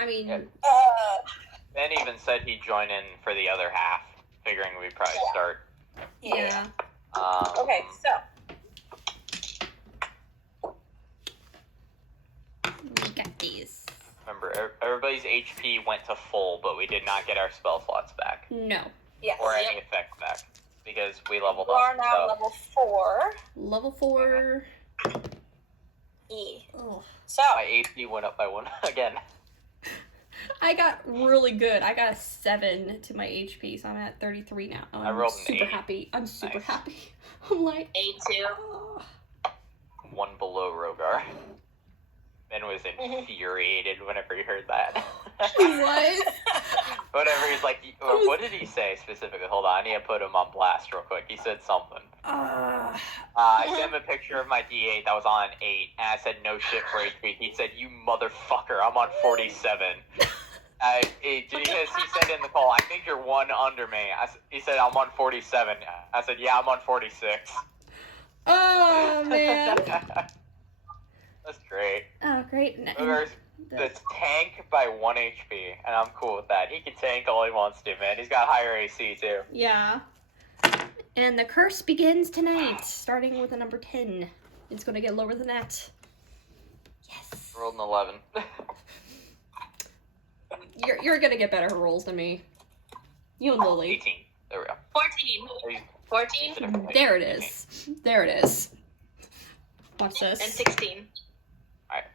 I mean... Ben even said he'd join in for the other half, figuring we'd probably start. Yeah. Okay, so. We got these. Remember, everybody's HP went to full, but we did not get our spell slots back. No. Yes. Or any effect back. Because we leveled You up. are now level 4. Level 4. E. Ugh. So. My HP went up by 1 again. I got really good. I got a 7 to my HP, so I'm at 33 now. I rolled an super 8. happy. I'm super Nice. happy. I'm like... 8 too. Oh. 1 below Rogar. Ben was infuriated whenever he heard that. He was? Whatever, he's like, what did he say specifically? Hold on, I need to put him on blast real quick. He said something. I sent him a picture of my D8 that was on 8, and I said, no shit for HP. He said, you motherfucker, I'm on 47. Because he said in the call, I think you're 1 under me. He said, I'm on 47. I said, yeah, I'm on 46. Oh, man. That's great. Oh, great. Rogar's the tank by 1 HP, and I'm cool with that. He can tank all he wants to, man. He's got higher AC, too. Yeah. And the curse begins tonight, starting with a number 10. It's going to get lower than that. Yes. Rolled an 11. You're going to get better rolls than me. You and Lily. 18. There we go. 14. 14? There it is. There it is. Watch this. And 16. Alright.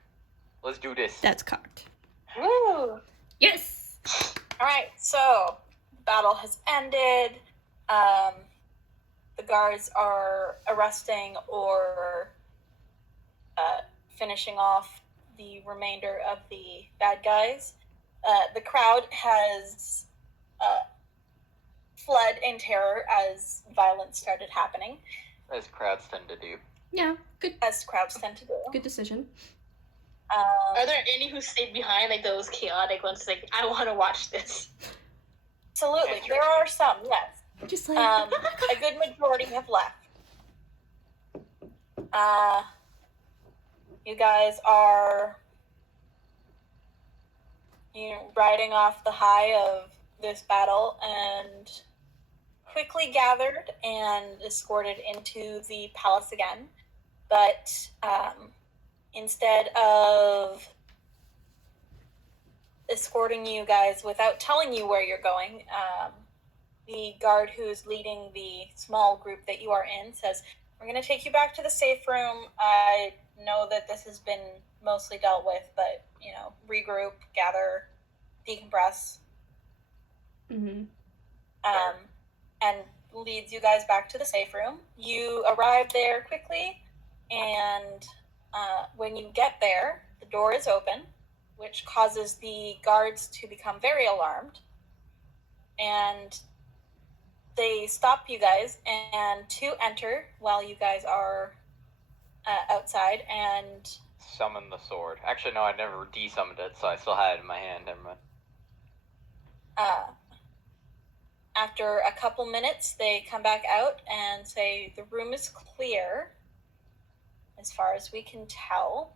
Let's do this. That's cocked. Woo! Yes! Alright, so battle has ended. The guards are arresting or finishing off the remainder of the bad guys. The crowd has fled in terror as violence started happening. As crowds tend to do. Yeah, good. As crowds tend to do. Good decision. Are there any who stayed behind, like those chaotic ones? Like, I want to watch this. Absolutely, there are some. Yes. Just like a good majority have left. You guys are, riding off the high of this battle and quickly gathered and escorted into the palace again. But instead of escorting you guys without telling you where you're going, the guard who's leading the small group that you are in says, we're going to take you back to the safe room. I know that this has been mostly dealt with, but, regroup, gather, decompress. Mm-hmm. And leads you guys back to the safe room. You arrive there quickly, and when you get there, the door is open, which causes the guards to become very alarmed. And they stop you guys and to enter while you guys are outside and Summon the sword. Actually, no, I never de-summoned it, so I still had it in my hand. Never mind. After a couple minutes, they come back out and say, the room is clear, as far as we can tell,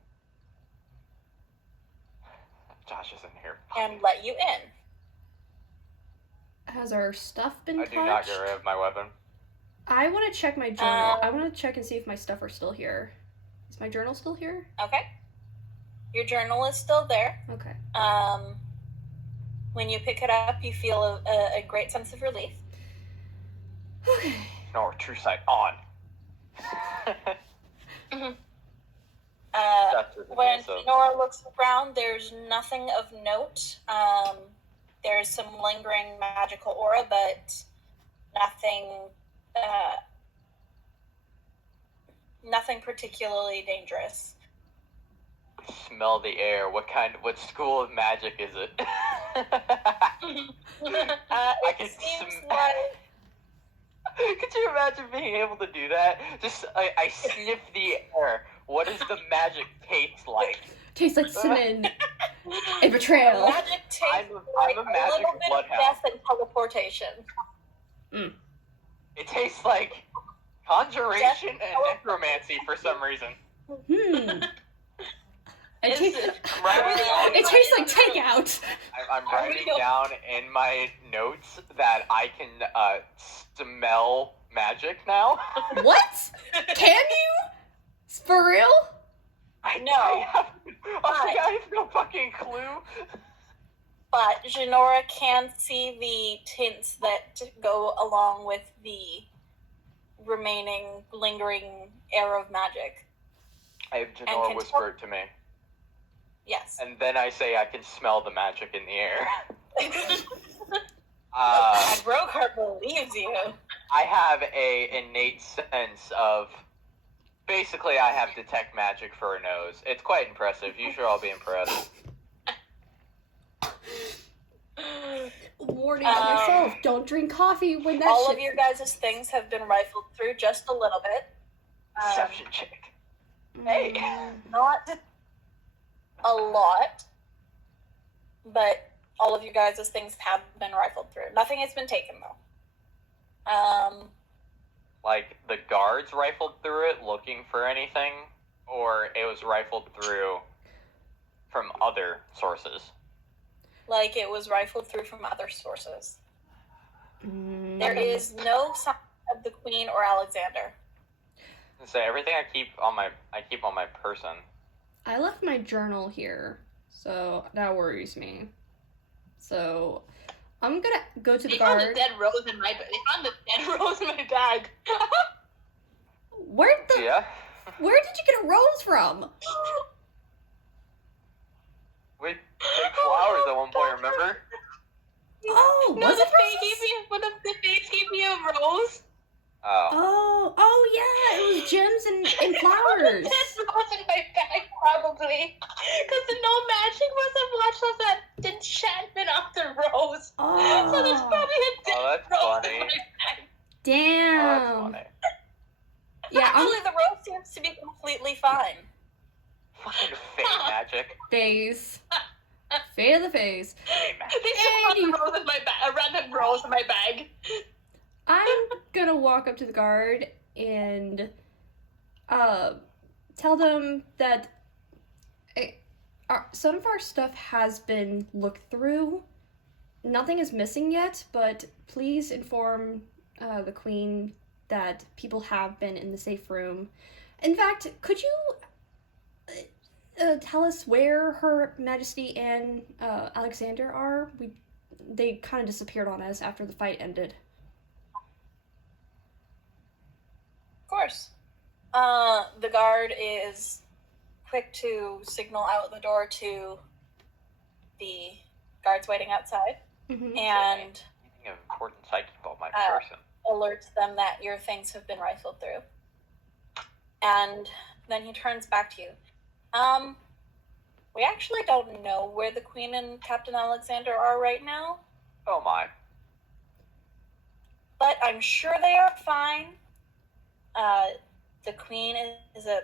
Josh isn't here. and let you in. Has our stuff been I touched? do not get rid of my weapon. I want to check my journal. I want to check and see if my stuff are still here. Is my journal still here? Okay. Your journal is still there. Okay. When you pick it up, you feel a great sense of relief. Okay. No, true sight on. When Nora looks around, there's nothing of note. There's some lingering magical aura, but nothing particularly dangerous. Smell the air. What school of magic is it? It seems like... Could you imagine being able to do that? Just, I sniff the air. What does the magic taste like? Tastes like cinnamon. A betrayal. Magic tastes like I'm a a magic little bit of bloodhound. death and teleportation. It tastes like conjuration and necromancy for some reason. It It tastes like takeout. I'm writing down in my notes that I can smell magic now. What? Can you? For real? No. I have no fucking clue. But Genora can see the tints that go along with the remaining lingering air of magic. I have Genora whisper it to me. Yes. And then I say I can smell the magic in the air. And Rogar believes you. I have a innate sense of... Basically, I have detect magic for a nose. It's quite impressive. You should all be impressed. Warning on yourself. Don't drink coffee when that all shit... of your guys' things have been rifled through just a little bit. Deception check. Hey. Not a lot, but all of you guys' things have been rifled through. Nothing has been taken, though. Like, the guards rifled through it looking for anything, or it was rifled through from other sources? Like it was rifled through from other sources. There is no sign of the Queen or Alexander. So everything I keep on my person. I left my journal here, so that worries me. So I'm gonna go to the guard. They found the dead rose in my bag. Where did you get a rose from? We picked flowers at one point, remember? Oh, No, was the it fae roses? gave me the fae gave me a rose. Oh yeah, it was gems and flowers. Dead rose in my bag, probably. Because no magic wasn't watched off that enchantment of the rose. Oh. So there's probably a dead that's rose funny. in my bag. Damn. That's funny. Yeah, Actually, the rose seems to be completely fine. Fucking fake magic. Phase. Fade of the phase. They just found a rose in my bag, a random rose in my bag. I'm gonna walk up to the guard and tell them that some of our stuff has been looked through. Nothing is missing yet, but please inform the Queen that people have been in the safe room. In fact, could you tell us where Her Majesty and Alexander are? They kind of disappeared on us after the fight ended. Of course. The guard is quick to signal out the door to the guards waiting outside Mm-hmm. and Anything of importance I keep on my person. alerts them that your things have been rifled through. And then he turns back to you. We actually don't know where the Queen and Captain Alexander are right now, Oh my. but I'm sure they are fine. The Queen is a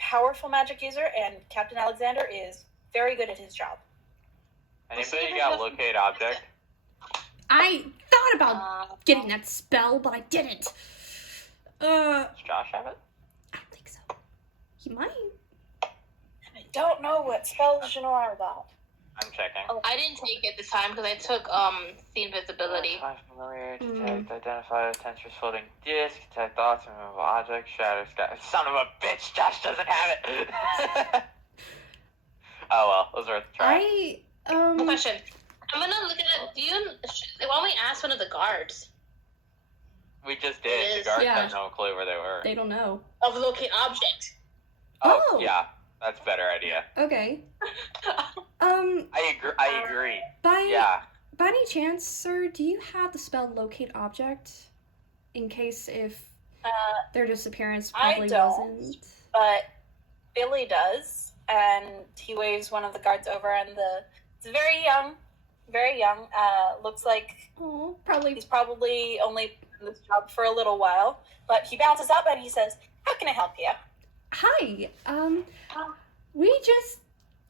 powerful magic user, and Captain Alexander is very good at his job. Anybody got locate object? I thought about getting that spell, but I didn't. Does Josh have it? I don't think so. He might. I don't know what spells Genora got. I'm checking. I didn't take it this time because I took the invisibility. Find familiar, detect, identify potential floating disc, detect thoughts, removal objects, shatter sky. Son of a bitch, Josh doesn't have it! Oh well, those are worth a try. Question. I'm gonna look at it. Why don't we ask one of the guards We just did. The guards Yeah. had no clue where they were. They don't know. of locate object? Oh. Yeah, that's a better idea. Okay. I agree. By Yeah. any chance, sir, do you have the spell locate object? In case if their disappearance probably I don't. wasn't. But Billy does, and he waves one of the guards over, and it's very young. Looks like Oh, probably. he's probably only in this job for a little while, but he bounces up and he says, "How can I help you?" Hi. We just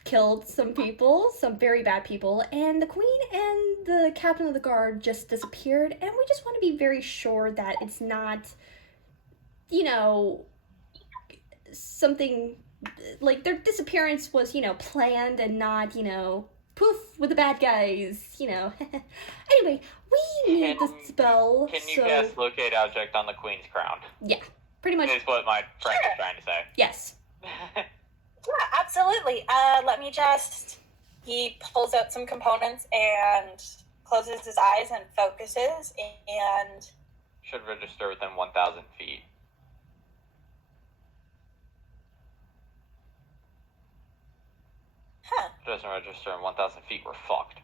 killed some people, some very bad people, and the Queen and the Captain of the Guard just disappeared, and we just want to be very sure that it's not, something like their disappearance was, planned and not, poof with the bad guys, you know. Anyway, we need the spell. Can you so... cast locate object on the queen's crown? Yeah, pretty much. Is what my friend was trying to say. Yes. Yeah, absolutely. Let me just. He pulls out some components and closes his eyes and focuses, and Should register within 1,000 feet. huh. If it doesn't register in 1,000 feet, we're fucked.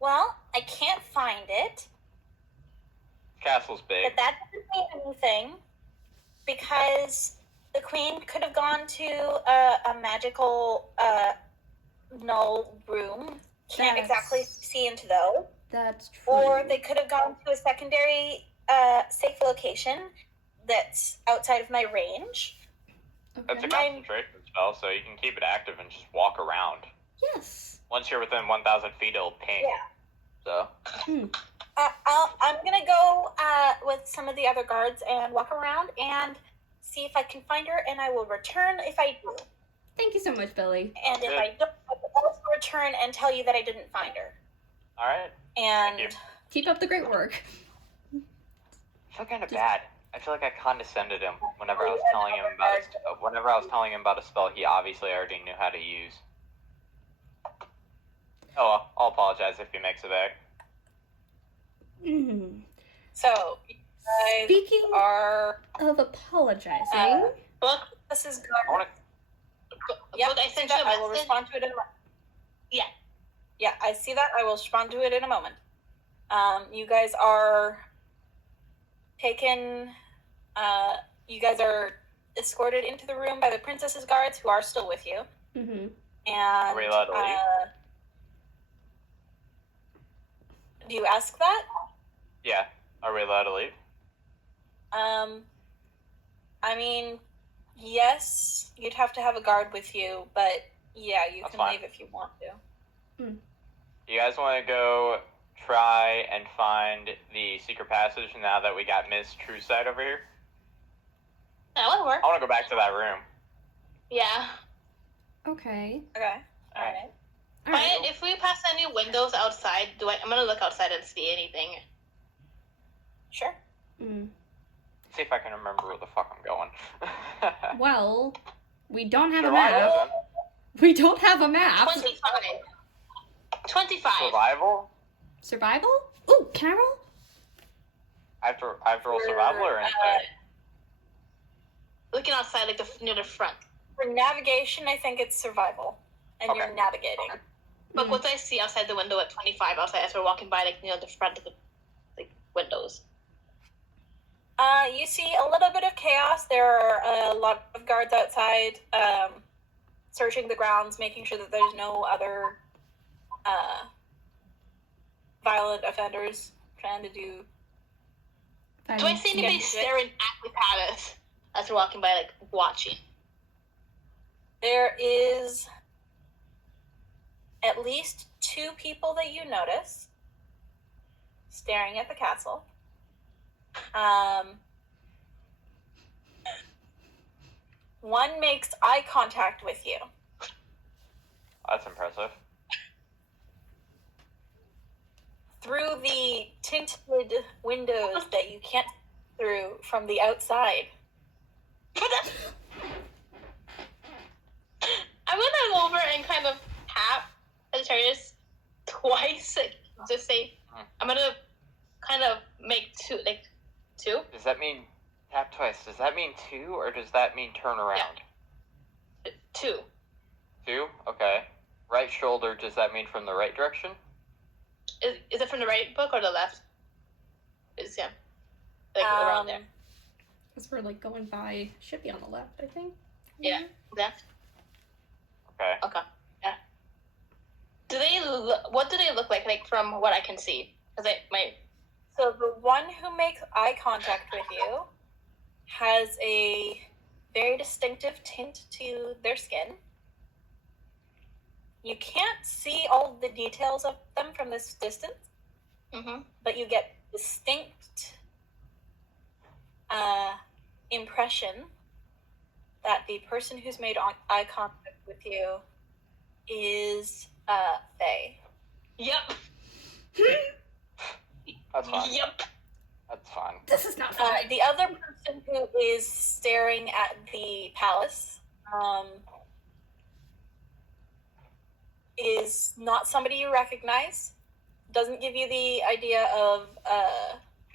Well, I can't find it, Castle's big. but that doesn't mean anything because the queen could have gone to a magical null room. Can't That's- exactly see into those. That's true. Or they could have gone to a secondary safe location that's outside of my range. That's a Okay. concentration spell, so you can keep it active and just walk around. Yes. Once you're within 1,000 feet, it'll ping. Yeah. So, I'm gonna go with some of the other guards and walk around and see if I can find her, and I will return if I do. Thank you so much, Billy. And if I don't, I will also return and tell you that I didn't find her. alright. And Thank you. Keep up the great work. I feel kind of bad. I feel like I condescended him whenever I was telling him about a spell he obviously already knew how to use. Oh well, I'll apologize if he makes it back. so, you guys Speaking are. of apologizing, Book, This is I want to. Yep, book, I see sent that. you a I will message. respond to it in a moment. Yeah. Yeah, I see that. I will respond to it in a moment. You guys are taken. You guys are escorted into the room by the princess's guards, who are still with you. mm-hmm. And we allowed to leave? do you ask that? Yeah. Are we allowed to leave? I mean, yes, you'd have to have a guard with you, but yeah, you That's can fine. leave if you want to. You guys want to go try and find the secret passage now that we got Miss Truesight over here? That would work. I want to go back to that room. Yeah. Okay. Okay. All right. All right. But if we pass any windows outside, I'm gonna look outside and see anything. Sure. Mm. See if I can remember where the fuck I'm going. Well, we don't have a Survival, map. then. We don't have a map. 25. 25. Survival? Survival? Ooh, can I roll? I have to roll survival or insight? Looking outside, like near the front. For navigation, I think it's survival, and Okay. you're navigating. But what I see outside the window at 25 outside as we're walking by, like near the front of the windows. You see a little bit of chaos. There are a lot of guards outside, searching the grounds, making sure that there's no other violent offenders trying to do. Do I see anybody staring at us as we're walking by, like watching? There is at least 2 people that you notice staring at the castle. One makes eye contact with you. That's impressive. Through the tinted windows that you can't see through from the outside. I'm gonna go over and kind of tap Sagittarius twice, like, just say, I'm gonna kind of make 2, like 2. Does that mean tap twice? Does that mean 2 or does that mean turn around? 2. 2? Okay. Right shoulder, does that mean from the right direction? Is it from the right book or the left? It's like around there. Because we're like going by, should be on the left, I think. Yeah, left. Okay. Okay. Yeah. What do they look like from what I can see? Because So the one who makes eye contact with you has a very distinctive tint to their skin. You can't see all the details of them from this distance, but you get distinct impression that the person who's made eye contact with you is Faye. Yep. That's fine. Yep. That's fine. This is not fun. The other person who is staring at the palace is not somebody you recognize. Doesn't give you the idea of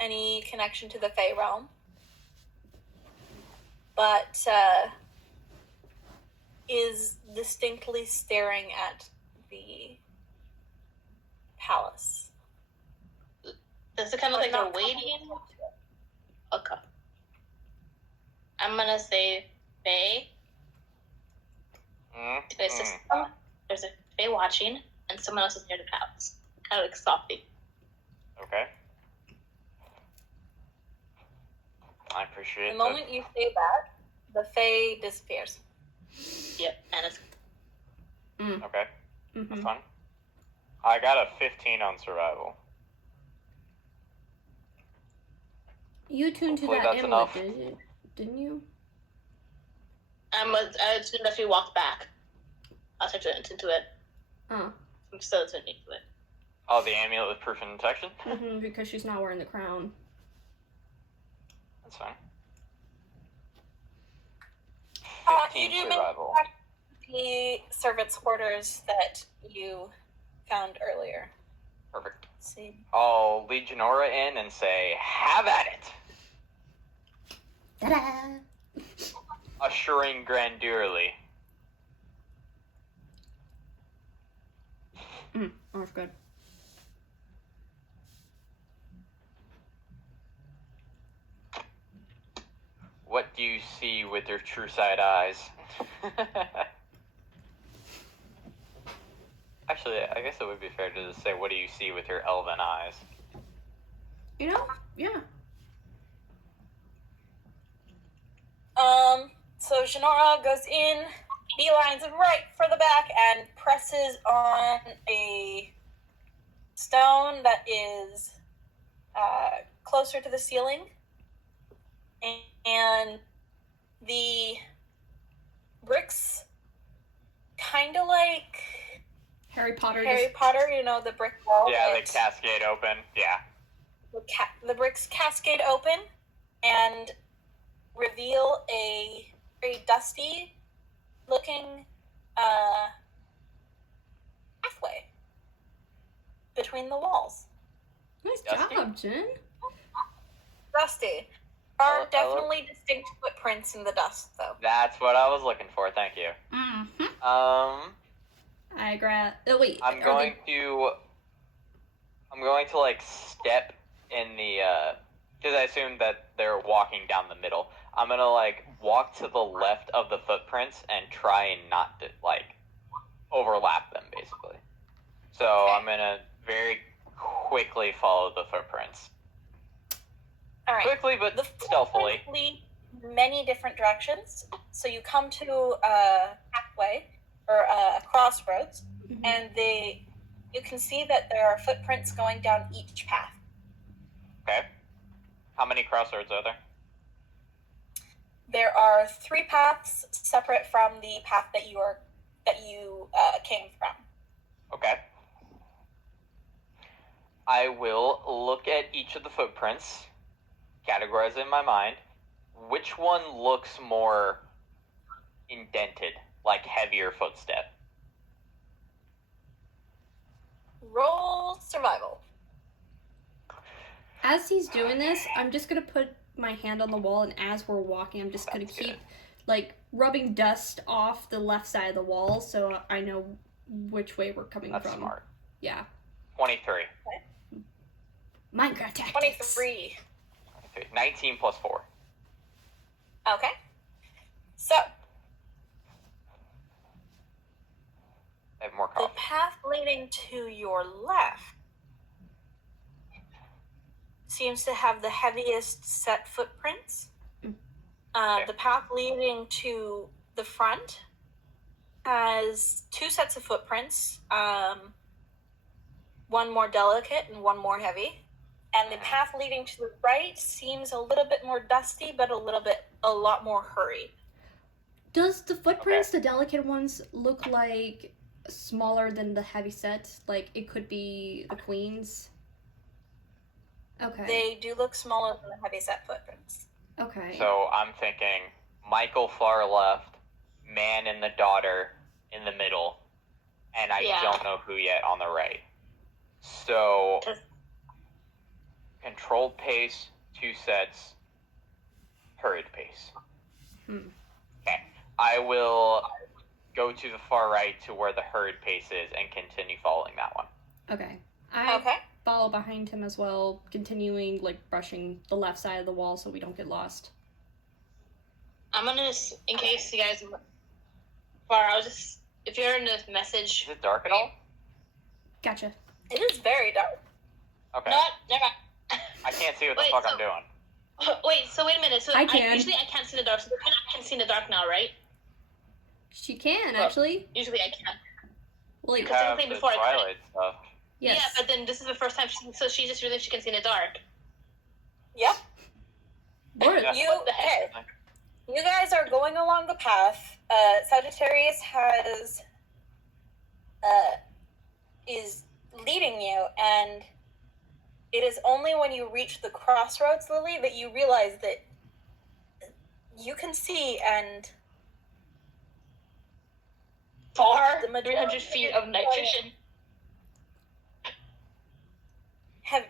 any connection to the Fae realm. But is distinctly staring at the palace. Does it kind of like they're waiting? Okay. I'm gonna say Faye. There's a Faye watching, and someone else is near the palace. Kind of like softly. Okay. I appreciate The moment you say that, the Fae disappears. Yep, and it's Okay, Mm-hmm. that's fine. I got a 15 on survival. You tuned to Hopefully that that's amulet, enough. didn't you? I assumed if we walked back, I'll start to into it. Oh. I'm still tuning into it. Oh, the amulet with proof and detection? Mm-hmm, because she's not wearing the crown. That's fine. You 15 do survival. the servants' quarters that you found earlier. Perfect. See. I'll lead Janora in and say, have at it! Ta-da! Assuring grandurely. Oh, that's good. What do you see with your true sight eyes? Actually, I guess it would be fair to just say, what do you see with your elven eyes? You know? Yeah. So Shinora goes in, beelines right for the back, and presses on a stone that is closer to the ceiling. And the bricks, kind of like Harry Potter. Harry Potter, you know, the brick wall. Yeah, they cascade open. Yeah. The bricks cascade open and reveal a very dusty looking pathway between the walls. Nice Dusty? job, Jen. Dusty. There are I definitely distinct footprints in the dust, though. That's what I was looking for, thank you. Mm-hmm. I agree. Oh, wait. I'm going to like step in the because I assume that they're walking down the middle. I'm gonna like walk to the left of the footprints and try and not to like overlap them, basically. So I'm gonna very quickly follow the footprints. All right. Quickly, but stealthily. footprints lead many different directions. So you come to a pathway or a crossroads, and you can see that there are footprints going down each path. Okay. How many crossroads are there? There are 3 paths separate from the path that you came from. Okay. I will look at each of the footprints, categorize it in my mind. Which one looks more indented, like heavier footstep? Roll survival. As he's doing this, I'm just gonna put my hand on the wall, and as we're walking, I'm just gonna keep like rubbing dust off the left side of the wall, so I know which way we're coming That's from. smart. Yeah. 23. Minecraft tactics. 23. 19 plus 4. Okay. So, I have more the coffee. path leading to your left seems to have the heaviest set footprints. The path leading to the front has 2 sets of footprints, one more delicate and one more heavy. And the path leading to the right seems a little bit more dusty, but a lot more hurried. Does the footprints, the delicate ones, look like smaller than the heavy set? Like it could be the queen's? Okay. They do look smaller than the heavyset footprints. Okay. So I'm thinking Michael far left, man and the daughter in the middle, and I Yeah. don't know who yet on the right. So controlled pace, 2 sets, hurried pace. Hmm. Okay. I will go to the far right to where the hurried pace is and continue following that one. Okay. I Okay. follow behind him as well, continuing like brushing the left side of the wall so we don't get lost. I'm gonna in case you guys I was just if you're in the Is message. it dark at all? Gotcha. It is very dark. Okay. No, never. I can't see what the Wait, fuck so- I'm doing. Wait, so wait a minute. So I can. usually I can't see in the dark. So I can see in the dark now, right? She can Well, actually. Usually I can't. Well, You Because have technically the before I couldn't. Twilight stuff. yes. Yeah, but then this is the first time so she just realized she can see in the dark. Yep. Or- Yeah. You What the heck? okay? You guys are going along the path. Sagittarius has is leading you, and it is only when you reach the crossroads, Lily, that you realize that you can see and Far The majority 300 feet of night vision. have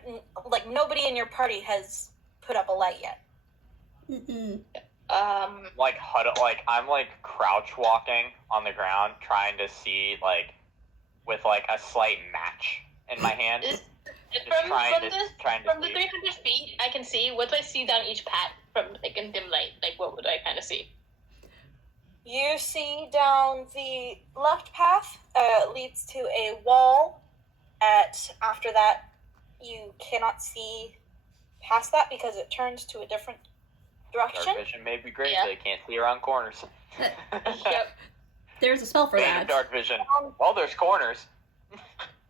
like nobody in your party has put up a light yet. Mm-mm. Like I'm like crouch walking on the ground trying to see like with like a slight match in my hand. Is Just from trying to the see. 300 feet I can see. What do I see down each path from like in dim light? Like what would I kind of see? You see down the left path leads to a wall. After that, you cannot see past that because it turns to a different direction. Dark vision may be great, Yeah. but it can't see around corners. Yep. There's a spell for Bane of that. dark vision. Well, there's corners.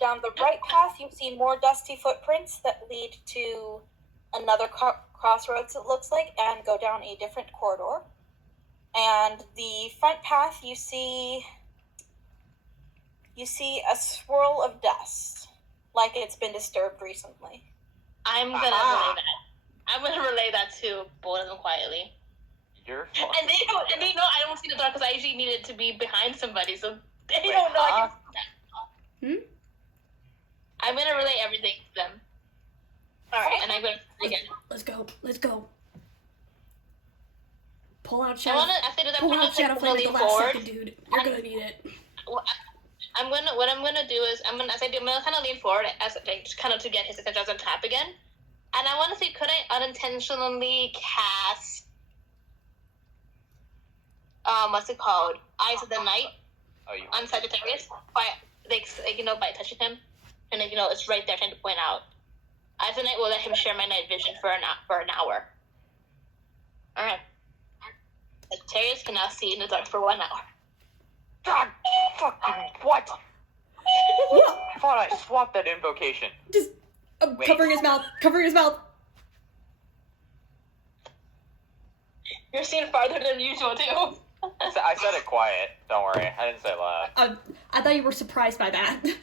Down the right path, you see more dusty footprints that lead to another crossroads, it looks like, and go down a different corridor. And the front path, you see a swirl of dust, like it's been disturbed recently. I'm gonna Aha. relay that. I'm gonna relay that to both of them quietly. You're And they know I don't see the dark because I usually need it to be behind somebody, so they Wait, don't know I huh? can see that. I'm gonna relay everything to them, All right. and I'm gonna again. Let's go. Let's go. Pull out I shadow. wanna after that. Pull I'm out shadow gonna flame at the lean last forward. second, dude. You're gonna need it. What I'm gonna do is I'm gonna kind of lean forward as like just kind of to get his attention as I tap again, and I want to see could I unintentionally cast what's it called, Eyes of the Night Oh, you. on Sagittarius by by touching him, and it's right there trying to point out. Eyes of the Night will let him share my night vision for an hour. All right. Sagittarius can now see in the dark for 1 hour. God fucking what? I thought I swapped that invocation. Just Wait. covering his mouth. Covering his mouth. You're seeing farther than usual too. I said it quiet. Don't worry. I didn't say it loud. I thought you were surprised by that. He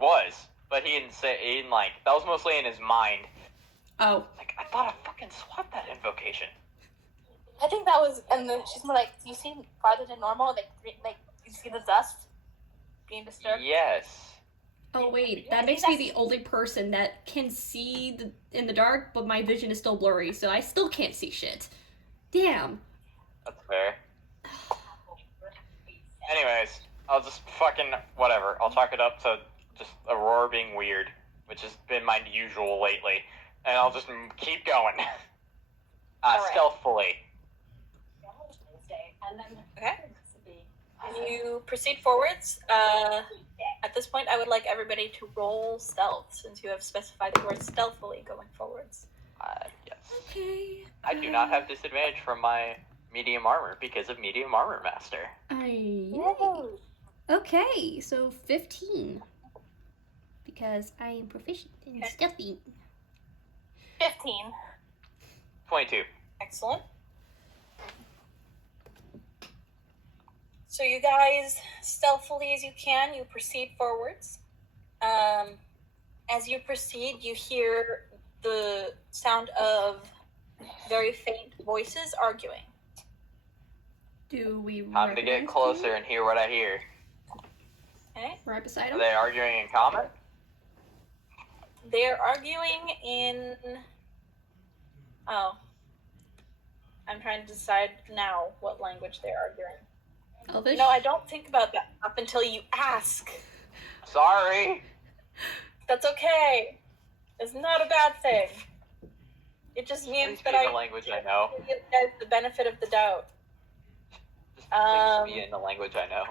was, but he didn't say. He didn't like. That was mostly in his mind. Oh. Like I thought I fucking swapped that invocation. I think that was, and then she's more like, "Do you see farther than normal? Like you see the dust being disturbed?" Yes. Oh wait, Yeah, I that think makes me that's- the only person that can see in the dark, but my vision is still blurry, so I still can't see shit. Damn. That's fair. Anyways, I'll just fucking whatever. I'll chalk it up to just Aurora being weird, which has been my usual lately, and I'll just keep going. Alright. Stealthily. Okay. You proceed forwards. At this point, I would like everybody to roll stealth, since you have specified the word stealthily going forwards. Yes. Okay. I do not have disadvantage from my medium armor because of medium armor master. Okay, so 15. Because I am proficient in Okay. stealthing. 15. 22. Excellent. So you guys, stealthily as you can, you proceed forwards. As you proceed, you hear the sound of very faint voices arguing. Do we Time to get recognize closer them? and hear what I hear. Okay? Right beside Are him? they arguing in common? They're arguing in... Oh. I'm trying to decide now what language they're arguing. Elvish? No, I don't think about that up until you ask. Sorry. That's okay. It's not a bad thing. It just means Please that be in I the language I know. give you guys the benefit of the doubt. Just please be in the language I know.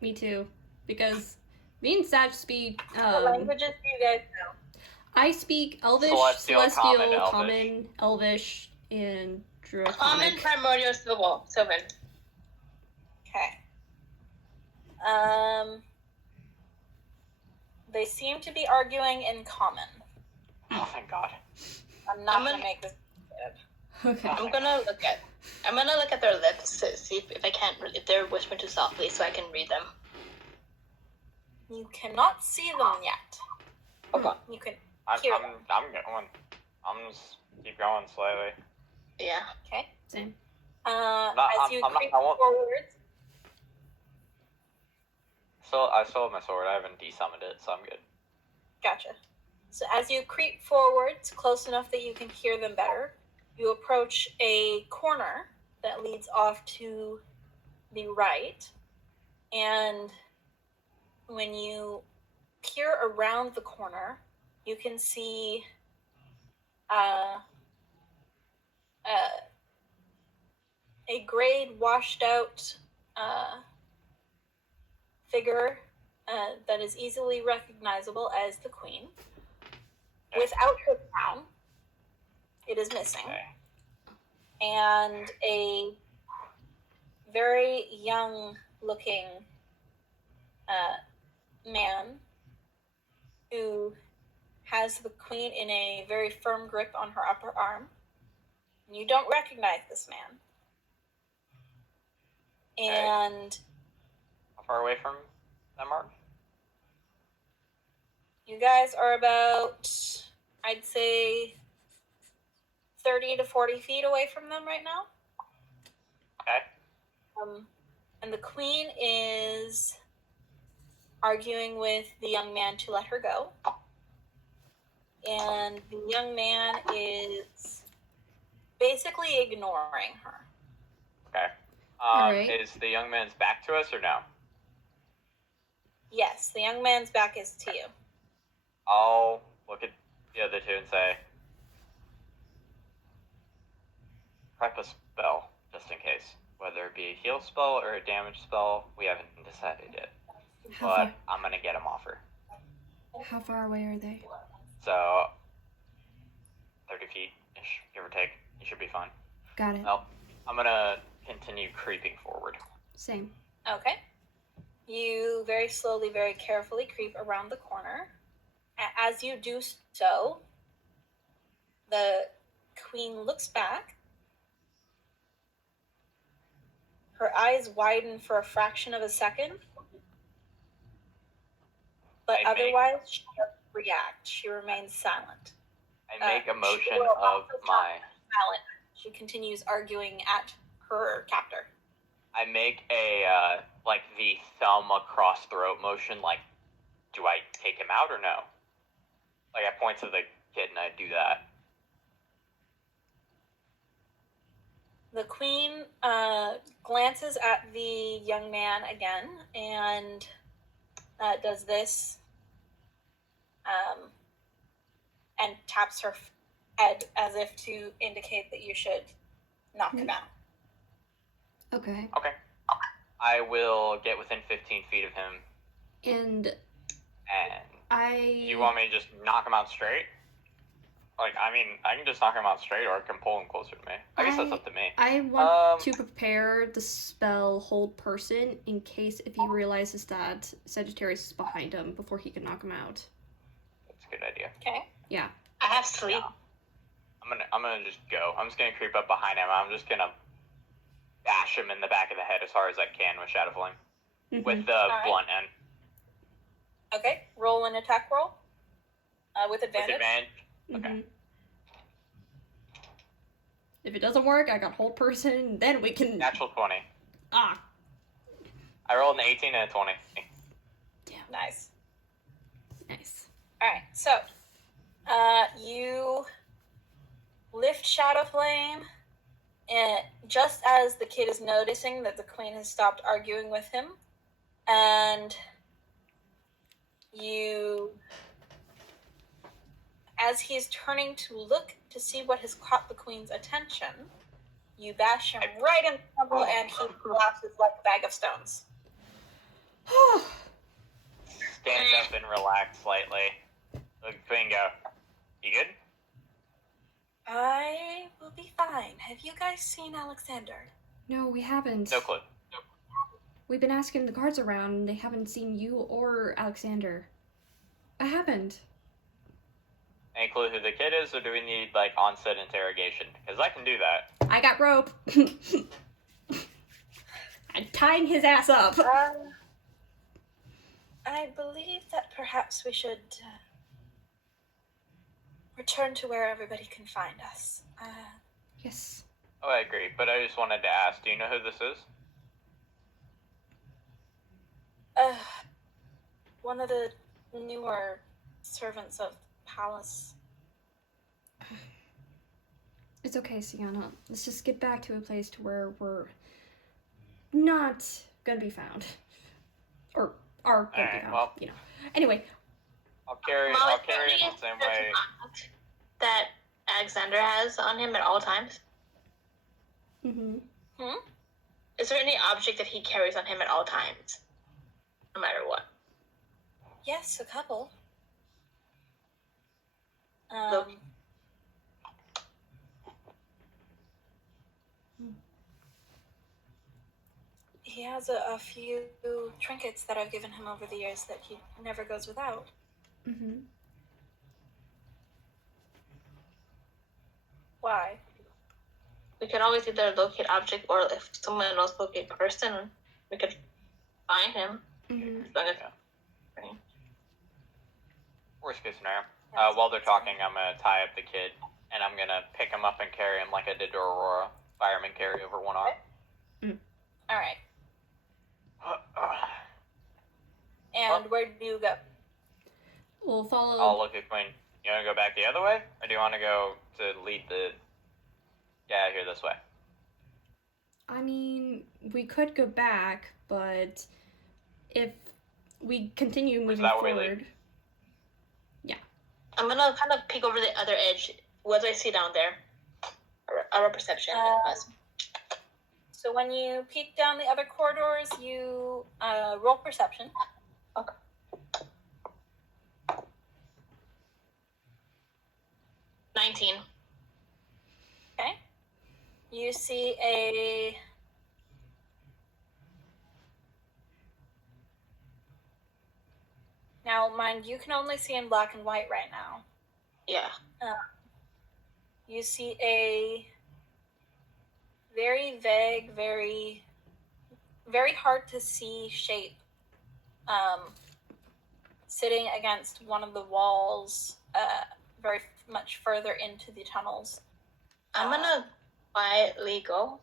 Me too. Because me and Sag speak, What languages do you guys know? I speak Elvish, Celestial, Celestial, Common, Common, Elvish, and Common, Draconic. Primordial, Sylvan. Okay. They seem to be arguing in common. Oh, thank God. I'm not gonna make this. Okay. I'm gonna look at their lips to see if I can't, if they're whispering too softly, so I can read them. You cannot see them yet. Okay. You can I'm hear going. them. I'm just keep going slowly. Yeah. Okay. Same. As you creep I won't. forwards, I still have my sword. I haven't desummoned it, so I'm good. gotcha. So as you creep forwards, close enough that you can hear them better, you approach a corner that leads off to the right, and when you peer around the corner, you can see a grayed, washed out figure that is easily recognizable as the queen. Without her crown, it is missing. Okay. And a very young looking man who has the queen in a very firm grip on her upper arm. And you don't recognize this man. And How far away from that mark? you guys are about, I'd say, 30 to 40 feet away from them right now. Okay. And the queen is arguing with the young man to let her go. And the young man is basically ignoring her. Okay. Alright. Is the young man's back to us or no? Yes, the young man's back is to you. I'll look at the other two and say, prep a spell, just in case. Whether it be a heal spell or a damage spell, we haven't decided yet. But I'm going to get him off her. How far away are they? So, 30 feet-ish, give or take. You should be fine. Got it. Well, I'm going to continue creeping forward. Same. Okay. You very slowly, very carefully creep around the corner. As you do so, the queen looks back. Her eyes widen for a fraction of a second. But otherwise, she doesn't react. She remains silent. I make a motion she will of also my... silent. She continues arguing at her captor. I make a, the thumb across throat motion, like, do I take him out or no? Like, I point to the kid and I do that. The queen glances at the young man again and does this and taps her head as if to indicate that you should knock him out. Okay. Okay. I will get within 15 feet of him, And and you want me to just knock him out straight? Like, I mean, I can just knock him out straight, or I can pull him closer to me. I guess that's up to me. I want to prepare the spell Hold Person in case if he realizes that Sagittarius is behind him before he can knock him out. That's a good idea. Okay. Yeah. I have sleep. I'm gonna just go. I'm just gonna creep up behind him. I'm just gonna bash him in the back of the head as hard as I can with Shadow Flame. Mhm. With the Alright. blunt end. Okay, roll an attack roll. With advantage. With advantage. Mhm. Okay. If it doesn't work, I got hold person. Then we can. Natural 20. Ah, I rolled an 18 and a 20. Nice. nice. Alright, so you lift Shadow Flame, and just as the kid is noticing that the queen has stopped arguing with him, and you, as he's turning to look to see what has caught the queen's attention, you bash him right in the temple, and he collapses like a bag of stones. Stand up and relax slightly. Look, Queen, go. You good? I will be fine. Have you guys seen Alexander? No, we haven't. No clue. We've been asking the guards around, and they haven't seen you or Alexander. What happened? Any clue who the kid is, or do we need, like, on-set interrogation? Because I can do that. I got rope. I'm tying his ass up. I believe that perhaps we should return to where everybody can find us. Yes. Oh, I agree, but I just wanted to ask, do you know who this is? One of the newer servants of Palace. It's okay, Sienna. Let's just get back to a place to where we're not gonna be found. Or are gonna be Alright, found, well. you know. Anyway. I'll carry Well, it is there in any the same sort of way. contact that Alexander has on him at all times? Mm-hmm. Is there any object that he carries on him at all times, no matter what? Yes, a couple. Look. He has a few trinkets that I've given him over the years that he never goes without. Mm-hmm. Why? We could always either locate object, or if someone else locate person, we could find him. Mm-hmm. As long as- Worst case scenario. Yes. While they're talking, I'm gonna tie up the kid, and I'm gonna pick him up and carry him like I did to Aurora. Fireman carry over one arm. All right. And where do you go? We'll follow. I'll look at Queen. You wanna go back the other way? Or do you wanna go to lead the guy here this way? I mean, we could go back, but if we continue moving that way, forward. I'm gonna kind of peek over the other edge. What do I see down there? Our perception. So when you peek down the other corridors, you roll perception. Okay. 19. Okay. You see a now, mind you can only see in black and white right now. Yeah. You see a very vague, very, very hard to see shape sitting against one of the walls, very much further into the tunnels. I'm gonna quietly go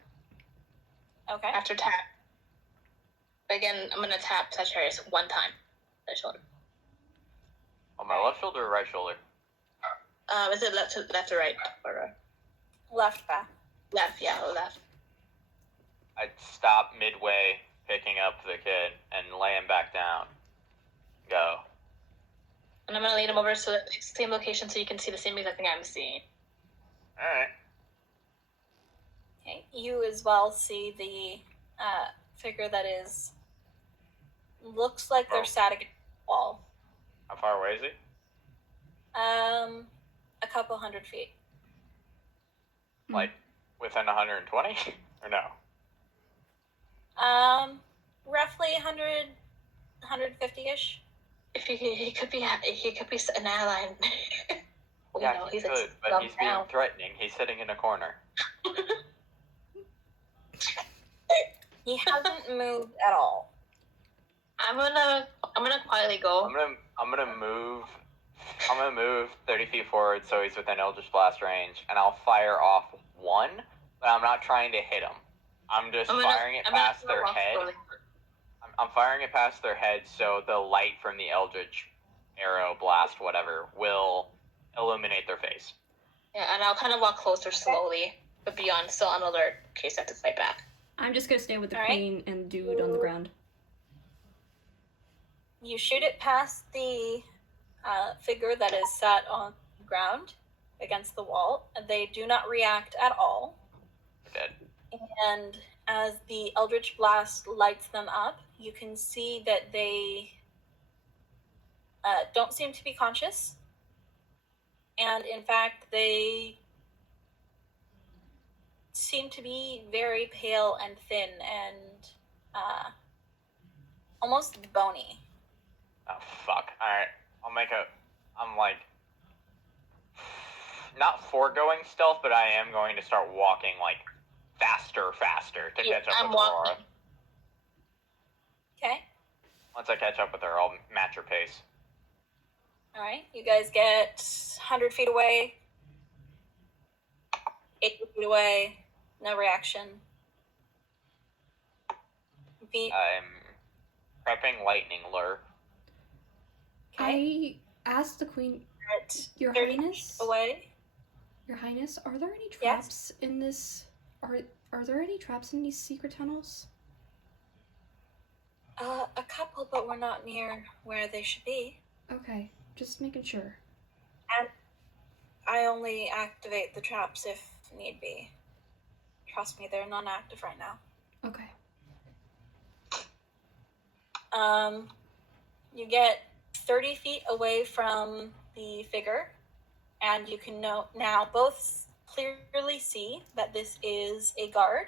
Okay. after tap. Again, I'm gonna tap Sagittarius one time. The shoulder. On my left shoulder or right shoulder? Is it left or right? Or Left back. left? Yeah, left. I'd stop midway, picking up the kid, and lay him back down. Go. And I'm gonna lead him over to the same location so you can see the same exact thing I'm seeing. Alright. Okay. You as well see the figure that is looks like they're sat against the wall. How far away is he? A couple 100 feet. Like, within 120? Or no? Roughly 100, 150-ish. If he could be an ally. Well, Yeah, you know, he he's could, but dumbed he's being down. threatening. He's sitting in a corner. He hasn't moved at all. I'm gonna quietly go. I'm gonna move 30 feet forward so he's within Eldritch Blast range, and I'll fire off one, but I'm not trying to hit him. I'm just firing it past their head. I'm firing it past their head so the light from the Eldritch arrow blast, whatever, will illuminate their face. Yeah, and I'll kind of walk closer slowly, but beyond, still on alert in case I have to fight back. I'm just gonna stay with the All right. queen and dude on the ground. You shoot it past the figure that is sat on the ground against the wall. They do not react at all. They're dead. And as the Eldritch Blast lights them up, you can see that they don't seem to be conscious. And in fact, they seem to be very pale and thin and almost bony. Oh, fuck. Alright. I'm like, not foregoing stealth, but I am going to start walking, like, faster to catch up with Aurora. Okay. Once I catch up with her, I'll match her pace. All right. You guys get 100 feet away, 80 feet away, no reaction. Feet. I'm prepping lightning lure. Okay. I asked the queen, At Your 30 Highness? feet away. Your Highness, are there any Yes? traps in this? Are there any traps in these secret tunnels? A couple, but we're not near where they should be. Okay, just making sure. I only activate the traps if need be. Trust me, they're non-active right now. Okay. You get 30 feet away from the figure, and you can now both clearly see that this is a guard,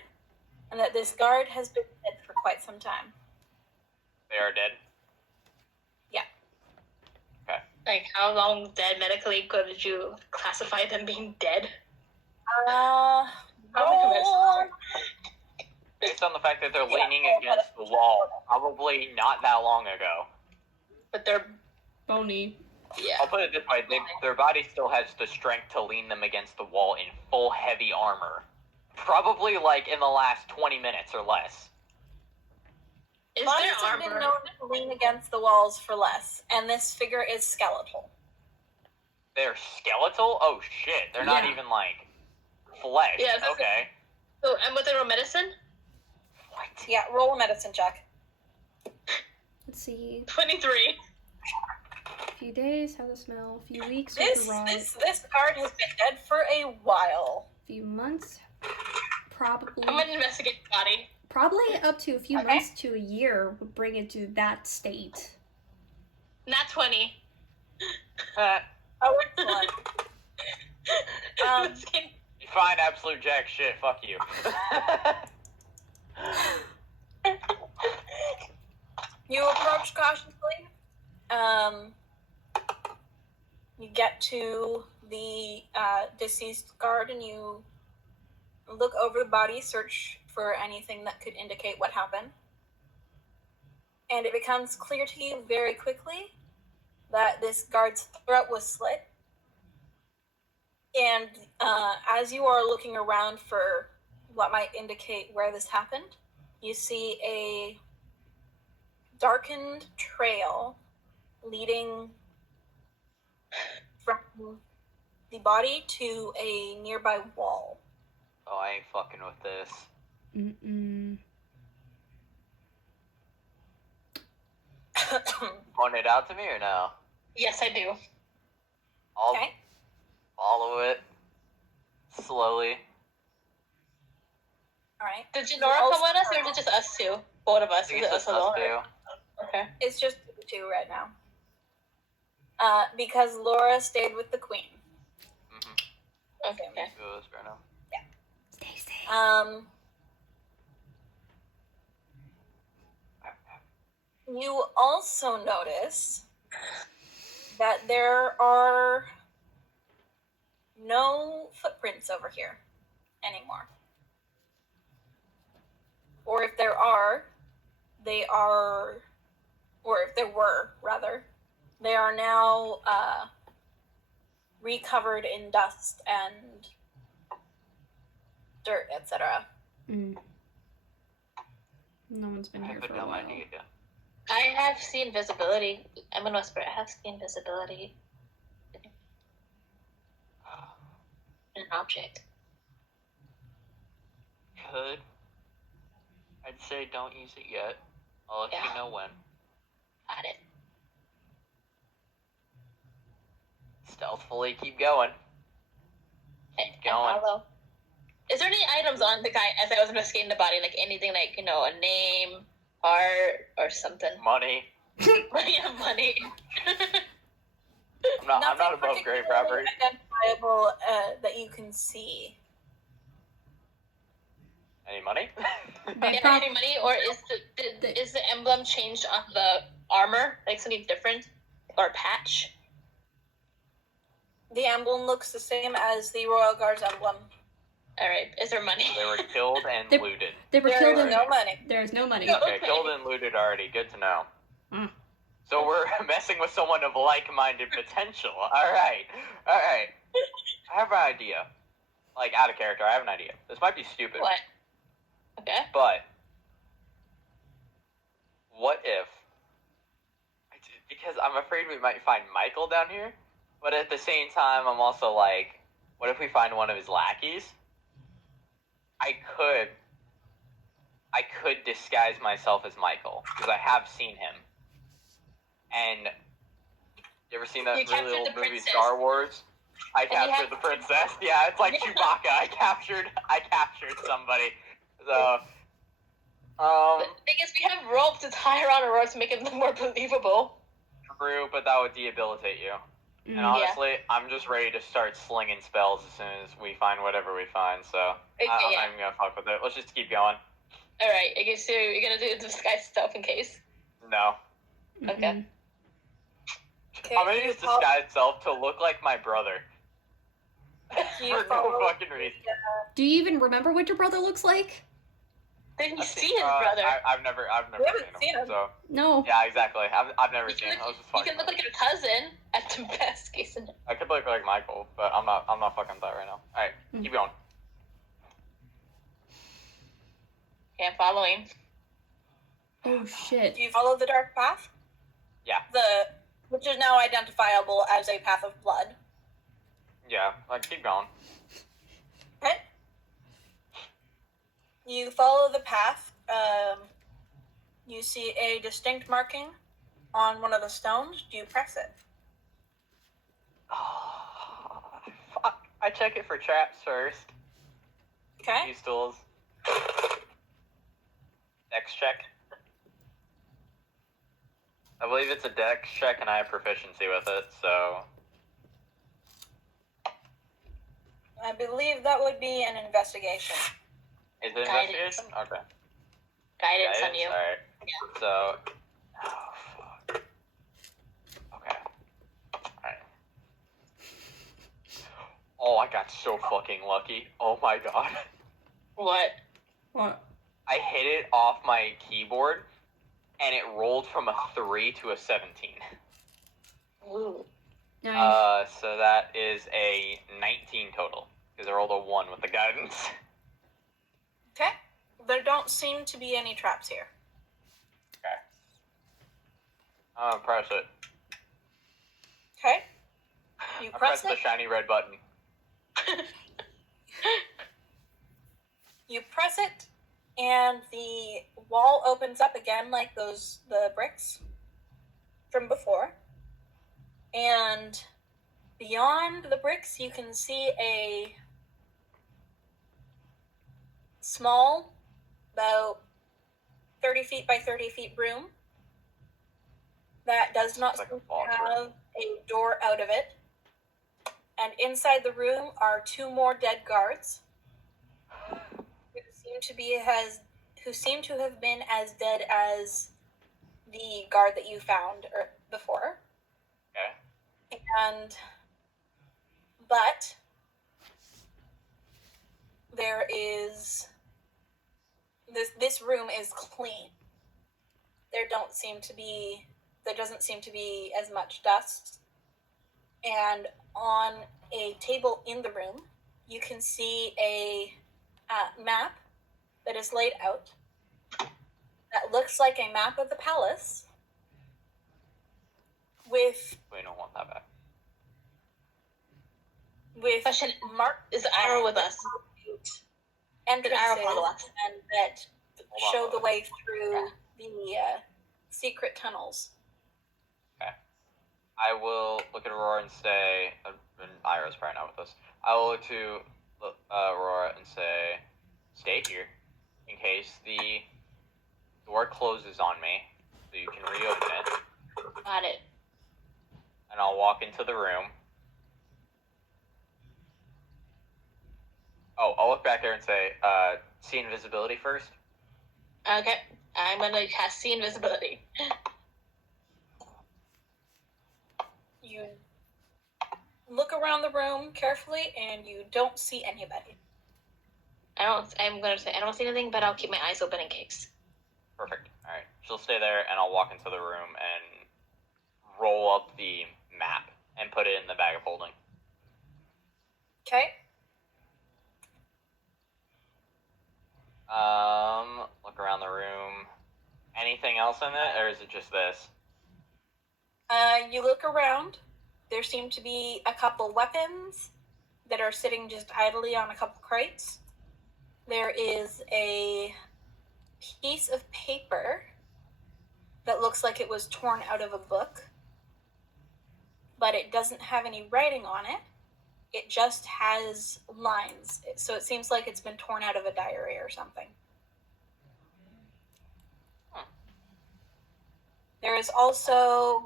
and that this guard has been dead for quite some time. They are dead? Yeah. Okay. Like, how long dead medically could you classify them being dead? Roll. Based on the fact that they're leaning against the wall, probably not that long ago. But they're, Bony. yeah. I'll put it this way, their body still has the strength to lean them against the wall in full heavy armor. Probably, like, in the last 20 minutes or less. Is Bodies there have been armor? known to lean against the walls for less, and this figure is skeletal. They're skeletal? Oh, shit. They're not Yeah. even, like, flesh. Yeah, that's Okay. So, and with their medicine? What? Yeah, roll a medicine check. Let's see. 23. A few days, how to smell. A few weeks, This with the rot. this guard has been dead for a while. A few months, probably. I'm gonna investigate the body. Probably up to a few Okay. months to a year would bring it to that state. Not 20. Oh, excellent. Just kidding. You find absolute jack shit. Fuck you. You approach cautiously. You get to the deceased guard and you look over the body, search for anything that could indicate what happened. And it becomes clear to you very quickly that this guard's throat was slit. And as you are looking around for what might indicate where this happened, you see a darkened trail leading from the body to a nearby wall. Oh, I ain't fucking with this. Mm-mm. Point it out to me or no? Yes, I do. I'll Okay. follow it slowly. All right. Did Janora come with us, or is it just us two? Both of us. I think Is it it's us just us alone? two. Okay. It's just the two right now. Because Laura stayed with the queen. Mm-hmm. Okay. Goes, Bruno. Stay safe. You also notice that there are no footprints over here anymore. or if there were, rather, they are now recovered in dust and dirt, etc. Mm. No one's been I here have for a a dumb while. idea. I have seen visibility. I'm gonna whisper. I have seen visibility in an object. Could. I'd say don't use it yet. I'll let Yeah. you know when. Got it. Stealthfully keep going. I Going. follow. Is there any items on the guy as I was investigating the body? Like anything like, you know, a name, art, or something? Money. Yeah, money. I'm not above grave robbery. Identifiable that you can see. Any money? They Yeah, prob- any money, or is the emblem changed on the armor? Like something different, or patch? The emblem looks the same as the Royal Guard's emblem. All right. Is there money? They were killed and They- looted. They were There killed is in. no money. There's no money. No. Okay, Okay. killed and looted already. Good to know. Mm. So we're messing with someone of like-minded potential. All right. I have an idea. Like, out of character, I have an idea. This might be stupid. What? Okay. But what if? Because I'm afraid we might find Michael down here. But at the same time, I'm also like, what if we find one of his lackeys? I could disguise myself as Michael because I have seen him. And you ever seen that You really captured old the movie princess. Star Wars? I And you captured have- the princess. Yeah, it's like Yeah. Chewbacca. I captured somebody. So, The thing is, we have rope to tie around a rope to make it look more believable. true, but that would debilitate you. And Mm. honestly, I'm just ready to start slinging spells as soon as we find whatever we find. So Okay, I'm yeah. not even gonna fuck with it. Let's just keep going. All right. I guess you're gonna do disguise stuff in case. No, Okay. Mm-mm. Okay, I'm gonna you use follow- disguise self to look like my brother. you For no follow fucking reason. Do you even remember what your brother looks like? Didn't you see his brother? I've never We haven't seen him. So No. yeah, exactly. I've never You seen can, him. I was just you fucking can look with like your cousin at the best case scenario. it. I could look like Michael, but I'm not fucking with that right now. All right, keep going. Okay, I'm following. Oh shit. Do you follow the dark path? Yeah. Which is now identifiable as a path of blood. Yeah, like keep going. Okay. You follow the path. You see a distinct marking on one of the stones. Do you press it? Fuck. I check it for traps first. Okay. Use tools. Dex check. I believe it's a dex check, and I have proficiency with it. So I believe that would be an investigation. is it Guidance. investigation? Okay. Guidance on you. Alright. Yeah. So. Oh, fuck. Okay. Alright. Oh, I got so fucking lucky. Oh my god. What? What? I hit it off my keyboard, and it rolled from a 3 to a 17. Ooh. Nice. So that is a 19 total, because I rolled a 1 with the guidance. Okay. There don't seem to be any traps here. Okay. I'm gonna press it. Okay. You I press press the it. shiny red button. You press it, and the wall opens up again like the bricks from before. And beyond the bricks, you can see a small, about 30 feet by 30 feet room that does not It's like a seem to box have room. a door out of it. And inside the room are two more dead guards who seem to have been as dead as the guard that you found before. Okay. But this room is clean. There doesn't seem to be as much dust. And on a table in the room, you can see a map that is laid out that looks like a map of the palace with We don't want that back. Question: marked Is Ira with us? entrances Did Ira follow us? and that Hold show on, the Lois. way through the secret tunnels. I will look at Aurora and say, and Ira's probably not with us. I will look to Aurora and say, stay here in case the door closes on me, so you can reopen it. Got it. And I'll walk into the room. Oh, I'll look back there and say, see invisibility first. Okay. I'm gonna cast see invisibility. You look around the room carefully and you don't see anybody. I'm gonna say I don't see anything, but I'll keep my eyes open in case. Perfect. All right. She'll stay there, and I'll walk into the room and roll up the map and put it in the bag of holding. Okay? Look around the room. Anything else in it, or is it just this? You look around. There seem to be a couple weapons that are sitting just idly on a couple crates. There is a piece of paper that looks like it was torn out of a book, but it doesn't have any writing on it. It just has lines. So it seems like it's been torn out of a diary or something. There is also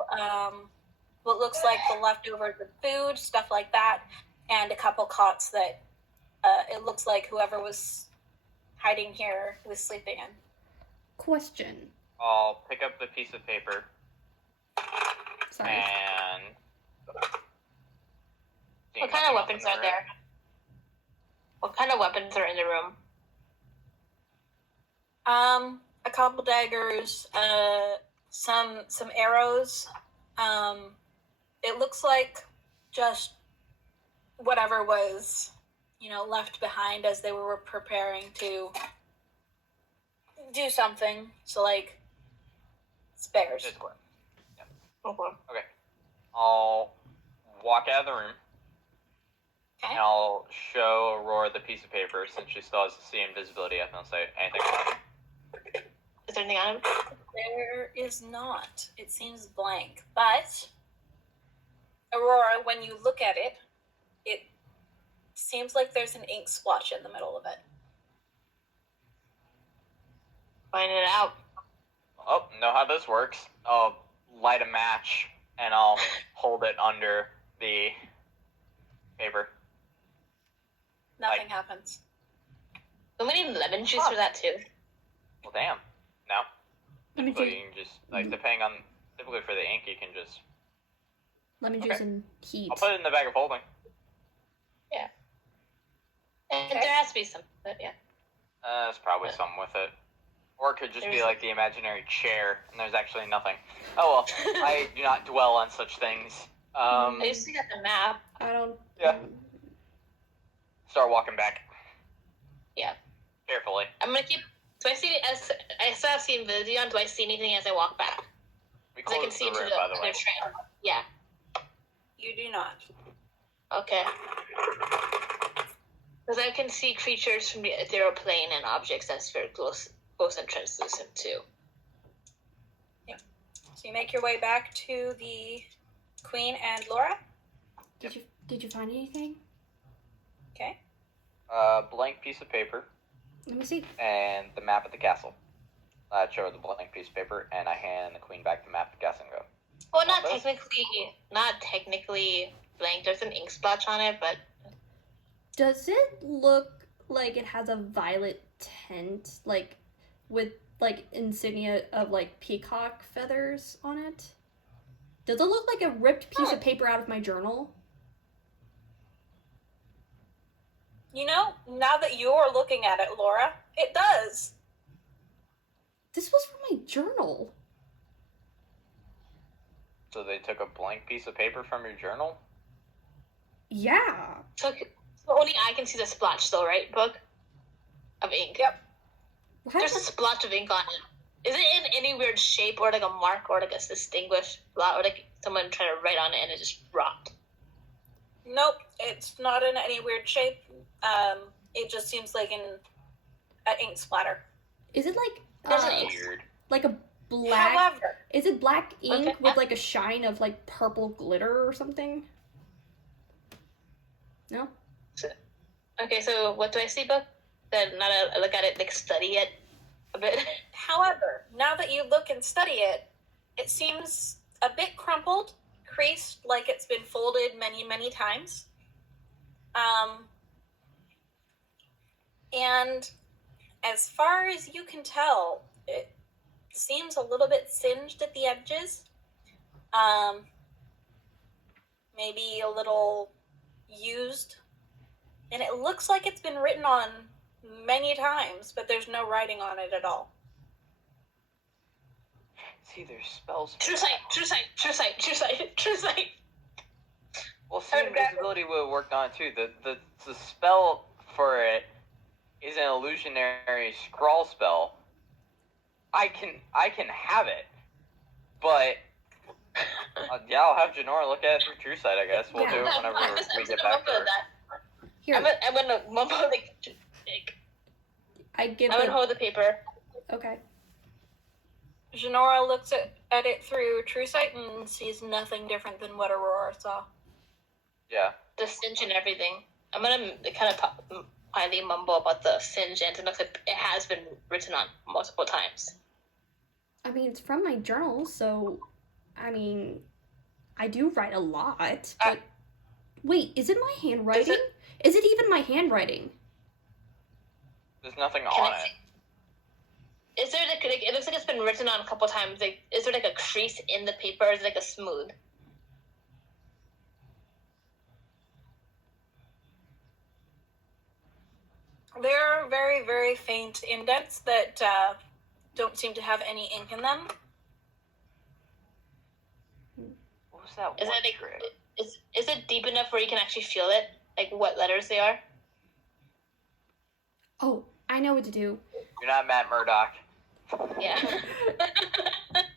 what looks like the leftovers of food, stuff like that, and a couple cots that it looks like whoever was hiding here was sleeping in. Question. I'll pick up the piece of paper Sorry. and. What kind of weapons are there? What kind of weapons are in the room? A couple daggers, some arrows. It looks like just whatever was, left behind as they were preparing to do something. So like spares. It's clear. Okay. Okay. I'll walk out of the room. Okay. And I'll show Aurora the piece of paper since she still has to see invisibility. I don't say anything about it. Is there anything on him? There is not. It seems blank. But Aurora, when you look at it, it seems like there's an ink splotch in the middle of it. Find it out. Oh, know how this works. I'll light a match and I'll hold it under the paper. Nothing happens. Do we need lemon juice for that too? Well, damn. No. Lemon Typically, juice, you can just, depending on, typically for the ink, you can just, lemon Okay. juice and heat. I'll put it in the bag of holding. And Okay. there has to be some, but yeah. There's probably something with it. Or it could just be There's- like the imaginary chair, and there's actually nothing. Oh well, I do not dwell on such things. I used to get the map. I don't. Yeah. Start walking back. Yeah. Carefully. I'm gonna keep. Do I see as I still have seen invisibility on? Do I see anything as I walk back? We So I can closed see the into room, the by the way. other train. Yeah. You do not. Okay. Because I can see creatures from the ethereal plane and objects that's very close and translucent too. So you make your way back to the Queen and Laura. Did you find anything? Okay. Blank piece of paper Let me see. and the map of the castle. I show her the blank piece of paper, and I hand the queen back the map of the castle and go. Well, Want this? not technically blank. There's an ink splotch on it, but Does it look like it has a violet tint, like with like insignia of like peacock feathers on it? Does it look like a ripped piece of paper out of my journal? Now that you're looking at it, Laura, it does. This was from my journal. So they took a blank piece of paper from your journal? Yeah. So only I can see the splotch, though, right? Book of ink. Yep. What? There's a splotch of ink on it. Is it in any weird shape or like a mark or like a distinguished blot or like someone tried to write on it and it just dropped? Nope, it's not in any weird shape. It just seems like an ink splatter. Is it like There's an ink. Weird. like a black? However, Is it black ink Okay. with like a shine of like purple glitter or something? No. Okay, so what do I see, Book? Then now that I look at it, like study it a bit. however, now that you look and study it, it seems a bit crumpled, creased, like it's been folded many, many times. And as far as you can tell, it seems a little bit singed at the edges. Maybe a little used. And it looks like it's been written on many times, but there's no writing on it at all. See, there's spells. True sight, true sight, true sight, true sight, true sight. Well, see, invisibility would have worked on it too. The spell for it is an illusionary scrawl spell. I can have it, but yeah, I'll have Janora look at it through True Sight. I guess we'll do it whenever we get back to her. Here, I'm gonna mumble like. I give I'm gonna the. hold the paper. Okay. Janora looks at it through True Sight and sees nothing different than what Aurora saw. Yeah. The singe and everything. I'm gonna kind of quietly mumble about the singe and it looks like it has been written on multiple times. I mean, it's from my journal, so I mean, I do write a lot. But wait, is it my handwriting? Is it even my handwriting? There's nothing Can on I it. see? Is there like it looks like it's been written on a couple times? Like, is there like a crease in the paper? Or is it like a smooth? There are very, very faint indents that don't seem to have any ink in them. What was that Is one it like trick? is it deep enough where you can actually feel it? Like what letters they are? Oh, I know what to do. You're not Matt Murdock. Yeah.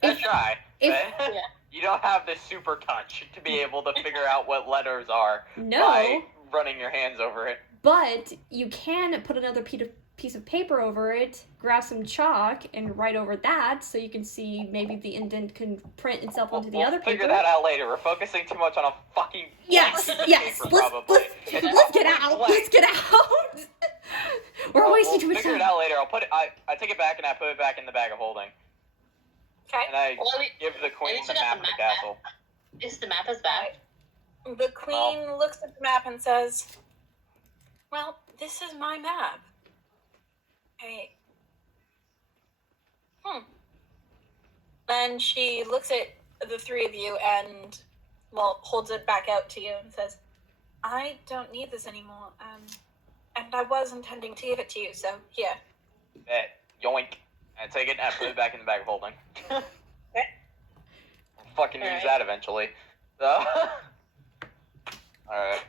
Let's try. if- but Yeah. You don't have the super touch to be able to figure out what letters are No, by running your hands over it. but you can put another piece of paper over it, grab some chalk, and write over that, so you can see maybe the indent can print itself onto the We'll other figure paper. that out later. We're focusing too much on a fucking Yes, blank yes. paper, Let's probably. It's get probably out. blank. Let's get out. We're wasting too We'll much figure time. it out later. I'll put it. I take it back and I put it back in the bag of holding, Okay. and I Well, give the queen least the we got map the of the map castle. Is the map is back? The queen looks at the map and says, "Well, this is my map." Hey. Then she looks at the three of you and, well, holds it back out to you and says, "I don't need this anymore. And I was intending to give it to you, so here." Yoink. I take it and I put it back in the bag of holding. Okay. I'll fucking use Alright. that eventually. So. Alright.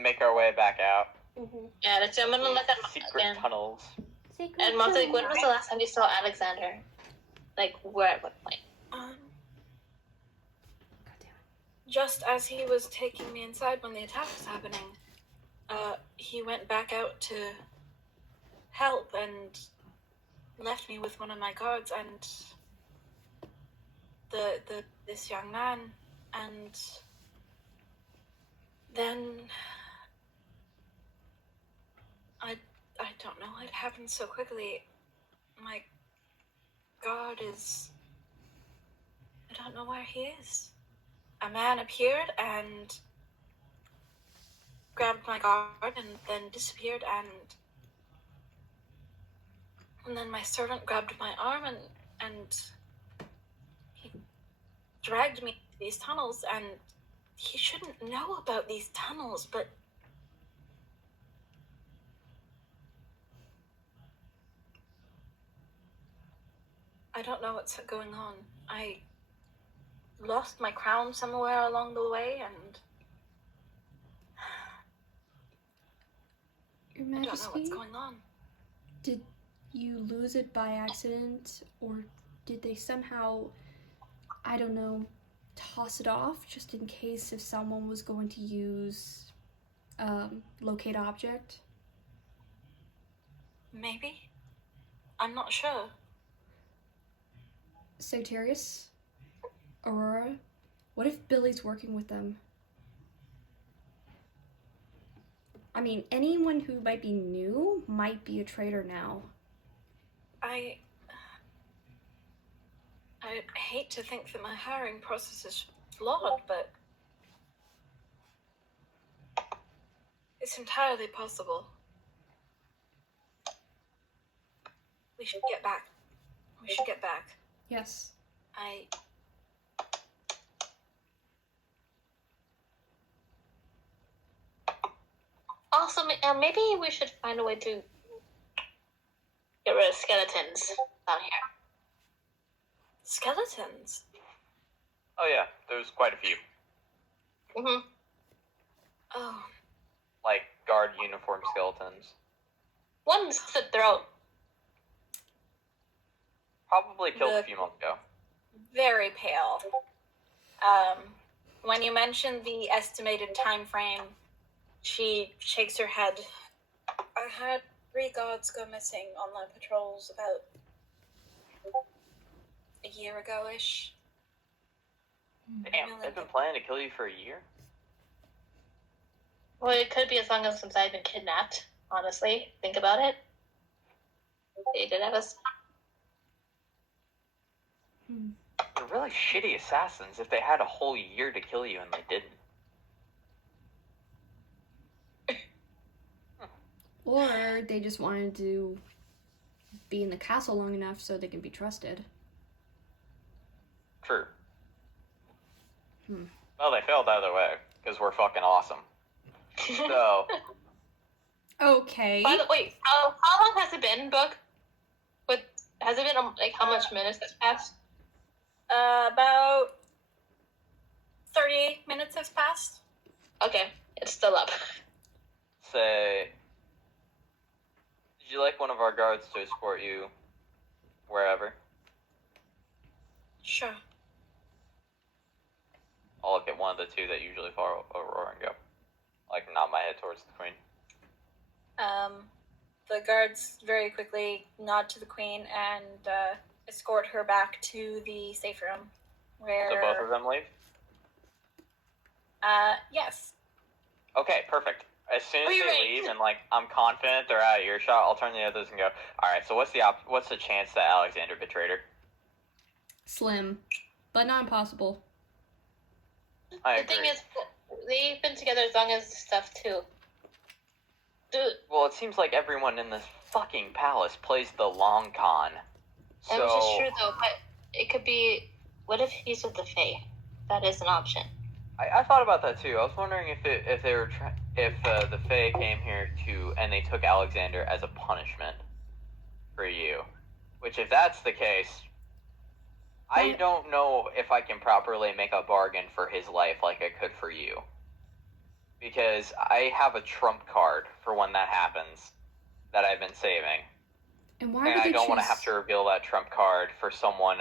Make our way back out. Yeah, that's I'm gonna look at Secret again. tunnels. And Mom's like, when was the last time you saw Alexander? Like, where at what point? Just as he was taking me inside when the attack was happening, he went back out to help and left me with one of my guards and this young man, and then I don't know, it happened so quickly. My guard is, I don't know where he is. A man appeared and grabbed my guard and then disappeared, and then my servant grabbed my arm and he dragged me to these tunnels, and he shouldn't know about these tunnels, but I don't know what's going on. I lost my crown somewhere along the way, and Your I don't know Majesty, what's going on. did you lose it by accident, or did they somehow, I don't know, toss it off just in case if someone was going to use locate object? Maybe? I'm not sure. Soterius? Aurora? What if Billy's working with them? I mean, anyone who might be new might be a traitor now. I hate to think that my hiring process is flawed, but it's entirely possible. We should get back. We should get back. Yes. Also, maybe we should find a way to get rid of skeletons down here. Skeletons? Oh yeah, there's quite a few. Mm-hmm. Oh, Like guard uniform skeletons. One slit throat. Probably killed a few months ago. very pale. When you mentioned the estimated time frame, she shakes her head. I had 3 guards go missing on my patrols about a year ago-ish. Damn, they've been planning to kill you for a year? Well, it could be as long as since I've been kidnapped, honestly. Think about it. They did have us. They're really shitty assassins if they had a whole year to kill you and they didn't. Or they just wanted to be in the castle long enough so they can be trusted. True. Well, they failed either way, because we're fucking awesome. So, Okay. By the way, how long has it been, Book? Has it been, like, how much minutes has passed? About 30 minutes has passed. Okay, it's still up. say, did you like one of our guards to escort you wherever? Sure. I'll look at one of the two that usually follow Aurora and go, like, nod my head towards the queen. The guards very quickly nod to the queen and escort her back to the safe room, where... So both of them leave? Yes. Okay, perfect. As soon as Oh, they you're right. leave and, like, I'm confident they're out of earshot, I'll turn to the others and go, alright, so what's the chance that Alexander betrayed her? Slim, but not impossible. I The agree. thing is, they've been together as long as stuff, too. Dude, Well, it seems like everyone in this fucking palace plays the long con. and which is So, true, though, but it could be, what if he's with the Fae? That is an option. I thought about that too. I was wondering if the Fae came here and they took Alexander as a punishment for you. Which, if that's the case, I don't know if I can properly make a bargain for his life like I could for you. Because I have a trump card for when that happens that I've been saving. And why And would I they don't want to choose- have to reveal that trump card for someone.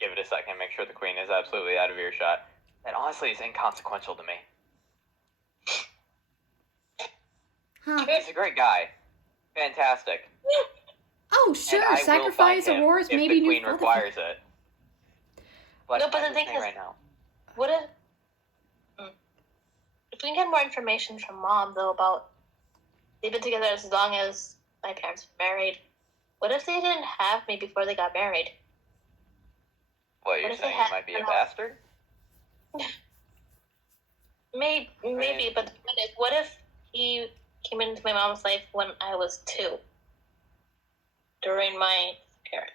Give it a second, make sure the queen is absolutely out of earshot. That honestly is inconsequential to me. Huh. He's a great guy. Fantastic. Oh, And sure. I will Sacrifice find him Aurora's if maybe the new queen father. requires it. But, No, but I'm the thing just saying is- right now. What if... If we can get more information from Mom, though, about... They've been together as long as my parents were married. What if they didn't have me before they got married? What, you're if they saying you had might be a enough- bastard? Maybe, but the point is, what if he came into my mom's life when I was 2? During my parents.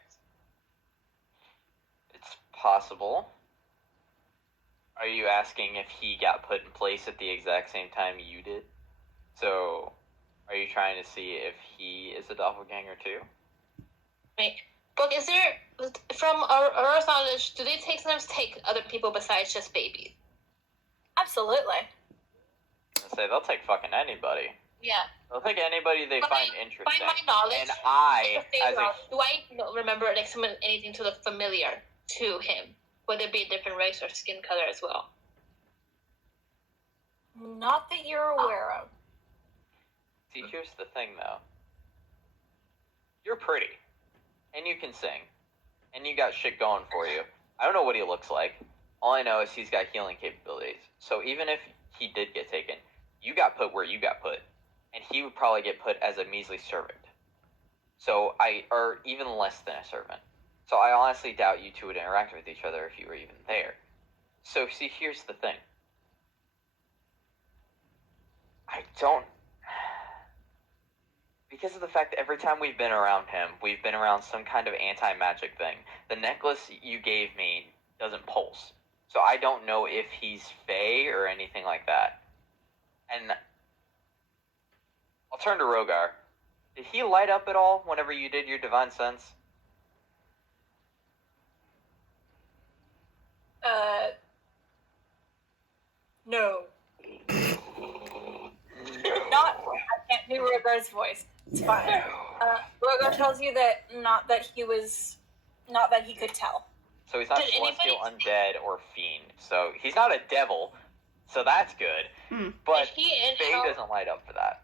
It's possible. Are you asking if he got put in place at the exact same time you did? So, are you trying to see if he is a doppelganger too? Right? But is there, from our knowledge, do they sometimes take other people besides just babies? Absolutely. I say they'll take fucking anybody. Yeah. They'll take anybody they But find by interesting. my knowledge, And I, as as a do I remember like anything to look familiar to him, whether it be a different race or skin color as well? Not that you're aware of. See, here's the thing, though. You're pretty, and you can sing, and you got shit going for you. I don't know what he looks like. All I know is he's got healing capabilities. So even if he did get taken, you got put where you got put, and he would probably get put as a measly servant. Or even less than a servant. So I honestly doubt you two would interact with each other if you were even there. So see, here's the thing. I don't... Because of the fact that every time we've been around him, we've been around some kind of anti-magic thing. The necklace you gave me doesn't pulse. So I don't know if he's Fae or anything like that. And I'll turn to Rogar. Did he light up at all whenever you did your divine sense? No. Not. I can't do Rogar's voice. It's fine. Rogar tells you that not that he could tell. So he's not Did celestial, anybody- undead, or fiend. So he's not a devil. So that's good. But Did he Fae doesn't light up for that.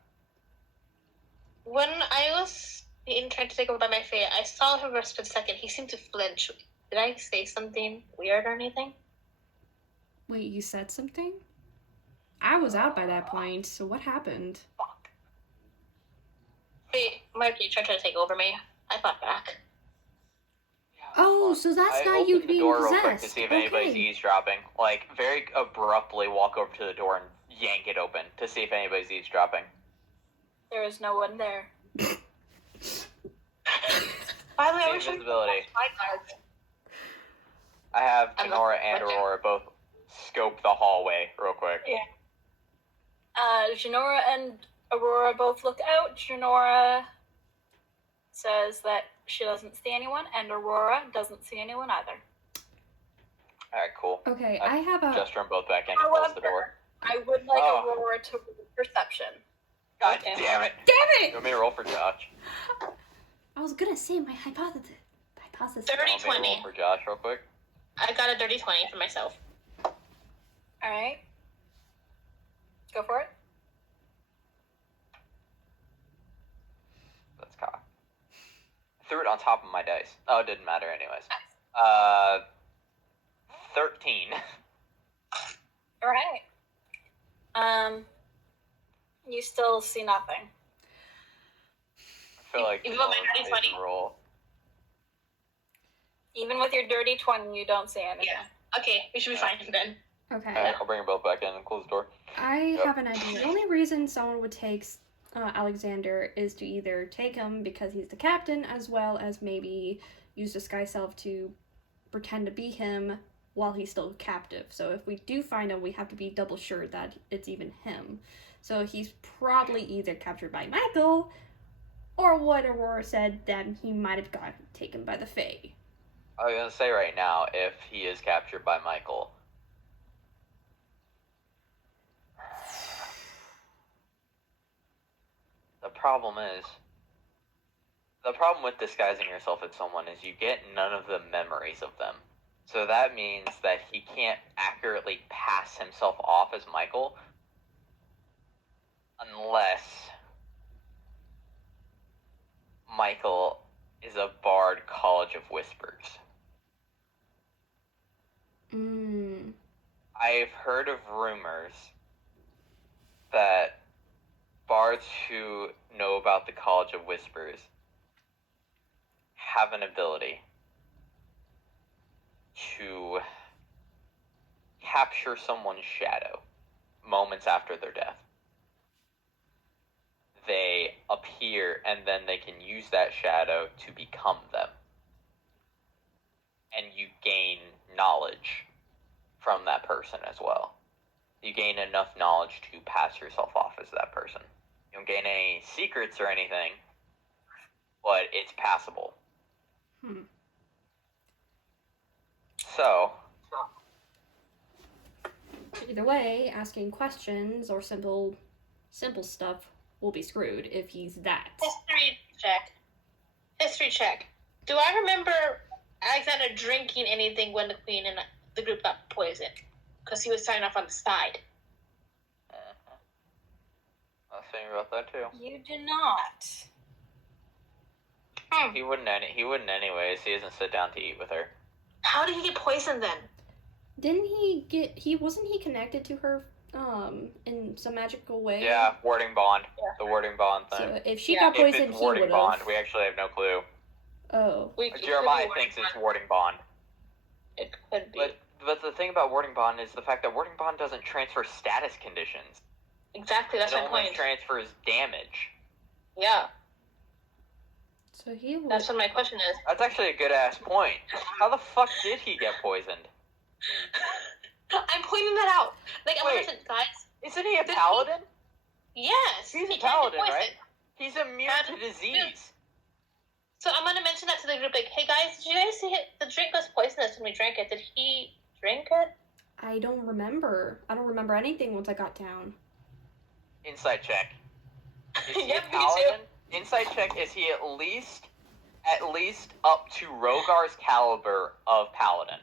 When I was being tried to take over by my fate, I saw him for a split second. He seemed to flinch. Did I say something weird or anything? Wait, you said something? I was out by that point, so what happened? Fuck. Wait, Marky tried to take over me. I fought back. Oh, so that's I not opened you the being door possessed. real quick to see if anybody's Okay. eavesdropping. Like, very abruptly walk over to the door and yank it open to see if anybody's eavesdropping. There is no one there. By the way, I See wish I could invisibility. my cards. I have I'm Janora not- and okay. Aurora both scope the hallway real quick. Yeah. Janora and Aurora both look out. Janora says that she doesn't see anyone, and Aurora doesn't see anyone either. Alright, cool. Okay, I I have a. Gesture them both back in and close the door. However, I would like Oh. Aurora to roll perception. God Okay. damn it! Damn You it! want me to roll for Josh? I was gonna say my hypothesis. Hypothesis. 30. You want me to roll 20. for Josh real quick? I got a dirty 20 for myself. All right. Go for it. That's cock. I threw it on top of my dice. Oh, it didn't matter anyways. 13. All right. You still see nothing. I feel like Even with my Janora's dirty made 20? the roll. Even with your dirty 20, you don't see anything. Yeah. Okay, we should be fine then. Okay. Alright, I'll bring them both back in and close the door. I have an idea. The only reason someone would take Alexander is to either take him because he's the captain, as well as maybe use the Sky Self to pretend to be him while he's still captive. So if we do find him, we have to be double sure that it's even him. So he's probably either captured by Michael, or what Aurora said, that he might have got taken by the Fae. I was gonna say right now, if he is captured by Michael, the problem with disguising yourself as someone is you get none of the memories of them. So that means that he can't accurately pass himself off as Michael unless Michael is a Bard College of Whispers. I've heard of rumors that bards who know about the College of Whispers have an ability to capture someone's shadow moments after their death. They appear and then they can use that shadow to become them. And you gain knowledge from that person as well. You gain enough knowledge to pass yourself off as that person. You don't gain any secrets or anything, but it's passable. Either way, asking questions or simple stuff will be screwed if he's that. History check. History check. Do I remember Alexander drinking anything when the queen and the group got poisoned? Because he was signing off on the side. I was thinking about that too. You do not. He wouldn't anyways. He doesn't sit down to eat with her. How did he get poisoned then? Didn't wasn't he connected to her in some magical way? Yeah, warding bond. Yeah. The warding bond thing. So if she Yeah. got If poisoned, it's he warding would bond, have. we actually have no clue. Oh. Jeremiah thinks it's warding bond. It could be. But the thing about warding bond is the fact that warding bond doesn't transfer status conditions. Exactly, that's it my only point. transfers damage. Yeah, So he would. that's what my question is. That's actually a good ass point. How the fuck did he get poisoned? I'm pointing that out. Like, I'm Wait. listen, guys. Isn't he a Did he- paladin? Yes, He's a he can't get paladin, poisoned. right? He's immune to disease. So I'm gonna mention that to the group. Like, hey guys, did you guys see it? The drink was poisonous when we drank it. Did he drink it? I don't remember. I don't remember anything once I got down. Insight check. Is he Yep, a me too. paladin? Insight check. Is he at least up to Rogar's caliber of paladin?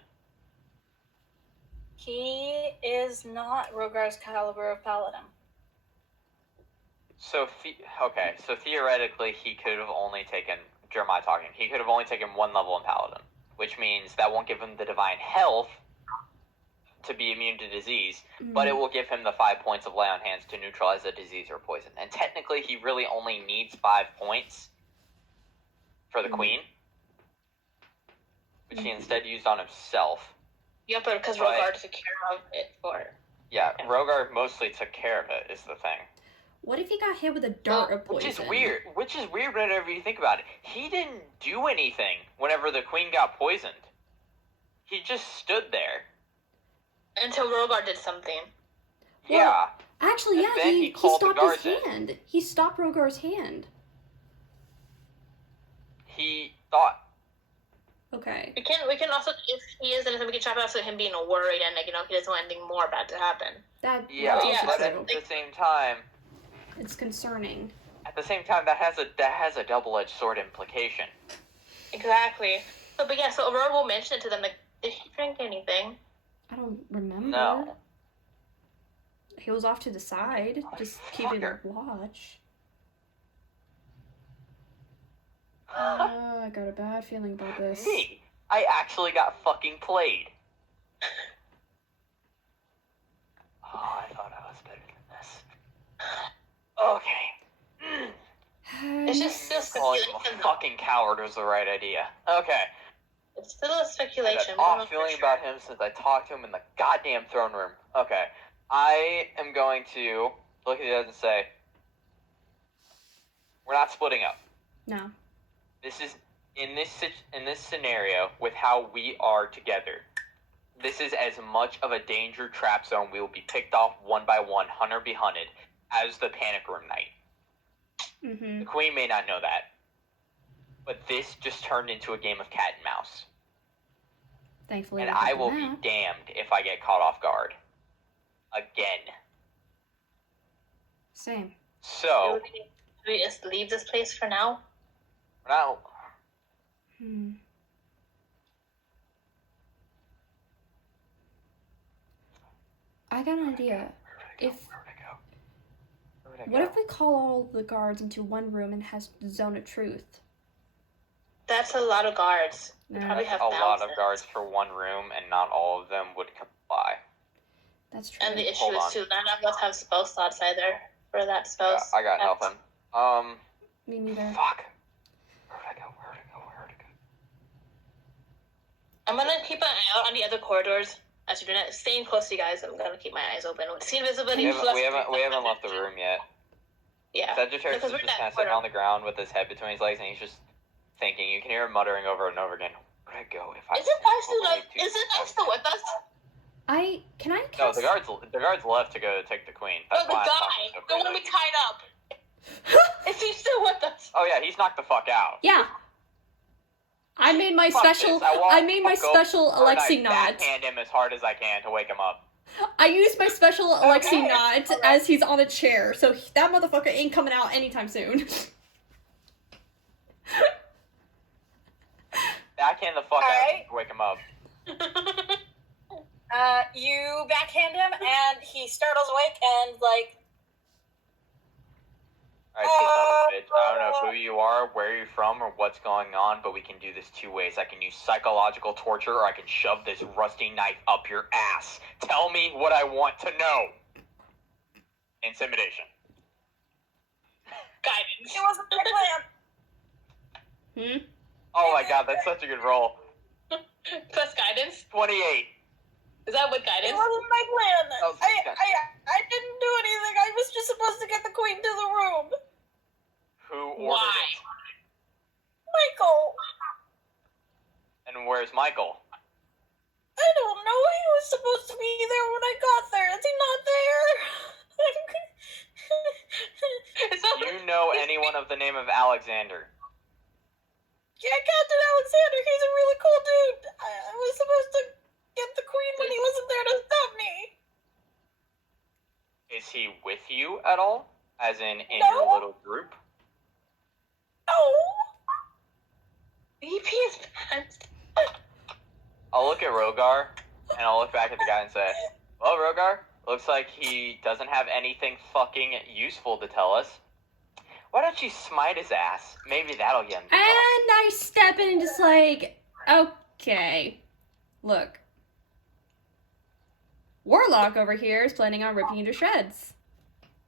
He is not Rogar's caliber of paladin. So theoretically, he could have only taken Jeremiah talking. He could have only taken one level in paladin, which means that won't give him the divine health to be immune to disease, but it will give him the 5 points of lay on hands to neutralize a disease or poison. And technically, he really only needs 5 points for the queen, which he instead used on himself. Yeah, but because Right. Rogar took care of it for her. Yeah, Rogar mostly took care of it, is the thing. What if he got hit with a dart of Which poison? is weird. Which is weird whenever you think about it. He didn't do anything whenever the queen got poisoned. He just stood there. Until Rogar did something. Yeah. Actually, And yeah, then he he called the stopped guards his in. hand. He stopped Rogar's hand. He thought. Okay. We can also, if he is innocent, we can chalk it up to him being worried and, like, you know, he doesn't want anything more bad to happen. That's Yeah, Yeah, but also at true. the same time, It's concerning. that has a double-edged sword implication. Exactly. But yeah, so Aurora will mention it to them, like, did he drink anything? I don't remember. No. He was off to the side, just keeping a watch. I got a bad feeling about this. Me, I actually got fucking played. Oh, I thought I was better than this. Okay. It's just still Calling him speculation, a though. fucking coward was the right idea. Okay. It's still a I had speculation. an we don't off know for feeling sure. about him since I talked to him in the goddamn throne room. Okay. I am going to look at the others and say, we're not splitting up. No. This is in this scenario with how we are together. This is as much of a danger trap zone. We will be picked off one by one, hunter be hunted, as the panic room night. Mm-hmm. The queen may not know that, but this just turned into a game of cat and mouse, Thankfully, and it I didn't will be happen. damned if I get caught off guard again. Same. So Do we just leave this place for now? we're not. Hmm. I got an idea. If what if we call all the guards into one room and has Zone of Truth? That's a lot of guards. We Nah, probably have a lot of thousands. guards for one room, and not all of them would comply. That's true. And the issue Hold is, on. too, none of us have spell slots either for that spell. Yeah, I got nothing. Me neither. Fuck. Where'd I go? I'm gonna keep an eye out on the other corridors. As you're doing it, staying close to you guys, I'm gonna keep my eyes open. See invisibility. We plus haven't left the room yet. Yeah. Sagittarius Because is we're just not kind of sitting on the ground with his head between his legs, and he's just thinking. You can hear him muttering over and over again. Where'd I go? If I Is it nice only to two Is it nice steps to with us? Can I No, cast? the guards left to go take the queen. No, That's the why I'm guy, talking so the one we quickly. tied up. Is he still with us? Oh yeah, he's knocked the fuck out. Yeah. I made my Fuck special. this, I made my walk special over and I Alexi knot. backhand him as hard as I can to wake him up. I used my special Alexi Okay. knot Alright. as he's on a chair, so that motherfucker ain't coming out anytime soon. Backhand the fuck out of Alright. him to wake him up. You backhand him, and he startles awake and like. Alright, son of a bitch. I don't know who you are, where you're from, or what's going on, but we can do this two ways. I can use psychological torture, or I can shove this rusty knife up your ass. Tell me what I want to know. Intimidation. Guidance. It wasn't my plan. Oh my god, that's such a good roll. Plus guidance. 28. Is that what It guidance? wasn't my plan. Oh, I didn't do anything. I was just supposed to get the queen to the room. Who ordered Why? it? Michael. And where's Michael? I don't know. He was supposed to be there when I got there. Is he not there? It's not. Do you know anyone of the name of Alexander? Yeah, Captain Alexander. He's a really cool dude. I was supposed to get the queen when he wasn't there to stop me. Is he with you at all? As in No. your little group? No. He pee his pants. I'll look at Rogar, and I'll look back at the guy and say, well, Rogar, looks like he doesn't have anything fucking useful to tell us. Why don't you smite his ass? Maybe that'll get him to And talk. I step in and just like, okay, look. Warlock over here is planning on ripping you to shreds.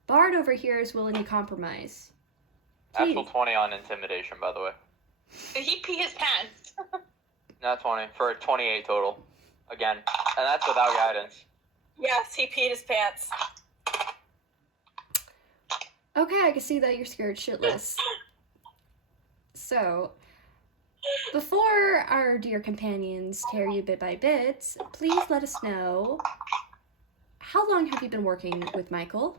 Bard over here is willing to compromise. Actual Please. 20 on intimidation, by the way. Did he pee his pants? Not 20, for a 28 total. Again. And that's without guidance. Yes, he peed his pants. Okay, I can see that you're scared shitless. So, before our dear companions tear you bit by bit, please let us know, how long have you been working with Michael?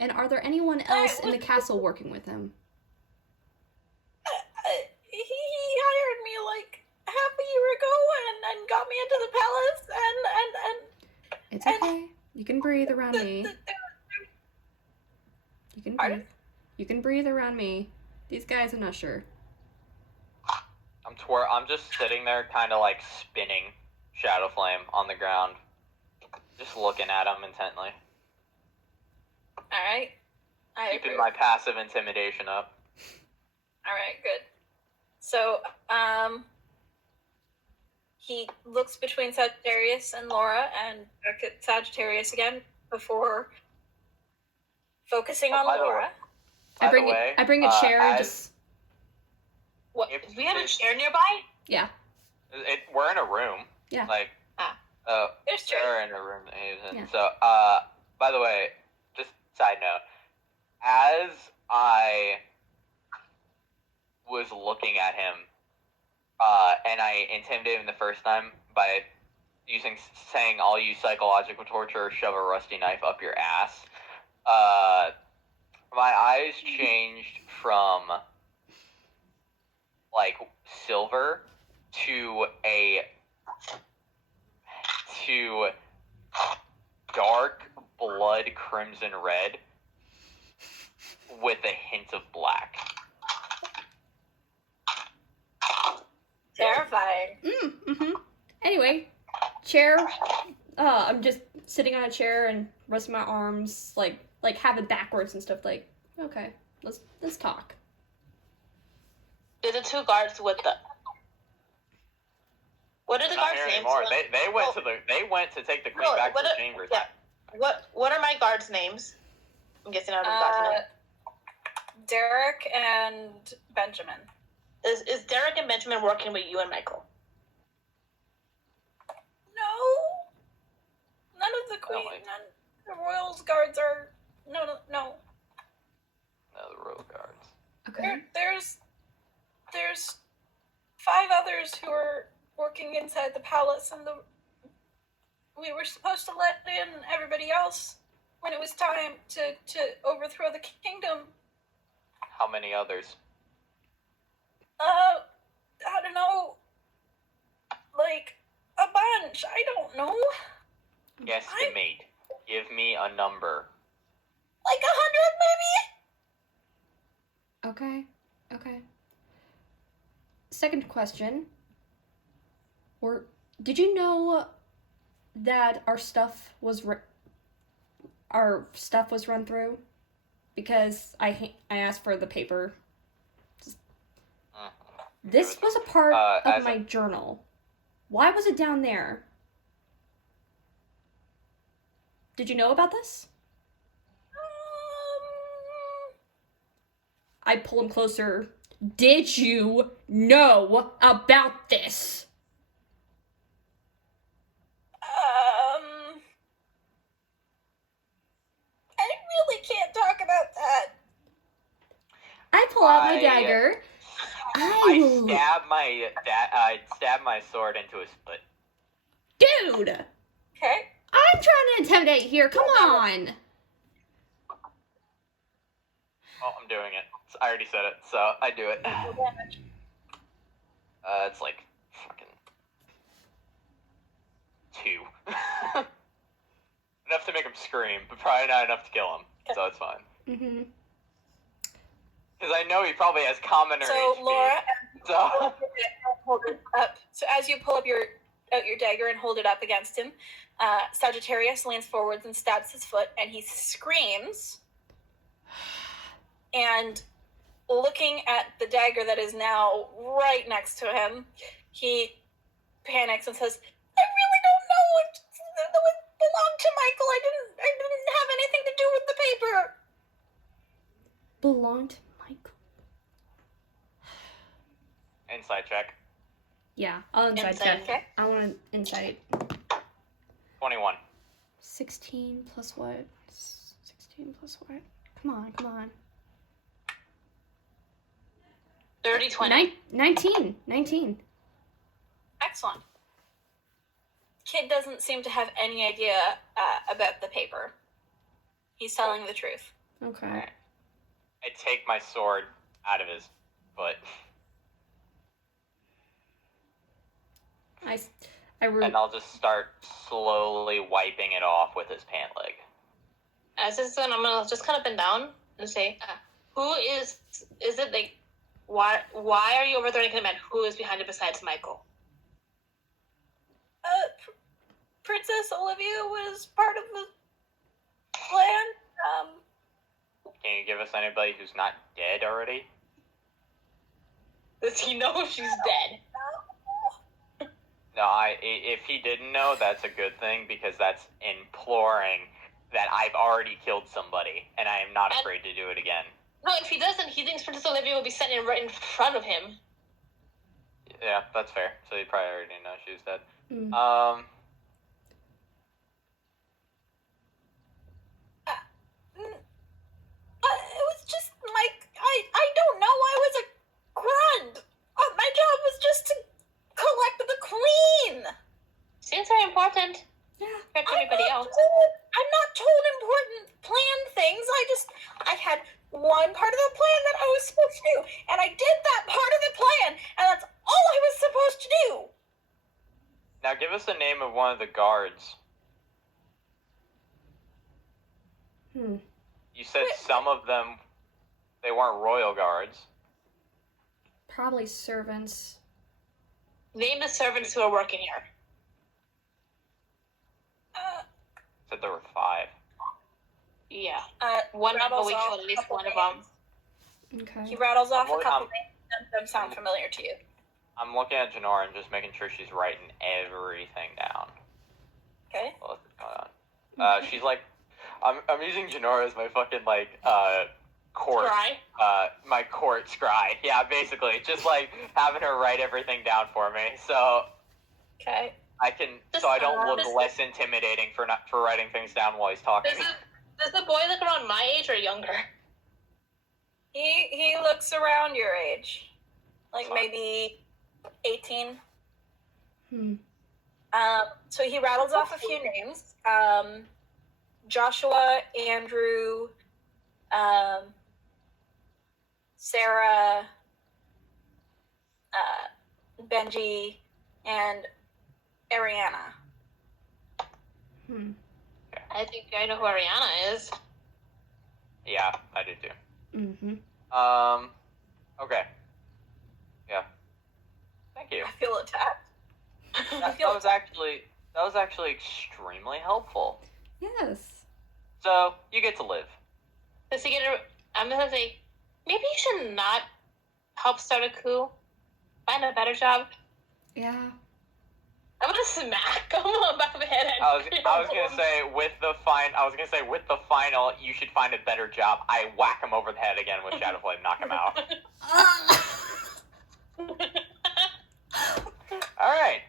And are there anyone else in the castle working with him? He hired me like half a year ago and got me into the palace It's okay. You can breathe around me. You can breathe. You can breathe around me. These guys, I'm not sure. I'm just sitting there kind of like spinning Shadow Flame on the ground. Just looking at him intently. Alright. I Keeping approve. my passive intimidation up. Alright, good. So, he looks between Sagittarius and Laura and back at Sagittarius again before focusing on By the way- Laura. I By bring the way, I bring a chair and as- just What? If Do we have a this- chair nearby? yeah. We're in a room. Yeah. Like, Ah. There's chairs. they're in a room that he's in. Yeah. So, by the way, just side note, as I was looking at him, and I intimidated him the first time by saying, I'll use psychological torture or shove a rusty knife up your ass, my eyes changed from, like, silver to dark blood crimson red with a hint of black. Terrifying. Anyway, chair. I'm just sitting on a chair and resting my arms, like have it backwards and stuff. Like, okay, let's talk. There's the two guards with the. What are the Not guards' here names? anymore. They went to take the queen No, back to what the are- chambers. yeah. What are my guards' names? I'm guessing I don't know the guards' names. Derek and Benjamin. Is Derek and Benjamin working with you and Michael? No. None of the queen, Really? none the royals guards are no. No, the royal guards. Okay. There's 5 others who are working inside the palace, and we were supposed to let in everybody else when it was time to overthrow the kingdom. How many others? I don't know, like a bunch. I don't know. Guesstimate. Give me a number. Like 100, maybe? Okay. Second question. Did you know that our stuff was run through? Because I asked for the paper. This was a part of my journal. Why was it down there? Did you know about this? I pull him closer. Did you know about this? I really can't talk about that. I pull out my dagger. I stab my sword into his foot. Dude! Okay. I'm trying to intimidate here. Come on. Oh, I'm doing it. I already said it, so I do it. It's like fucking 2. Enough to make him scream, but probably not enough to kill him. So it's fine. Mm-hmm. Because I know he probably has commoner So HP. Laura, So hold it up. So as you pull up your dagger and hold it up against him, Sagittarius leans forwards and stabs his foot, and he screams. And looking at the dagger that is now right next to him, he panics and says, "I really don't know what belonged to Michael. I didn't have anything to do with the paper." Belonged to Michael. insight check. Yeah, I'll inside check. Okay. I want to insight. 21. 16 plus what? 16 plus what? Come on. 30, 20. 19. Excellent. Kid doesn't seem to have any idea about the paper. He's telling the truth. Okay. Alright. I take my sword out of his foot. And I'll just start slowly wiping it off with his pant leg. As it's done, I'm gonna just kind of bend down and say, "Who is it like? Why are you overthrowing him? And who is behind it besides Michael?" Princess Olivia was part of the plan. Can you give us anybody who's not dead already? Does he know if she's dead? No, if he didn't know, that's a good thing, because that's imploring that I've already killed somebody, and I am not afraid to do it again. No, if he doesn't, he thinks Princess Olivia will be standing right in front of him. Yeah, that's fair. So he probably already knows she was dead. Mm. It was just I don't know. I was a grunt. My job was just to collect the queen. Seems very important. Yeah. Compared to anybody else. I'm not told important plan things. I had one part of the plan that I was supposed to do, and I did that part of the plan, and that's all I was supposed to do. Now give us the name of one of the guards. You said some of them, they weren't royal guards. Probably servants. Name the servants who are working here. Said there were 5. Yeah. One but we killed at least one of them. Okay. He rattles off a I'm- couple names. None of them sound familiar to you. I'm looking at Janora and just making sure she's writing everything down. Okay. What's going on? She's like, I'm using Janora as my fucking court. Scry? My court scry. Yeah, basically, just like having her write everything down for me, so Okay. I can, so I don't look less intimidating for writing things down while he's talking. Does the boy look around my age or younger? He looks around your age, like maybe 18. So he rattles off a few names. Joshua, Andrew, Sarah, Benji, and Ariana. I think I know who Ariana is. Yeah, I do too. Mm-hmm. Okay. Yeah. Thank you. I feel attacked. That was actually extremely helpful. Yes. So you get to live. Does he get a? I'm gonna say, maybe you should not help start a coup. Find a better job. Yeah. I'm gonna smack him on the back of the head. I was gonna say with the final, you should find a better job. I whack him over the head again with Shadowblade, knock him out. All right.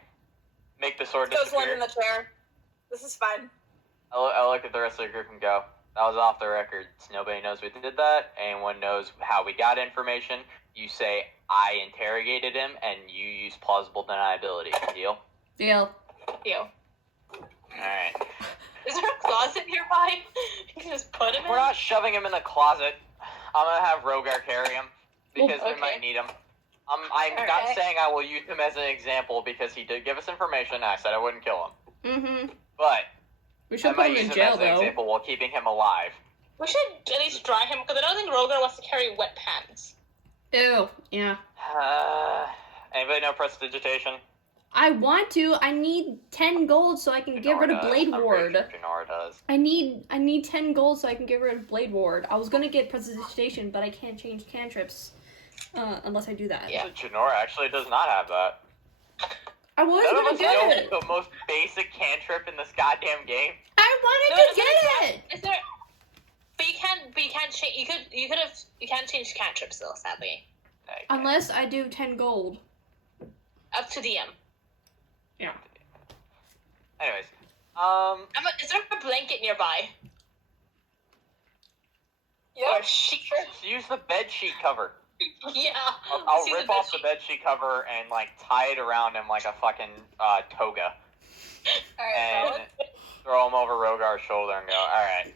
Make the sword Goes one disappear. in the chair. This is fine. I look at the rest of the group and go, that was off the record. Nobody knows we did that. Anyone knows how we got information. You say, I interrogated him, and you use plausible deniability. Deal? Deal. Deal. Alright. Is there a closet nearby? You can just put him in. We're not shoving him in the closet. I'm gonna have Rogar carry him, because we might need him. I'm not saying I will use him as an example, because he did give us information, and I said I wouldn't kill him. Mm-hmm. But We I should put might him use in him jail, as an though. example while keeping him alive. We should at least dry him, because I don't think Rogar wants to carry wet pants. Ew. Yeah. Anybody know prestidigitation? I want to. I need 10 gold so I can get rid of Blade Ward. I'm pretty sure Janora does. I need 10 gold so I can get rid of Blade Ward. I was gonna get Prestidigitation, but I can't change cantrips unless I do that. Yeah. Janora actually does not have that. I was None of gonna us get know it. the most basic cantrip in this goddamn game. I wanted to get it. Is there? But you can't change. You can't change cantrips though, sadly. Okay. Unless I do 10 gold. Up to DM. Yeah. Anyways, Is there a blanket nearby? Yep. Or a sheet? just use the bed sheet cover. Yeah. I'll Let's use rip the off the bedsheet. bed sheet cover and like tie it around him like a fucking toga, Alright, and throw him over Rogar's shoulder and go, all right.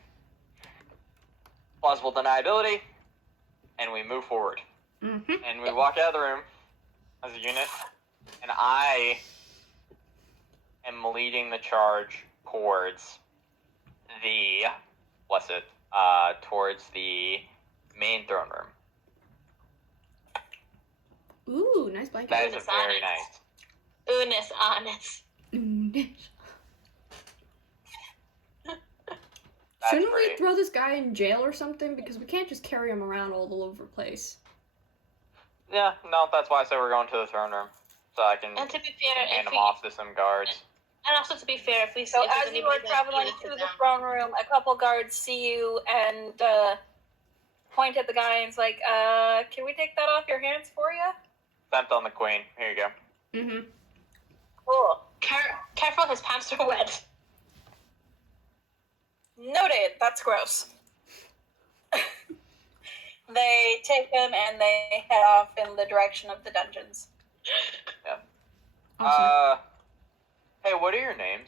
Plausible deniability, and we move forward. Mm-hmm. And we walk out of the room as a unit, and I am leading the charge towards towards the main throne room. Ooh, nice blanket. That is a It's very honest. nice. Unis honest. That's Shouldn't we great. throw this guy in jail or something? Because we can't just carry him around all over the place. Yeah, no, that's why I said we're going to the throne room. So I can And to be fair, hand him off to some guards. and also to be fair, if we So if there's as you anybody are that traveling needs through it the down. throne room, a couple guards see you and point at the guy and is like, can we take that off your hands for you? Sent on the queen. Here you go. Mm-hmm. Cool. Careful, his pants are wet. Noted. That's gross. They take him and they head off in the direction of the dungeons. Awesome. Hey, what are your names?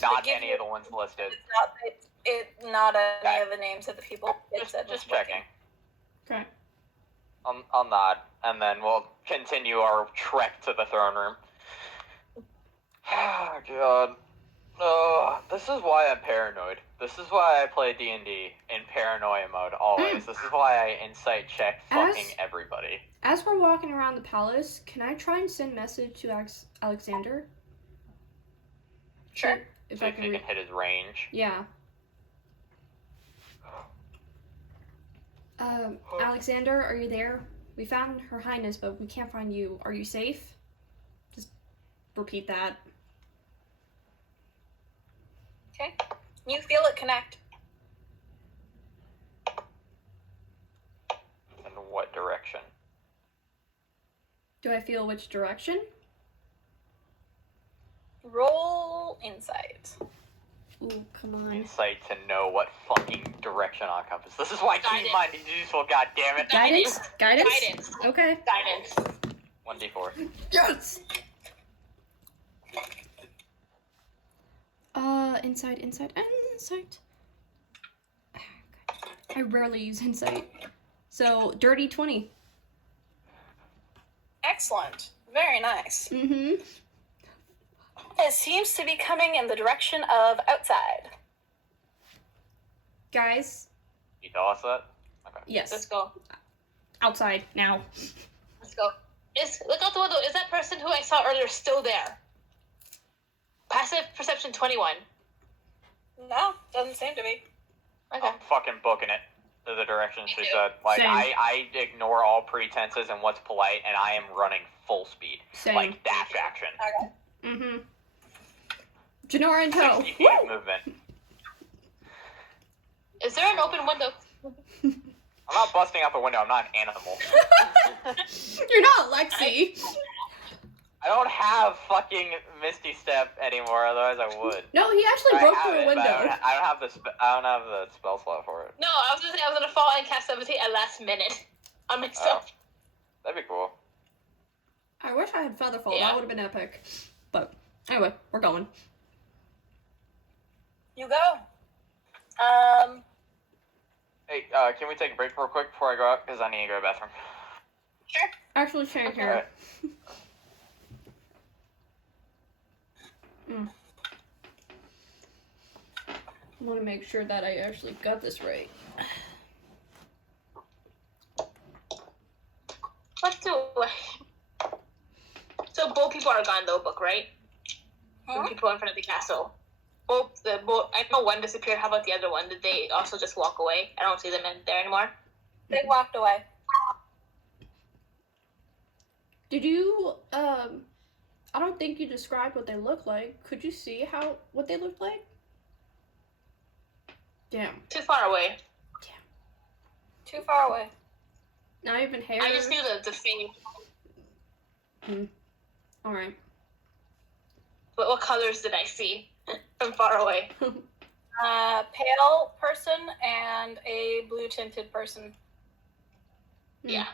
Not give any you- of the ones listed. It's not any Okay. of the names of the people. It said Just was checking. Okay. I'll nod, and then we'll continue our trek to the throne room. Oh, God. Oh, this is why I'm paranoid. This is why I play D&D in paranoia mode always. This is why I insight check fucking everybody. As we're walking around the palace, can I try and send message to Alexander? Sure. If So I if can you read. can hit his range. Yeah. Alexander, are you there? We found Her Highness, but we can't find you. Are you safe? Just repeat that. Okay. You feel it connect. In what direction? Do I feel which direction? Roll insight. Ooh, come on. Insight to know what fucking direction on compass. This is why keep Guidance. mind is useful, goddammit. Guidance? Guidance? Guidance. Okay. Guidance. 1d4. Yes! Insight. I rarely use insight. So, dirty 20. Excellent. Very nice. Mm-hmm. It seems to be coming in the direction of outside. Guys, You tell us that? Okay. yes. Let's go. Outside now. Let's go. Look out the window. Is that person who I saw earlier still there? Passive perception 21. No, doesn't seem to be. Okay. I'm fucking booking it to the direction she Me too. said. Like, Same. I ignore all pretenses and what's polite, and I am running full speed. Same. Like, dash action. Okay. Mm-hmm. Janora in tow. 60 feet of movement. Is there an open window? I'm not busting out the window. I'm not an animal. You're not Lexi. I don't have fucking Misty Step anymore. Otherwise, I would. No, he actually I broke have through a it, but window. I don't have the. I don't have the spell slot for it. No, I was gonna say I was gonna fall and cast Levitate at last minute on myself. That'd be cool. I wish I had Featherfall. Yeah. That would have been epic. But anyway, we're going. You go. Hey, can we take a break real quick before I go out? Because I need to go to the bathroom. Sure. Actually, same Okay. here. I want to make sure that I actually got this right. Let's do it. So both people are gone though, book, right? Huh? The people in front of the castle. Both I know one disappeared. How about the other one? Did they also just walk away? I don't see them in there anymore. They walked away. Did you, I don't think you described what they look like. Could you see what they looked like? Damn. Too far away. Too far away. Not even hair? I just knew the face. Alright. But what colors did I see from far away? Pale person and a blue tinted person. Yeah.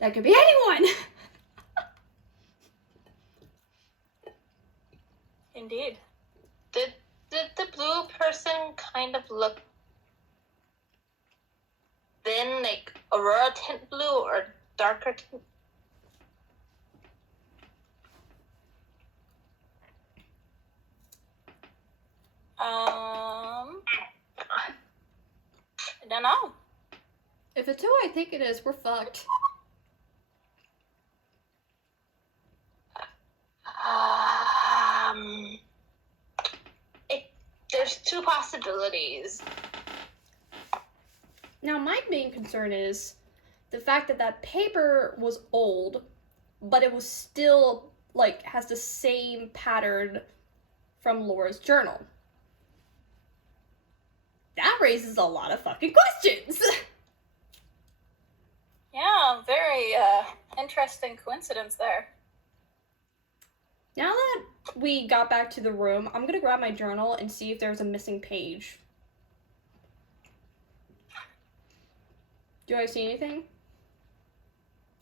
That could be anyone! Indeed. Did the blue person kind of look thin, like Aurora tint blue or darker tint? I don't know. If it's who I think it is, we're fucked. There's two possibilities. Now, my main concern is the fact that that paper was old, but it was still, like, has the same pattern from Laura's journal. That raises a lot of fucking questions! Yeah, very interesting coincidence there. Now that we got back to the room, I'm gonna grab my journal and see if there's a missing page. Do I see anything?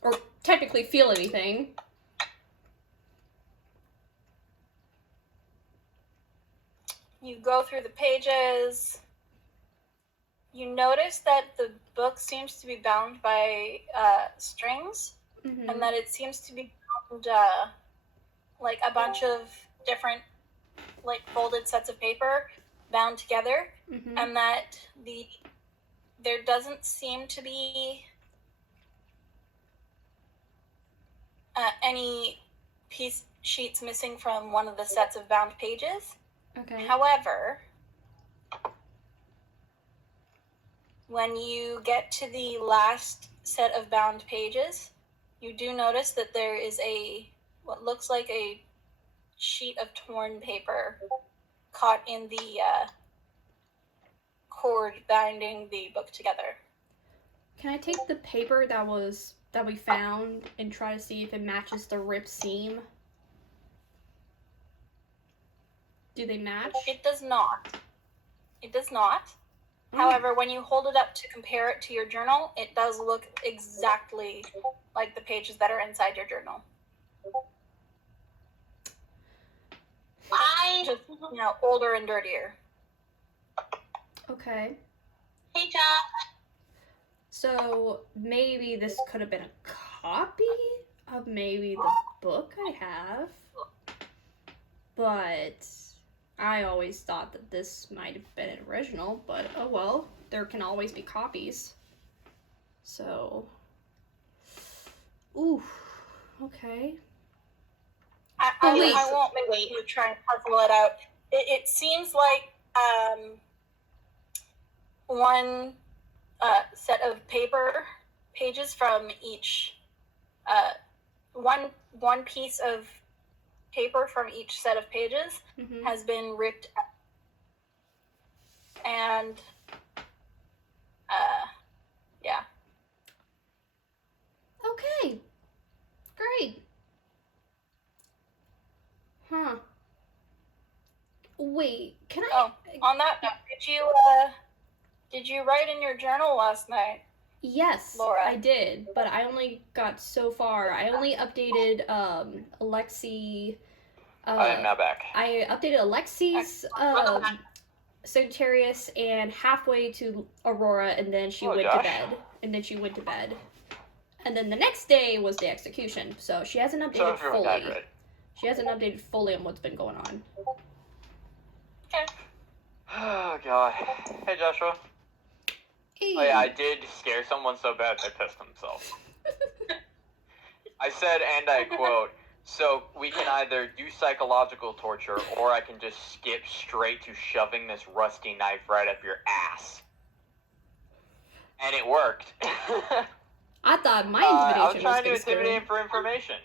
Or technically feel anything? You go through the pages. You notice that the book seems to be bound by strings, Mm-hmm. and that it seems to be bound like a bunch of different, like, folded sets of paper bound together, Mm-hmm. and that there doesn't seem to be any sheets missing from one of the sets of bound pages. Okay. However, when you get to the last set of bound pages, you do notice that there is what looks like a sheet of torn paper caught in the cord binding the book together. Can I take the paper that we found and try to see if it matches the rip seam? Do they match? It does not. It does not. Oh. However, when you hold it up to compare it to your journal, it does look exactly like the pages that are inside your journal. Just, older and dirtier. Okay. Hey, Josh. So maybe this could have been a copy of maybe the book I have, but I always thought that this might have been an original, but oh well, there can always be copies. So, ooh, okay. I won't make you try and puzzle it out. It seems like one set of pages from each one piece of paper from each set of pages has been ripped out. And yeah. Okay. Great. Huh. Wait, can I... Oh, on that note, did you write in your journal last night? Yes, Laura? I did, but I only got so far. I only updated Alexi. I am now back. I updated Alexi's Sagittarius and halfway to Aurora, and then she went to bed. And then the next day was the execution, so she hasn't updated fully. She hasn't updated fully on what's been going on. Okay. Oh god. Hey Joshua. Hey. Oh yeah, I did scare someone so bad they pissed themselves. I said, and I quote, "So we can either do psychological torture, or I can just skip straight to shoving this rusty knife right up your ass." And it worked. I thought my I was intimidation trying to was gonna intimidate him for information.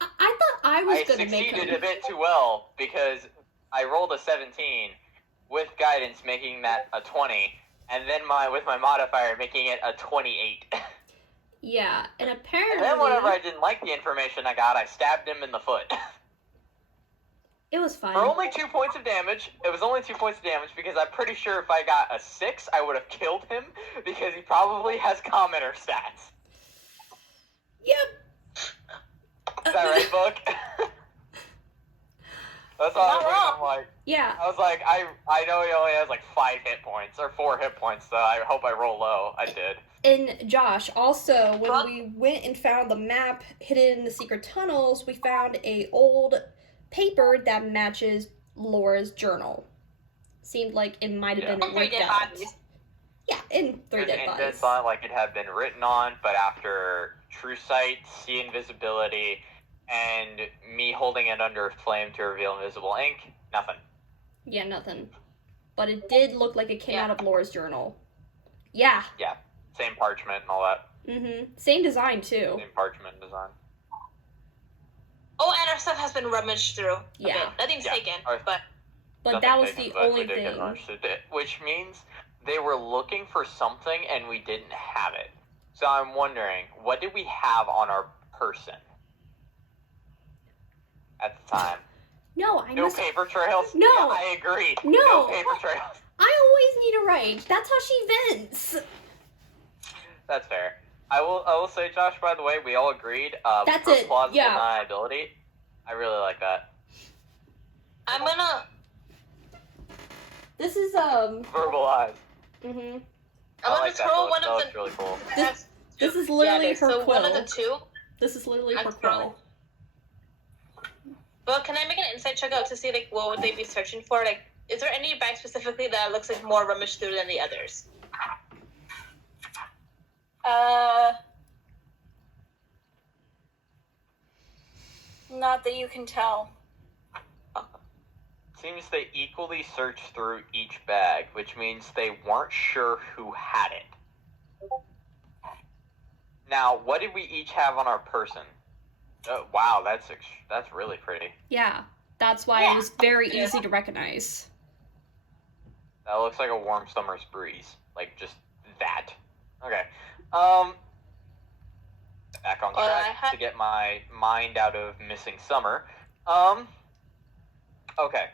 I thought I was gonna make him. I succeeded a bit too well, because I rolled a 17 with guidance, making that a 20, and then with my modifier making it a 28. Yeah, and apparently... And then whenever I didn't like the information I got, I stabbed him in the foot. It was fine. For only 2 points of damage. It was only 2 points of damage, because I'm pretty sure if I got a 6, I would have killed him, because he probably has commenter stats. Yep. Is that right, Book? That's all I was wrong. I'm like. Yeah. I was like, I know he only has like 5 hit points, or 4 hit points, so I hope I roll low. I did. And Josh, also, when we went and found the map hidden in the secret tunnels, we found a old paper that matches Laura's journal. Seemed like it might have been ripped out. Yeah, in 3 dead bodies. Indents on it like it had been written on, but after True Sight, See Invisibility, and me holding it under flame to reveal invisible ink, nothing. Yeah, nothing. But it did look like it came out of Laura's journal. Yeah. Yeah, same parchment and all that. Mm-hmm. Same design, too. Same parchment design. Oh, and our stuff has been rummaged through. Yeah. Okay, nothing's taken, but that was taken, the but only we did thing. get rushed. Which means they were looking for something and we didn't have it. So I'm wondering, what did we have on our person at the time? No, I No must... paper trails? No. Yeah, I agree. No. No paper trails. I always need a write. That's how she vents. That's fair. I will say, Josh, by the way, we all agreed. That's for it, plausible yeah. deniability. I really like that. I'm gonna... This is, Verbalize. Mm-hmm. I'm gonna like that. throw That one of looks the... really cool. This is literally her so quill. one of the two. This is literally I'm her throwing. quill. Well, can I make an insight check out to see, like, what would they be searching for? Like, is there any bag specifically that looks like more rummaged through than the others? Not that you can tell. Seems they equally searched through each bag, which means they weren't sure who had it. Now, what did we each have on our person? Oh, wow, that's really pretty. Yeah, that's why it was very easy to recognize. That looks like a warm summer's breeze. Like, just that. Okay. Back on track to get my mind out of missing summer. Okay.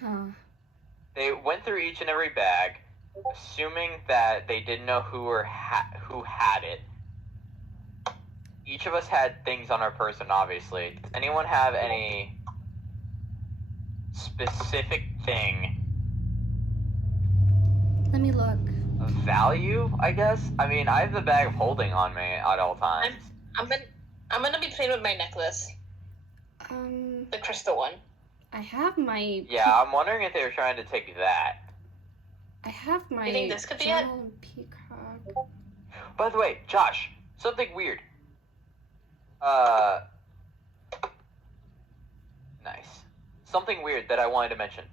Huh. They went through each and every bag, assuming that they didn't know who had it. Each of us had things on our person, obviously. Does anyone have any specific thing Let me look. value, I guess. I mean, I have the bag of holding on me at all times. I'm gonna be playing with my necklace, the crystal one. I have my. Yeah, I'm wondering if they were trying to take that. I have my. You think this could be it? journal and peacock. By the way, Josh, something weird. Nice. Something weird that I wanted to mention.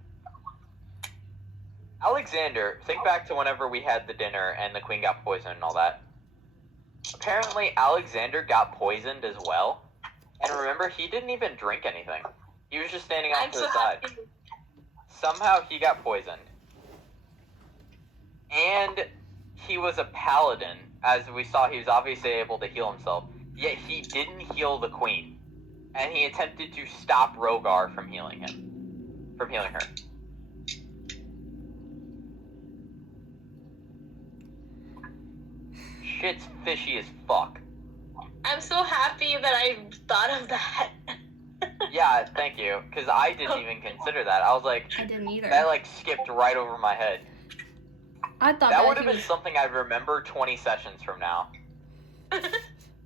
Alexander, think back to whenever we had the dinner and the queen got poisoned and all that. Apparently, Alexander got poisoned as well. And remember, he didn't even drink anything. He was just standing off I'm to so the side. happy. Somehow he got poisoned. And he was a paladin. As we saw, he was obviously able to heal himself. Yet he didn't heal the queen. And he attempted to stop Rogar from healing him. From healing her. Shit's fishy as fuck. I'm so happy that I thought of that. Yeah, thank you. Because I didn't even consider that. I was like, I didn't either. that like skipped right over my head. I thought That would he have been was. something I remember 20 sessions from now.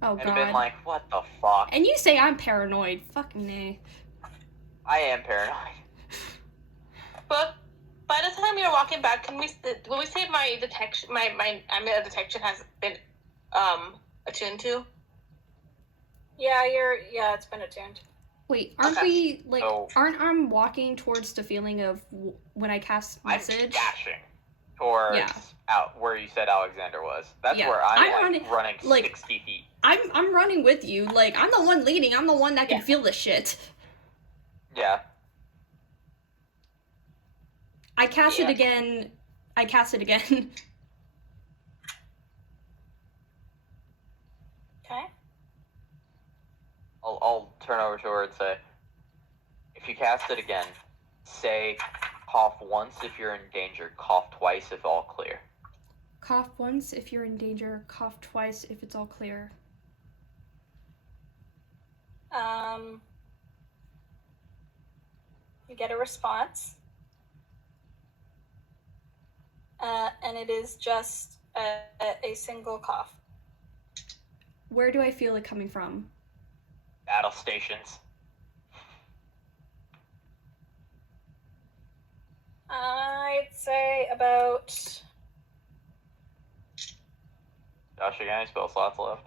Oh And have been god. like, what the fuck? And you say I'm paranoid. Fuck me. I am paranoid. But by the time we are walking back, will we say my detection, my amulet detection has been attuned to? Yeah, it's been attuned. Wait, aren't Okay. we like? So- Aren't I walking towards the feeling of when I cast I'm message? dashing towards Yeah. out where you said Alexander was. That's Yeah, where I'm I'm like, running- running like- 60 feet. I'm running with you. Like I'm the one leading. I'm the one that can Yeah. feel the shit. Yeah. I cast it Yeah. again. I cast it again. Okay. I'll turn over to her and say, if you cast it again, say cough once if you're in danger, cough twice if all clear. Cough once if you're in danger. Cough twice if it's all clear. You get a response. And it is just a single cough. Where do I feel it coming from? Battle stations. I'd say about. Josh, you got any spell slots left?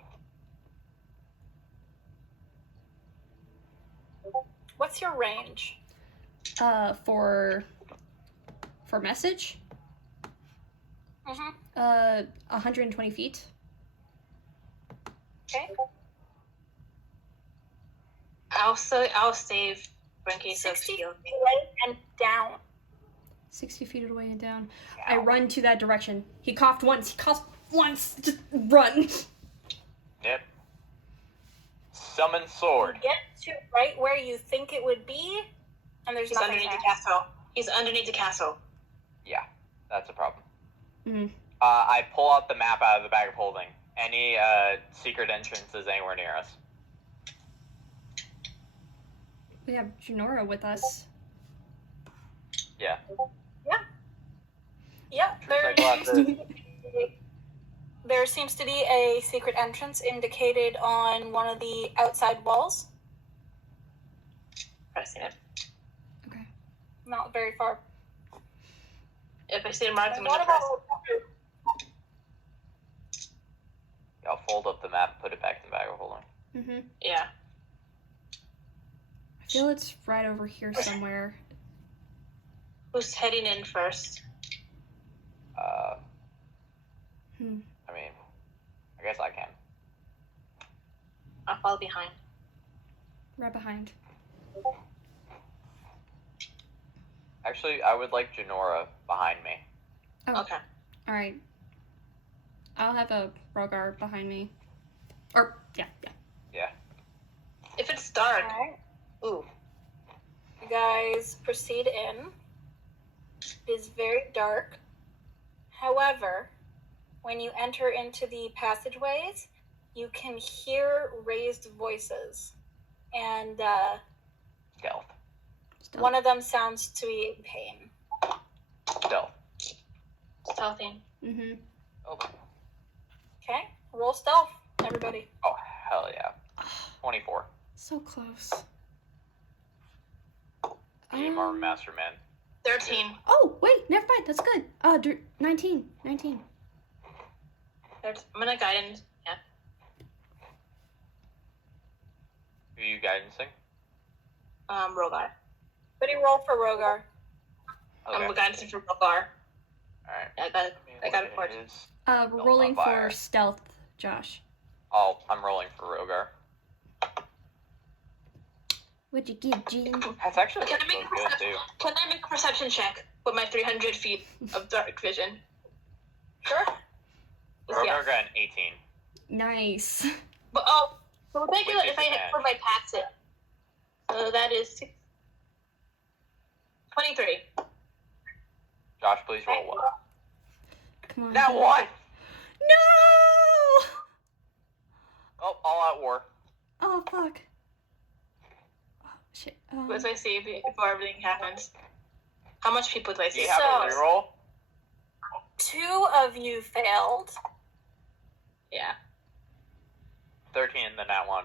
What's your range? For message. Mm-hmm. 120 feet. Okay. I'll save for in case of 60 shield. away and down. 60 feet away and down. I run to that direction. He coughed once. He coughed once. Just run. Yep. Summon sword. Get to right where you think it would be, and there's He's nothing underneath there. the castle. He's underneath the castle. Yeah, that's a problem. Mhm. I pull out the map out of the bag of holding. Any secret entrances anywhere near us? We have Junora with us. Yeah. Yeah, True there seems to be a secret entrance indicated on one of the outside walls. Pressing it. Okay. Not very far. If I see a mark, I'm What gonna press. about Yeah, I'll fold up the map and put it back in the bag of holding. Mhm. Yeah. I feel it's right over here somewhere. Who's heading in first? I mean, I guess I can. I'll follow behind. Right behind. Actually, I would like Janora behind me. Oh. Okay. All right. I'll have a Rogar behind me. Or yeah. If it's dark, Alright. ooh, You guys proceed in. It is very dark. However, when you enter into the passageways, you can hear raised voices. And Stealth. Still. one of them sounds to be in pain. Stealth. Stealthing. Mm-hmm. Oh, Okay, roll stealth, everybody. oh hell yeah. 24. So close. Team or Master Man. 13. Oh, wait, never mind. That's good. 19. 19. I'm gonna guidance. Yeah. Who are you guidancing? Rogar. Everybody roll for Rogar. Okay. I'm guidancing for Rogar. Alright. I got a What 14. is- We're rolling on fire. for stealth, Josh. I'm rolling for Rogar. What'd you give, Jean? That's actually Can I make so a good perception? too. Can I make a perception check with my 300 feet of dark vision? Sure. Rogar Yeah. got an 18. Nice. But so thank you With if I hit for my pass it. So that is 23. Josh, please roll one. Come on. That one! No! Oh, all out war. Oh, fuck. Oh, shit. What do I see before everything happens? How much people do I Do see? you have a So- reroll? 2 of you failed. Yeah. 13 and then that one.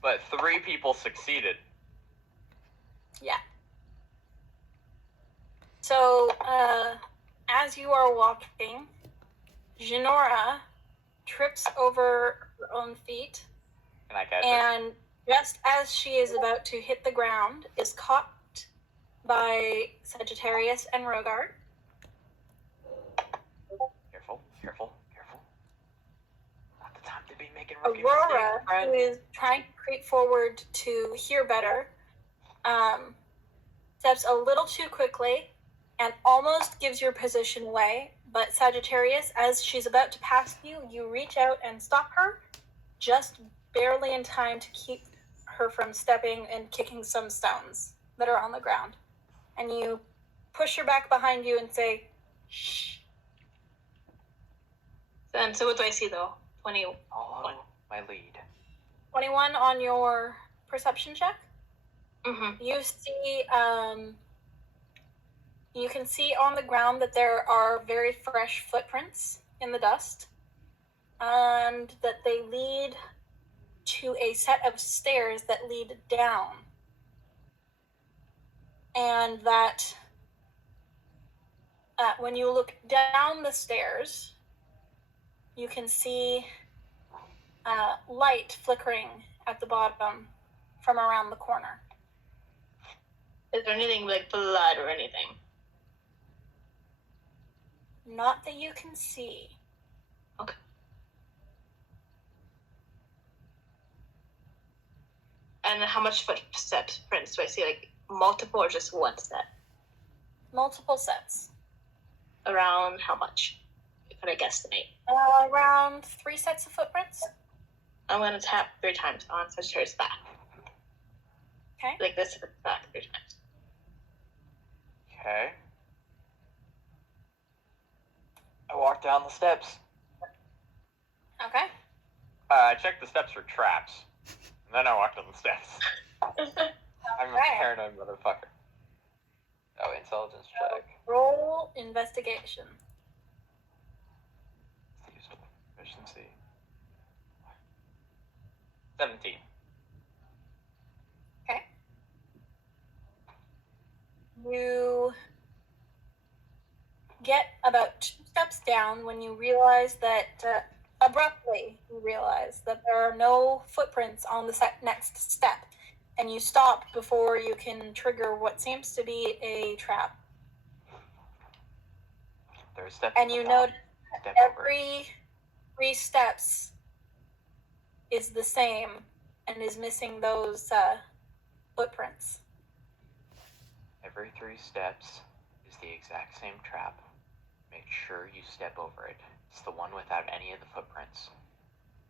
But 3 people succeeded. So, as you are walking, Jinora trips over her own feet, Can I catch it? and just as she is about to hit the ground, is caught by Sagittarius and Rogar. Careful, careful, careful. Not the time to be making rookie Aurora, mistakes, who is trying to creep forward to hear better, steps a little too quickly and almost gives your position away. But Sagittarius, as she's about to pass you, you reach out and stop her, just barely in time to keep her from stepping and kicking some stones that are on the ground. And you push her back behind you and say, "Shh." And so what do I see though? 20. Oh, my lead. 21 on your perception check. Mm-hmm. You see, you can see on the ground that there are very fresh footprints in the dust, and that they lead to a set of stairs that lead down. And that when you look down the stairs, you can see light flickering at the bottom from around the corner. Is there anything like blood or anything? Not that you can see. And how much footsteps prints do I see? Like multiple or just one step? Multiple sets. Around how much? Could I guesstimate? Around 3 sets of footprints. I'm gonna tap 3 times on Sagittarius back. Okay. Like this back 3 times. Okay. I walk down the steps. Okay. I check the steps for traps. And then I walk down the steps. I'm a Okay. paranoid motherfucker. Oh, intelligence check. Roll investigation. Useful efficiency. 17. Okay. You get about 2 steps down when you realize that abruptly you realize that there are no footprints on the next step, and you stop before you can trigger what seems to be a trap. There's steps. And you notice Step over. every 3 steps is the same and is missing those footprints. Every 3 steps is the exact same trap. Make sure you step over it. It's the one without any of the footprints.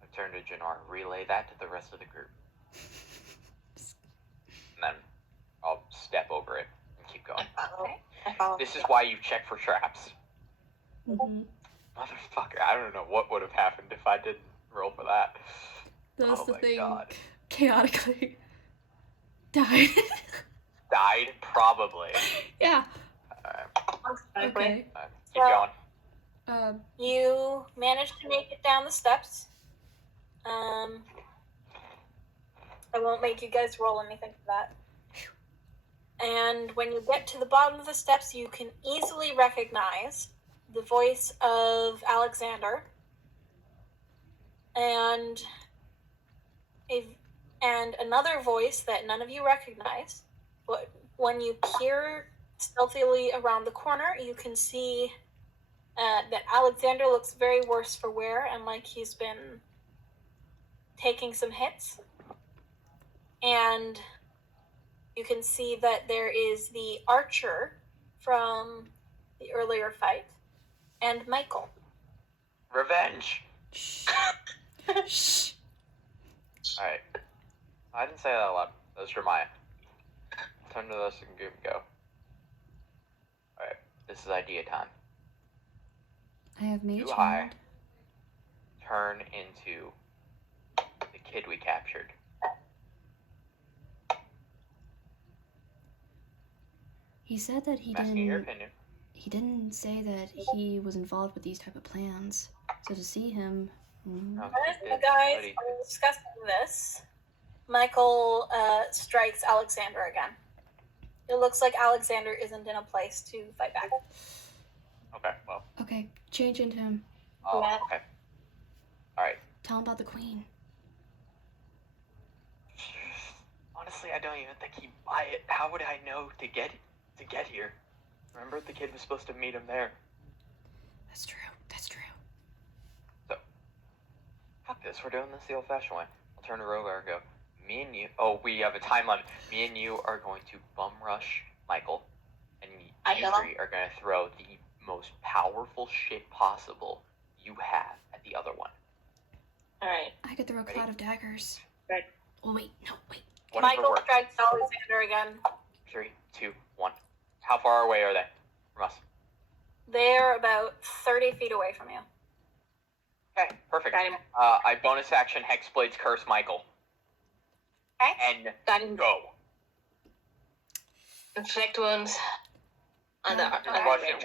I turn to Jannar, relay that to the rest of the group. And then I'll step over it and keep going. Okay. I follow. This is why you check for traps. Mm-hmm. Motherfucker, I don't know what would have happened if I didn't roll for that. That's Oh the my thing. God. Chaotically died. Died? Probably. Yeah. Alright, Okay. keep going. You manage to make it down the steps. I won't make you guys roll anything for that. And when you get to the bottom of the steps, you can easily recognize the voice of Alexander and another voice that none of you recognize. But when you peer stealthily around the corner, you can see that Alexander looks very worse for wear and like he's been taking some hits. And you can see that there is the archer from the earlier fight and Michael. Revenge. Shh. Shh. Alright. I didn't say that out loud. That was Jeremiah. Turn to this and give it a go. Alright. This is idea time. I have mage Too high. hand. Turn into the kid we captured. He said that he I'm asking your didn't. opinion. He didn't say that he was involved with these type of plans. So to see him. No, As he the did, guys but he are discussing this, Michael strikes Alexander again. It looks like Alexander isn't in a place to fight back. Okay, well. Okay, change into him. Oh, Yeah. okay. Alright. Tell him about the queen. Honestly, I don't even think he'd buy it. How would I know to get here? Remember, the kid was supposed to meet him there. That's true. That's true. Fuck this, we're doing this the old-fashioned way. I'll turn to Rogar and go, me and you... Oh, we have a time limit. Me and you are going to bum rush Michael, and you know. three are going to throw the most powerful shit possible you have at the other one. Alright. I could throw a Ready? cloud of daggers. Right. Oh wait, no, wait. Whatever Michael works. strikes Alexander again. 3, 2, 1. How far away are they from us? They're about 30 feet away from you. Okay, perfect. Got him. I bonus action Hexblade's Curse Michael. Okay. And Got him. go. Inflict wounds on the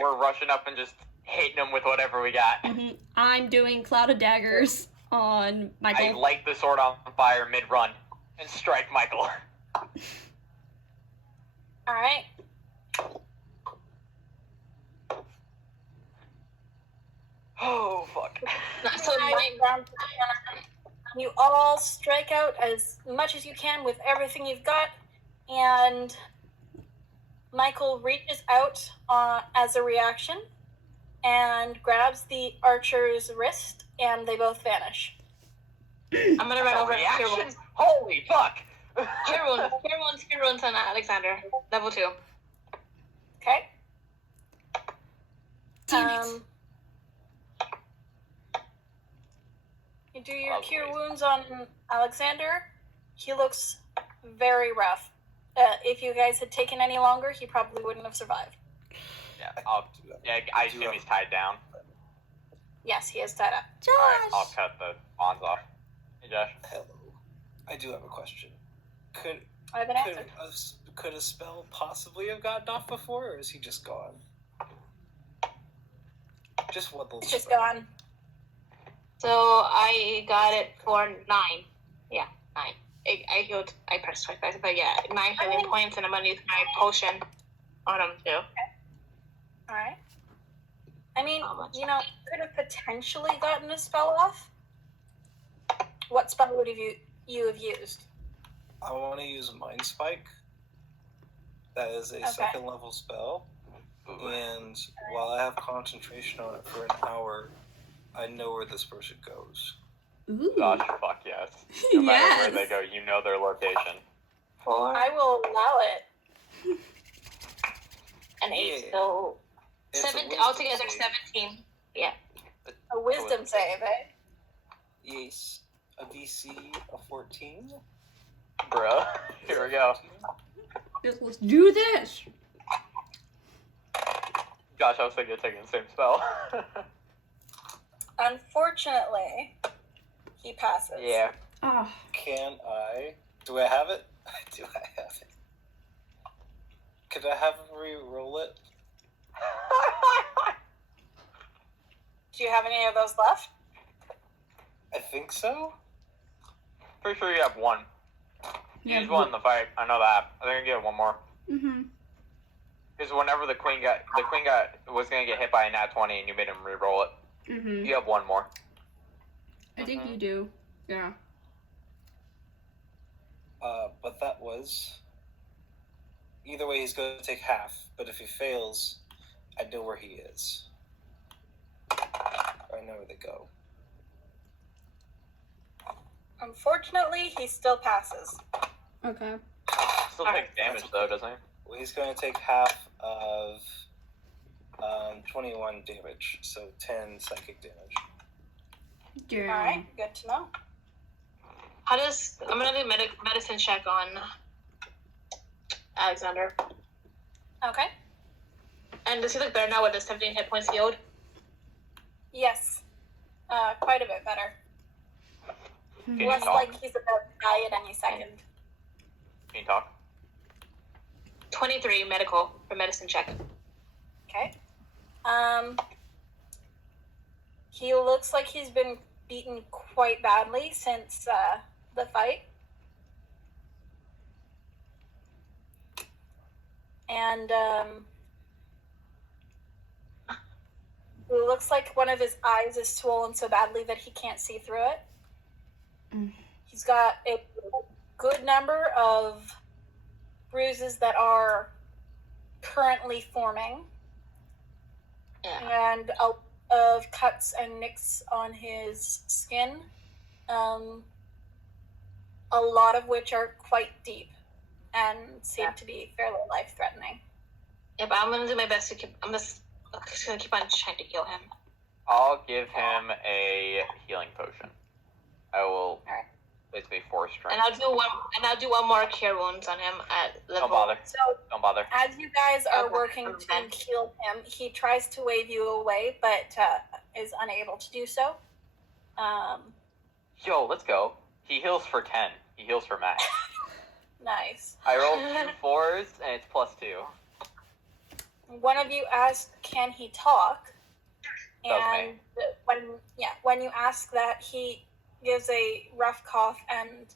We're rushing up and just hitting them with whatever we got. Mm-hmm. I'm doing cloud of daggers on I Michael. light the sword on fire mid-run and strike Michael. All right. Oh, fuck. So You all strike out as much as you can with everything you've got, and Michael reaches out as a reaction and grabs the archer's wrist, and they both vanish. I'm gonna run A over Cure reaction? Wounds. Holy fuck! Cure Wounds on Alexander. Level 2. Okay? Damn it. You do your Lovely. cure wounds on Alexander. He looks very rough. If you guys had taken any longer, he probably wouldn't have survived. I assume he's tied down. Yes, he is tied up. Alright, I'll Josh! cut the bonds off. Hey, Josh. Hello. I do have a question. Could I have an answer. could a spell possibly have gotten off before, or is he just gone? Just what the It's just gone. So I got it for 9. Yeah, 9. I pressed twice, but yeah, 9 healing points, and I'm gonna use my potion on him too. All right. I mean, How much? you know, could have potentially gotten a spell off. What spell would you have used? I want to use Mind Spike. That is a Okay. second level spell, Ooh. and while I have concentration on it for an hour, I know where this person goes. Ooh. Josh, fuck yes. No matter Yes. where they go, you know their location. 4 I will allow it. and 8, Yeah. so It's a 7 wisdom altogether save. 17. Yeah. A wisdom save, eh? Yes. A DC of 14. Bruh. Here we go. Let's do this. Josh, I was thinking of taking the same spell. Unfortunately, he passes. yeah. Oh, Can I? Do I have it? Do I have it? Could I have him re-roll it? Do you have any of those left? I think so. Pretty sure you have one. You Yeah. used one in the fight. I know that. I think you have one more. Mm-hmm. Because whenever the queen was gonna get hit by a nat 20 and you made him re-roll it. Mm-hmm. You have one more. I think you do. Yeah. But that was. Either way, he's going to take half. But if he fails, I know where he is. I know where they go. Unfortunately, he still passes. Okay. Still takes damage though, doesn't he? Well, he's going to take half of 21 damage, so 10 psychic damage. Yeah. Alright, good to know. I'm gonna do medicine check on Alexander. Okay. And does he look better now with the 17 hit points healed? Yes. Quite a bit better. Can you Less talk? like he's about to die at any second. Can you talk? 23 medical for medicine check. Okay. He looks like he's been beaten quite badly since the fight. And it looks like one of his eyes is swollen so badly that he can't see through it. Mm. He's got a good number of bruises that are currently forming. Yeah. And a lot of cuts and nicks on his skin, a lot of which are quite deep and seem to be fairly life-threatening. Yeah, but I'm gonna do my best to keep. I'm just gonna keep on trying to heal him. I'll give him a healing potion. I will Alright. basically force strength. And I'll do one more cure wounds on him at level. Don't bother. So Don't bother. as you guys are Okay. working to heal him, he tries to wave you away, but is unable to do so. Yo, let's go. He heals for 10. He heals for max. Nice. I rolled 2 4s and it's +2. One of you asked, "Can he talk?" That was And when you ask that, he gives a rough cough and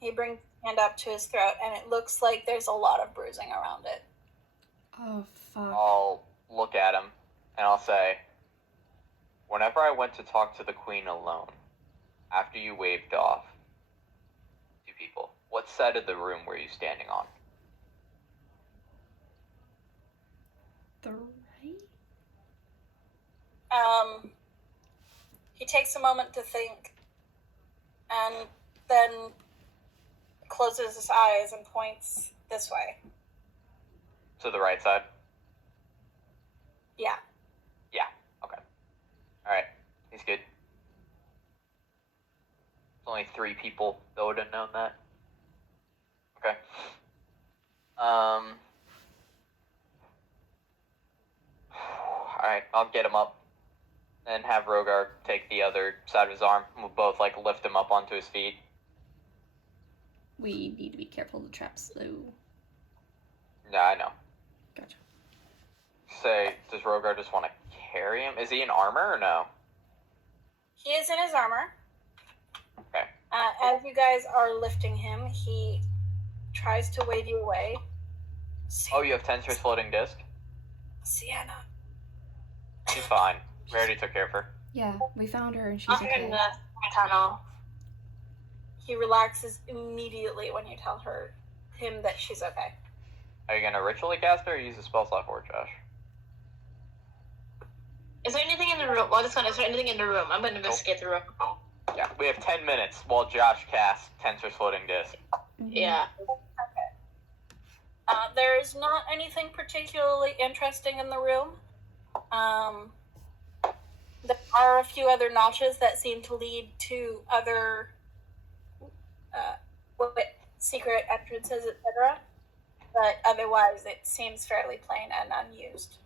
he brings his hand up to his throat, and it looks like there's a lot of bruising around it. Oh, fuck. I'll look at him and I'll say, whenever I went to talk to the queen alone, after you waved off 2 people, what side of the room were you standing on? The right? He takes a moment to think, and then closes his eyes and points this way. To the right side? Yeah. Okay. Alright. He's good. There's only 3 people that would have known that. Okay. Alright, I'll get him up. And have Rogar take the other side of his arm. We'll both, lift him up onto his feet. We need to be careful of the traps, though. Yeah, I know. Gotcha. Say, does Rogar just want to carry him? Is he in armor or no? He is in his armor. Okay. As you guys are lifting him, he tries to wave you away. Oh, you have Tensor's floating disc? Sienna. She's fine. We already took care of her. Yeah, we found her and she's I'm in okay. the tunnel. He relaxes immediately when you tell him that she's okay. Are you gonna ritually cast her or use a spell slot for her, Josh? Is there anything in the room? Well, is there anything in the room? I'm gonna investigate the room. Yeah, we have 10 minutes while Josh casts Tensor's floating disc. Mhm. Yeah. There is not anything particularly interesting in the room. There are a few other notches that seem to lead to other secret entrances, etc. But otherwise, it seems fairly plain and unused.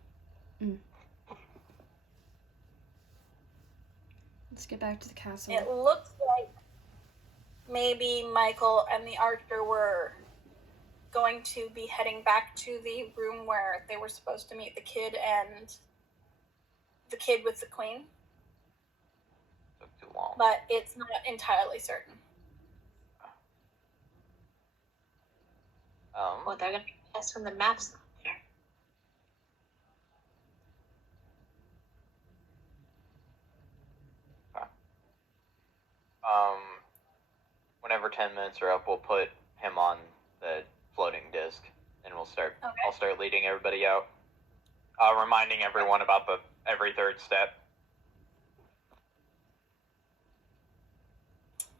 Let's get back to the castle. It looks like maybe Michael and the archer were going to be heading back to the room where they were supposed to meet the kid and the kid with the queen. Took too long. But it's not entirely certain. Well, they're gonna test when the map's not there. Whenever 10 minutes are up, we'll put him on the floating disc, and we'll start. Okay. I'll start leading everybody out, reminding everyone about the every third step.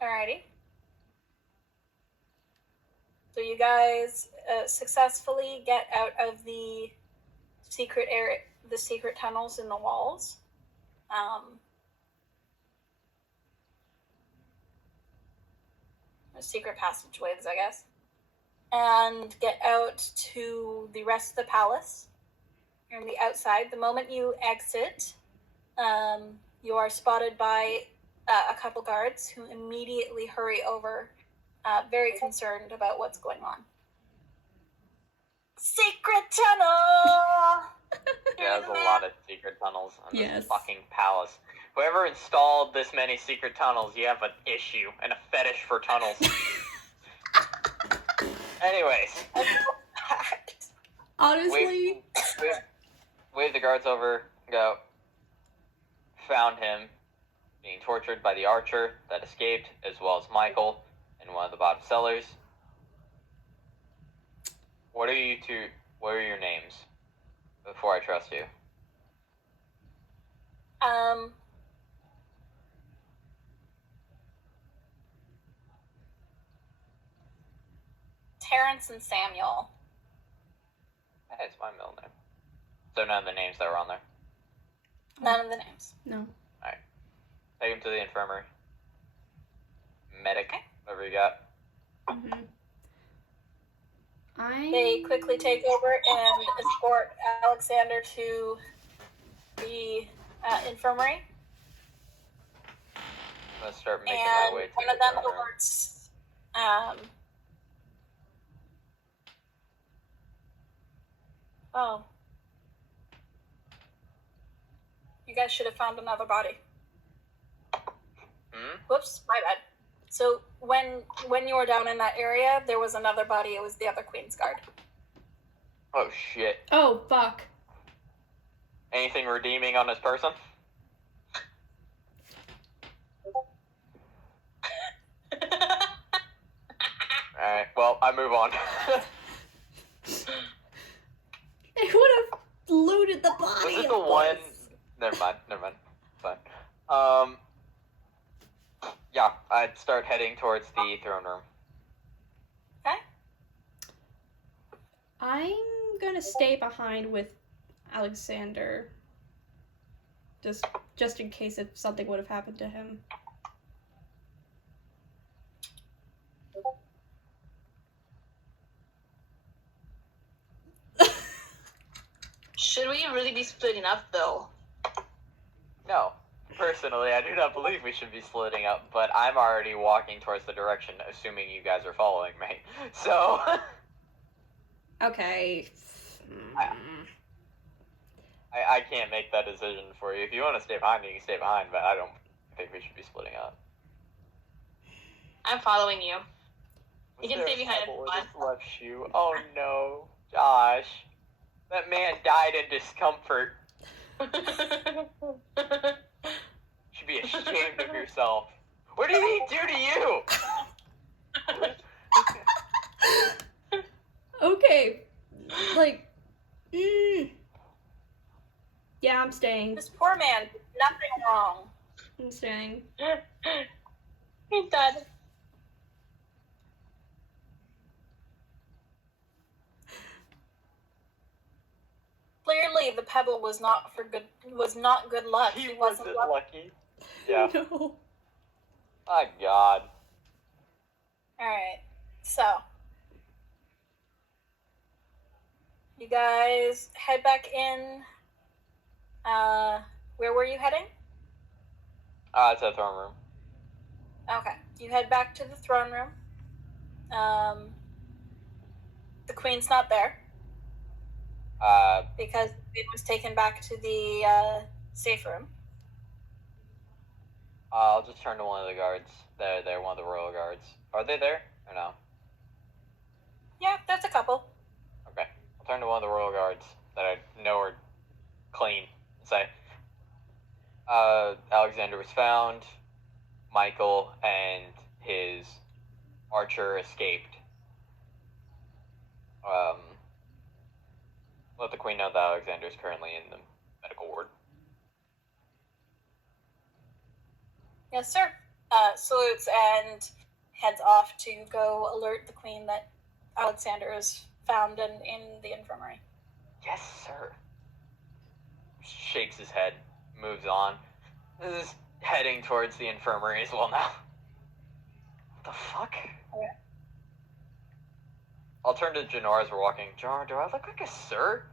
Alrighty. So you guys successfully get out of the secret area, the secret tunnels in the walls. Secret passageways, I guess, and get out to the rest of the palace. You're on the outside. The moment you exit, you are spotted by a couple guards who immediately hurry over, very concerned about what's going on. Secret tunnel! Yeah, there's a lot of secret tunnels in Yes. this fucking palace. Whoever installed this many secret tunnels, you have an issue and a fetish for tunnels. Anyways, Honestly, wave the guards over, go. Found him being tortured by the archer that escaped, as well as Michael in one of the bottom cellars. What are your names? Before I trust you. Terrence and Samuel. Hey, it's my middle name. So none of the names that were on there. None of the names. no. Take him to the infirmary. Medic, whatever you got. Mhm. They quickly take over and escort Alexander to the infirmary. I'm gonna start making my way And to one the of them infirmary. alerts. Oh. You guys should have found another body. Whoops, my bad. So when you were down in that area, there was another body. It was the other Queen's Guard. Oh shit. Oh, fuck. Anything redeeming on this person? Alright, well, I move on. They would have looted the body. Was it of the one? course. Never mind. Fine. Yeah, I'd start heading towards the throne room. Okay. I'm gonna stay behind with Alexander. Just in case if something would have happened to him. Should we really be splitting up, though? No. Personally, I do not believe we should be splitting up, but I'm already walking towards the direction, assuming you guys are following me. So... Okay. I can't make that decision for you. If you want to stay behind, you can stay behind, but I don't think we should be splitting up. I'm following you. Was You can there stay a behind pebble if in you his left shoe? Oh no, Josh. That man died in discomfort. You should be ashamed of yourself. What did he do to you? Okay. Like, yeah, I'm staying. This poor man did nothing wrong. I'm staying. He's dead. Clearly, the pebble was not good luck. He wasn't wasn't lucky. lucky. Yeah. No. My God. All right. So, you guys head back in. Where were you heading? It's a throne room. Okay. you head back to the throne room. The queen's not there because it was taken back to the safe room. I'll just turn to one of the guards. They're one of the royal guards. Are they there or no? Yeah, there's a couple. Okay. I'll turn to one of the royal guards that I know are clean and say, Alexander was found. Michael and his archer escaped. Let the queen know that Alexander is currently in the medical ward. Yes, sir. Salutes and heads off to go alert the queen that Alexander is found in the infirmary. Yes, sir. Shakes his head, moves on. Is heading towards the infirmary as well now. What the fuck? Okay. I'll turn to Janora as we're walking. Janora, do I look like a sir?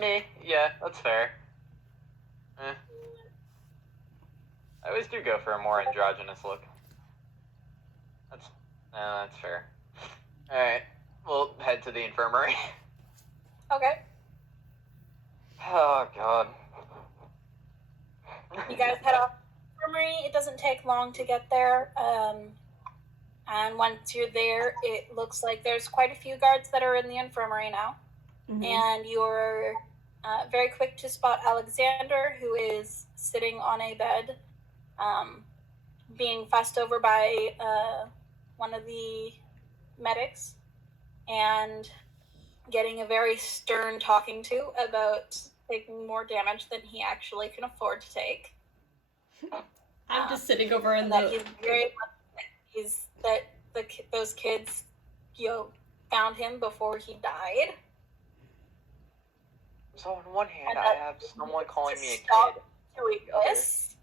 Me. Yeah, that's fair. I always do go for a more androgynous look. That's fair. Alright, we'll head to the infirmary. Okay. Oh, God. You guys head off to the infirmary. It doesn't take long to get there. And once you're there, it looks like there's quite a few guards that are in the infirmary now. Mhm. And you're very quick to spot Alexander, who is sitting on a bed, being fussed over by one of the medics, and getting a very stern talking to about taking more damage than he actually can afford to take. I'm just sitting over in And that the. he's very much those kids, found him before he died. So on one hand, And I that have someone calling me a stop kid. doing this.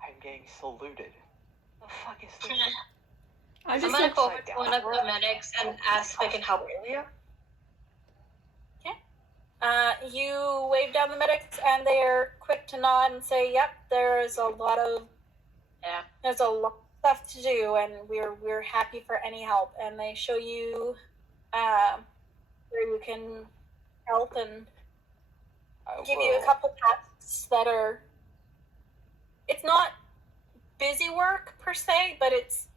I'm getting saluted. The fuck is this? I'm I'm just gonna like, go over to one of the medics and ask if I can help. Australia? You wave down the medics, and they're quick to nod and say, "Yep, there's a lot of stuff to do, and we're happy for any help." And they show you where you can help and give you a couple tasks that are. It's not busy work per se, but it's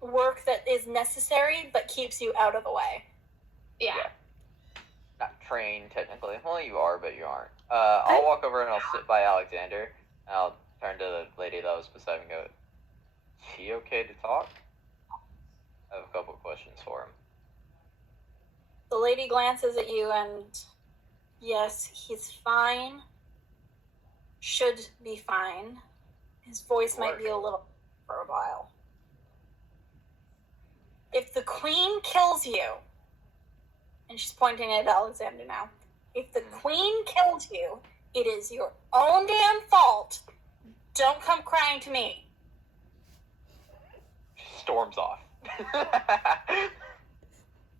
work that is necessary but keeps you out of the way. Yeah. Not trained, technically. Well, you are, but you aren't. I'll walk over and I'll sit by Alexander. And I'll turn to the lady that was beside him and go, is he okay to talk? I have a couple of questions for him. The lady glances at you and, yes, he's fine. Should be fine. His voice might be a little for a while. If the queen kills you, and she's pointing at Alexander now, if the queen kills you, it is your own damn fault. Don't come crying to me. Storms off.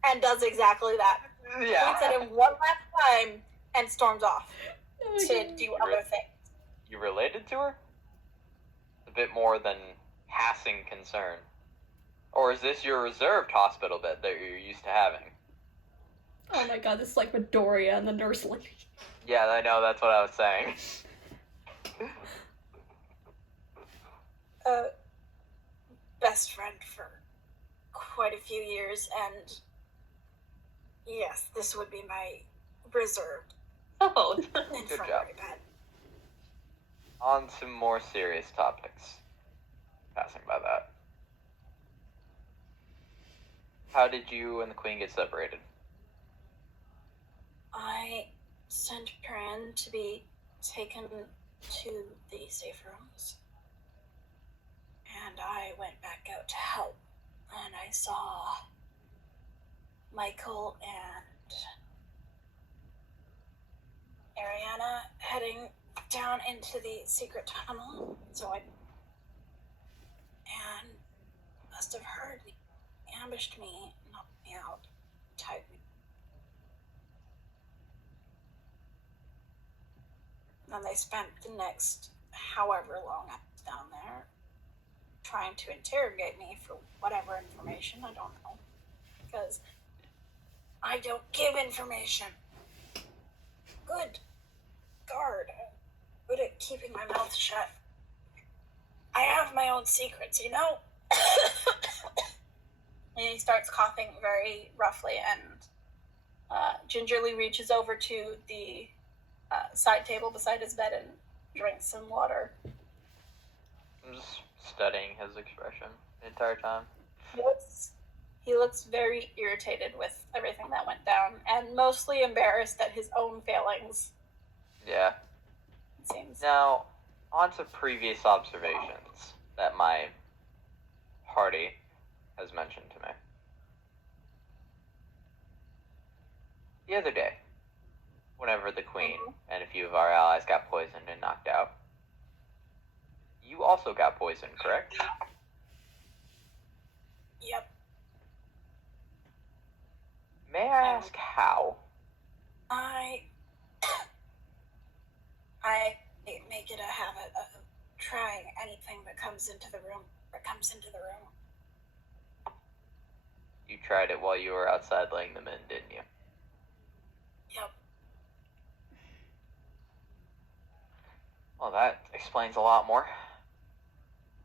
And does exactly that. Yeah. Points at him one last time and storms off oh my to God. do other things. You related to her? A bit more than passing concern. Or is this your reserved hospital bed that you're used to having? Oh my God, this is like Midoriya and the nurse lady. Yeah, I know, that's what I was saying. Best friend for quite a few years, and yes, this would be my reserved Oh. infirmary bed. On to more serious topics. Passing by that. How did you and the queen get separated? I sent her in to be taken to the safe rooms, and I went back out to help, and I saw Michael and Ariana heading down into the secret tunnel, and must have heard me, ambushed me, knocked me out, tied me. And they spent the next however long I was down there trying to interrogate me for whatever information, I don't know. Because I don't give information. Good guard. Good at keeping my mouth shut. I have my own secrets, you know? And he starts coughing very roughly and gingerly reaches over to the side table beside his bed and drinks some water. I'm just studying his expression the entire time. He looks very irritated with everything that went down and mostly embarrassed at his own failings, Yeah. it seems. Now, on to previous observations that my party has mentioned to me. The other day, whenever the Queen and a few of our allies got poisoned and knocked out, you also got poisoned, correct? Yep. May I ask how? I make it a habit of trying anything that comes into the room. You tried it while you were outside laying them in, didn't you? Yep. Well, that explains a lot more.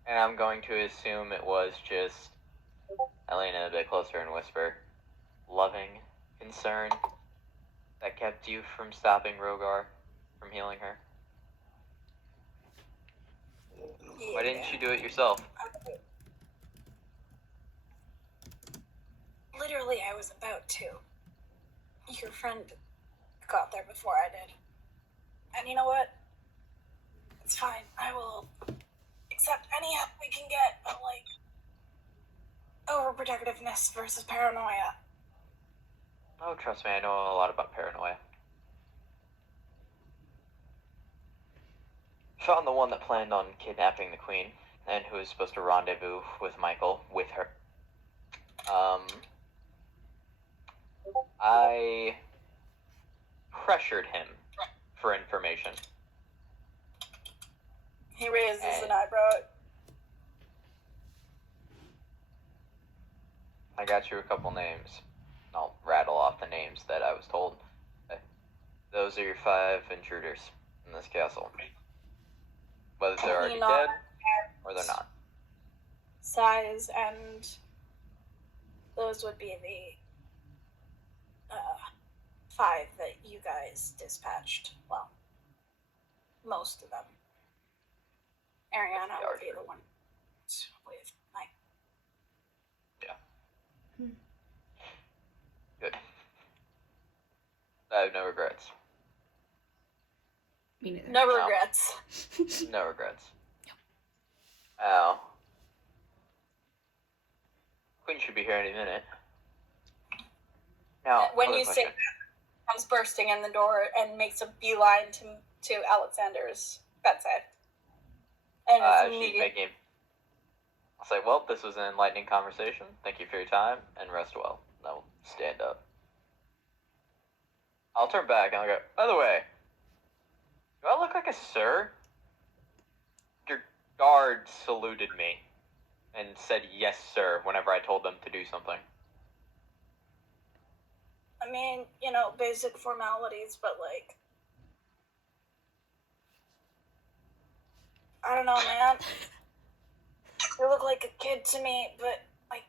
And I'm going to assume it was just, I lean in a bit closer and whisper, loving concern that kept you from stopping Rogar from healing her. Why didn't you do it yourself? Literally, I was about to. Your friend got there before I did. And you know what? It's fine. I will accept any help we can get, but like, overprotectiveness versus paranoia. Oh, trust me, I know a lot about paranoia. Found the one that planned on kidnapping the Queen, and who was supposed to rendezvous with Michael with her. I pressured him for information. He raises an eyebrow. I got you a couple names. I'll rattle off the names that I was told. Those are your 5 intruders in this castle. Whether they're already dead or they're not. Size, and those would be the 5 that you guys dispatched. Well, most of them. Ariana would be the one with Mike. Yeah. Good. I have no regrets. Me neither. No No. regrets. No regrets. Ow. Queen should be here any minute. Now, When other you say question. that, comes bursting in the door and makes a beeline to Alexander's bedside. And it's She's immediate. making. I'll say, well, this was an enlightening conversation. Thank you for your time, and rest well. And I'll stand up. I'll turn back and I'll go, by the way, do I look like a sir? Your guard saluted me and said, yes, sir, whenever I told them to do something. I mean, you know, basic formalities, but like, I don't know, man. You look like a kid to me, but like,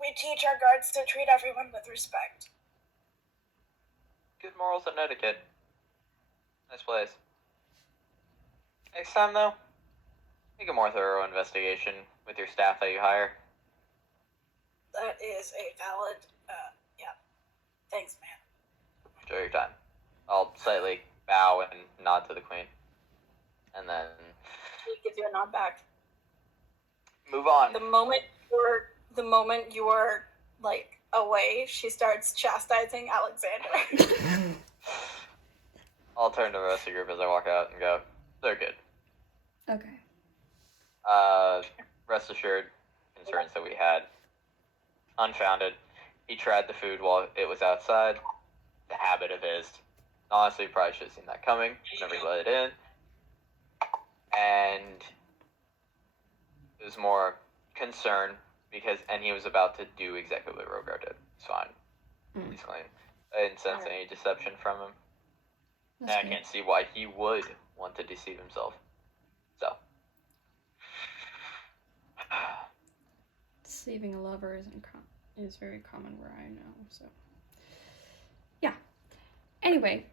we teach our guards to treat everyone with respect. Good morals and etiquette. Nice place. Next time, though, make a more thorough investigation with your staff that you hire. That is a valid, yeah. Thanks, man. Enjoy your time. I'll slightly bow and nod to the Queen. And then He gives you a nod back. move on. The moment you are like away, she starts chastising Alexander. I'll turn to the rest of the group as I walk out and go, they're good. Okay. Rest assured, concerns that we had, unfounded. He tried the food while it was outside. The habit of his. Honestly, probably should have seen that coming. Never let it in. And it was more concern and he was about to do exactly what Rogar did. It's fine. He's clean. I didn't sense any deception from him. And I can't see why he would want to deceive himself. So. Deceiving a lover is very common where I know, so. Yeah. Anyway.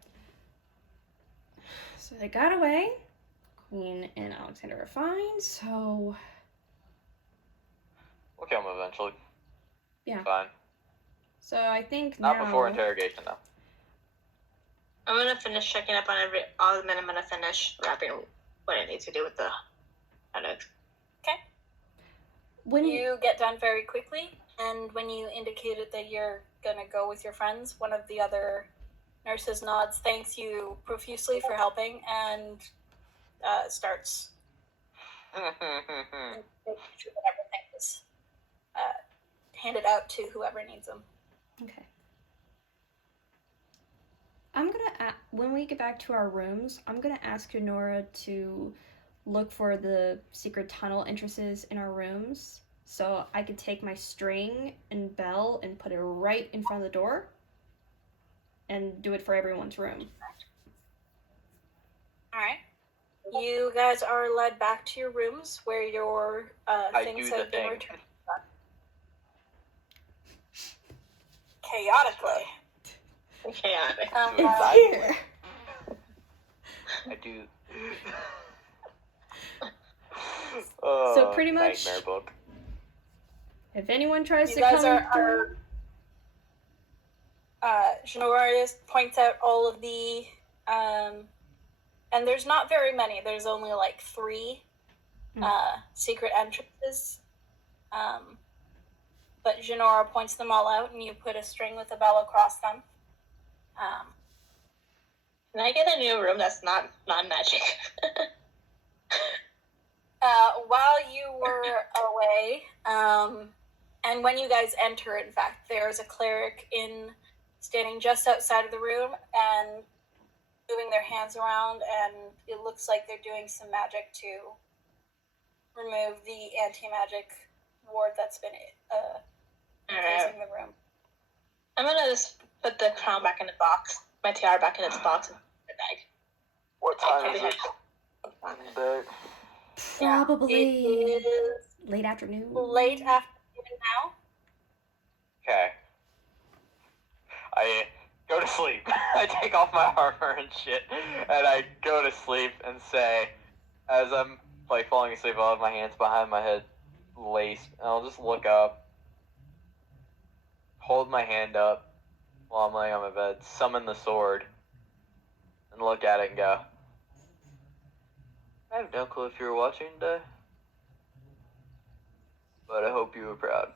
So they got away. Queen and Alexander are fine, so. We'll kill him eventually. Yeah. Fine. So I think Not now. before interrogation, though. I'm gonna finish checking up on all of them, and I'm gonna finish wrapping what I need to do with the headache. When You get done very quickly, and when you indicated that you're gonna go with your friends, one of the other nurses nods, thanks you profusely for helping, and starts making sure that everything is handed out to whoever needs them. Okay. I'm gonna, when we get back to our rooms, I'm gonna ask Honora to look for the secret tunnel entrances in our rooms, so I could take my string and bell and put it right in front of the door, and do it for everyone's room. All right. You guys are led back to your rooms where your things do the have been thing. returned. Chaotically. Chaotic. It's here! I do. So pretty much- Nightmare book. If anyone tries You to guys come are Shinorius points out all of the and there's not very many. There's only like 3 secret entrances. But Jinora points them all out, and you put a string with a bell across them. Can I get a new room that's not magic? While you were away, and when you guys enter, in fact, there's a cleric standing just outside of the room and moving their hands around, and it looks like they're doing some magic to remove the anti-magic ward that's been encasing the room. I'm gonna just put the crown back in the box, my tiara back in its box, and put it back. What time is Okay. it? Probably It is late afternoon. late afternoon now. Okay. I go to sleep. I take off my armor and shit, and I go to sleep and say, as I'm like falling asleep, I'll have my hands behind my head laced, and I'll just look up, hold my hand up while I'm laying on my bed, summon the sword, and look at it and go, I have no clue if you were watching today, but I hope you were proud.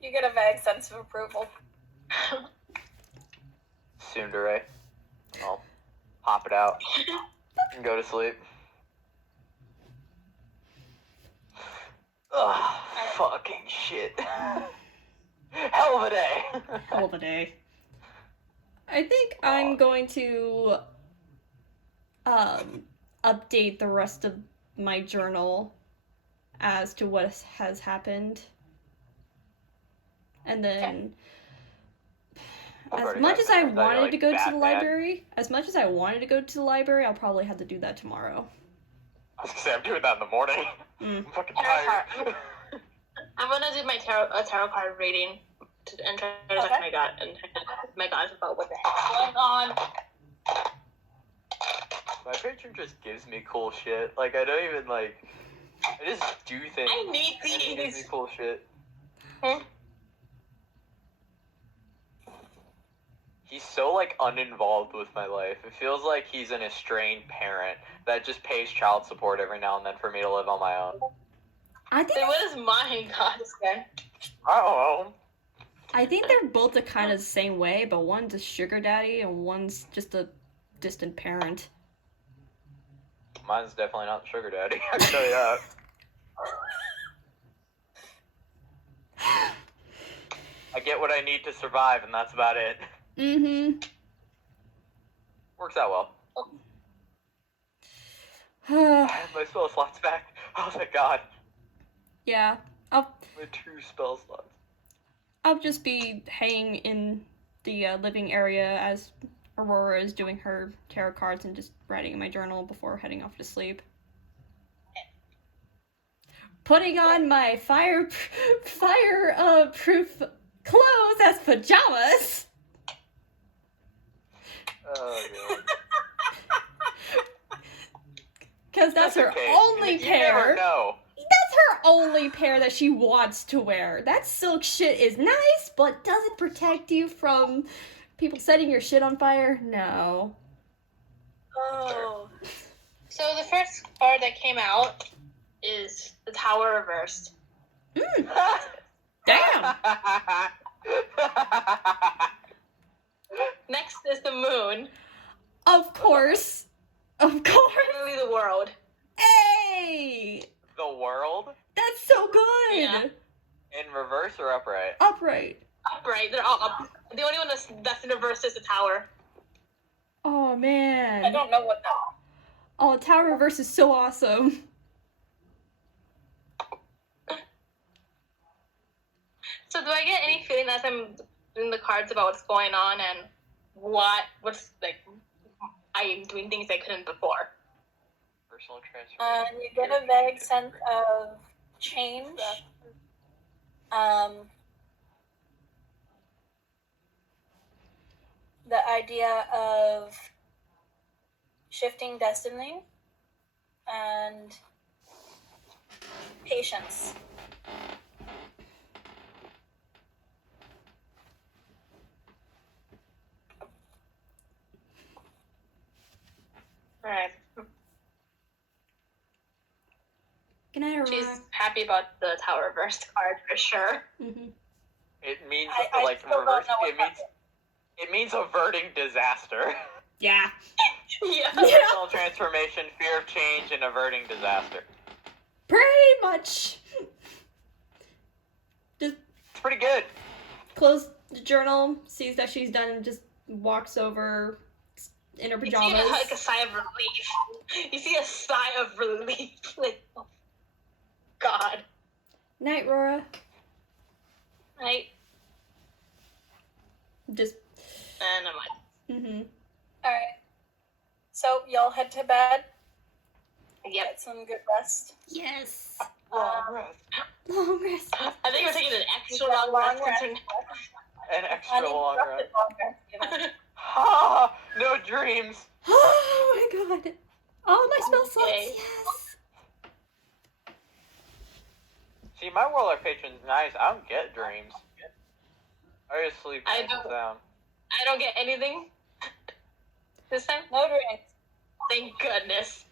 You get a vague sense of approval. Tsundere. I'll pop it out and go to sleep. Ugh, fucking shit. Hell of a day. Hell of a day. I think I'm going to update the rest of my journal as to what has happened. And then as much as I wanted to go to the library, I'll probably have to do that tomorrow. I was gonna say, I'm doing that in the morning. I'm fucking tired. I'm gonna do my tarot card reading and try to talk to my god about what the heck is going on. My patron just gives me cool shit. Like, I don't even, like, I just do things. I need and he gives me these. cool shit. Hmm? He's so, like, uninvolved with my life. It feels like he's an estranged parent that just pays child support every now and then for me to live on my own. I think Then what is my god then? I don't know. I think they're both the kind of the same way, but one's a sugar daddy and one's just a distant parent. Mine's definitely not the sugar daddy, I can tell you that. I get what I need to survive, and that's about it. Mm-hmm. Works out well. I have my spell slots back. Oh my god. Yeah, I'll My 2 spell slots. I'll just be hanging in the living area as Aurora is doing her tarot cards and just writing in my journal before heading off to sleep. Putting on my proof clothes as pajamas. Oh god. Because that's her okay. only You pair. never know. That's her only pair that she wants to wear. That silk shit is nice, but does it protect you from people setting your shit on fire? No. Oh. So the first card that came out is the Tower reversed. Damn! Next is the Moon. Of course. Of course. Literally the world. Hey! The world? That's so good! Yeah. In reverse or upright? Upright. Upright. They're all up. The only one that's in reverse is the Tower. Oh, man. I don't know what that. Oh, Tower Reverse is so awesome. So do I get any feeling as I'm doing the cards about what's going on and what's like I am doing things I couldn't before? Personal transformation. You get a vague sense of change. The idea of shifting destiny and patience. Alright. Good night, Aurora. She's happy about the Tower reversed card for sure. Mm-hmm. It means I like still don't reverse. know what It means averting disaster. Yeah. Yeah. Personal transformation, fear of change, and averting disaster. Pretty much. Just It's pretty good. close the journal, sees that she's done, and just walks over in her You see pajamas. like a sigh of relief. You see a sigh of relief. Like, oh, God. Night, Aurora. Right? Just. And I'm like, Mm-hmm. Alright. So, y'all head to bed. yep. Get some good rest. Yes. Long rest. Long rest. I think we're taking an extra You long got rest. long rest. An extra long rest. Long rest. Ha! No dreams. Oh my god. Oh, my spell slots. Okay. Yes. See, my Warlock Patron's nice. I don't get dreams. I just sleep I nice and don't. sound. I don't get anything this time. No drinks. Thank goodness.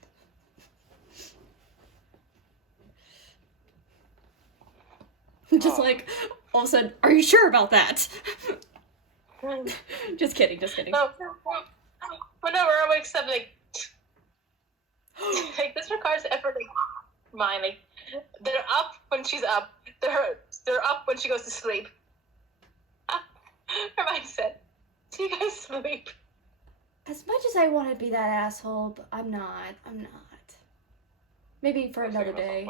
Just Oh. like, all of a sudden, are you sure about that? Just kidding, just kidding. No. Whenever I wakes up, like this requires effort. Like mine, like they're up when she's up. They're up when she goes to sleep. Her mindset. Do you guys sleep? As much as I want to be that asshole, but I'm not. I'm not. Maybe for another day.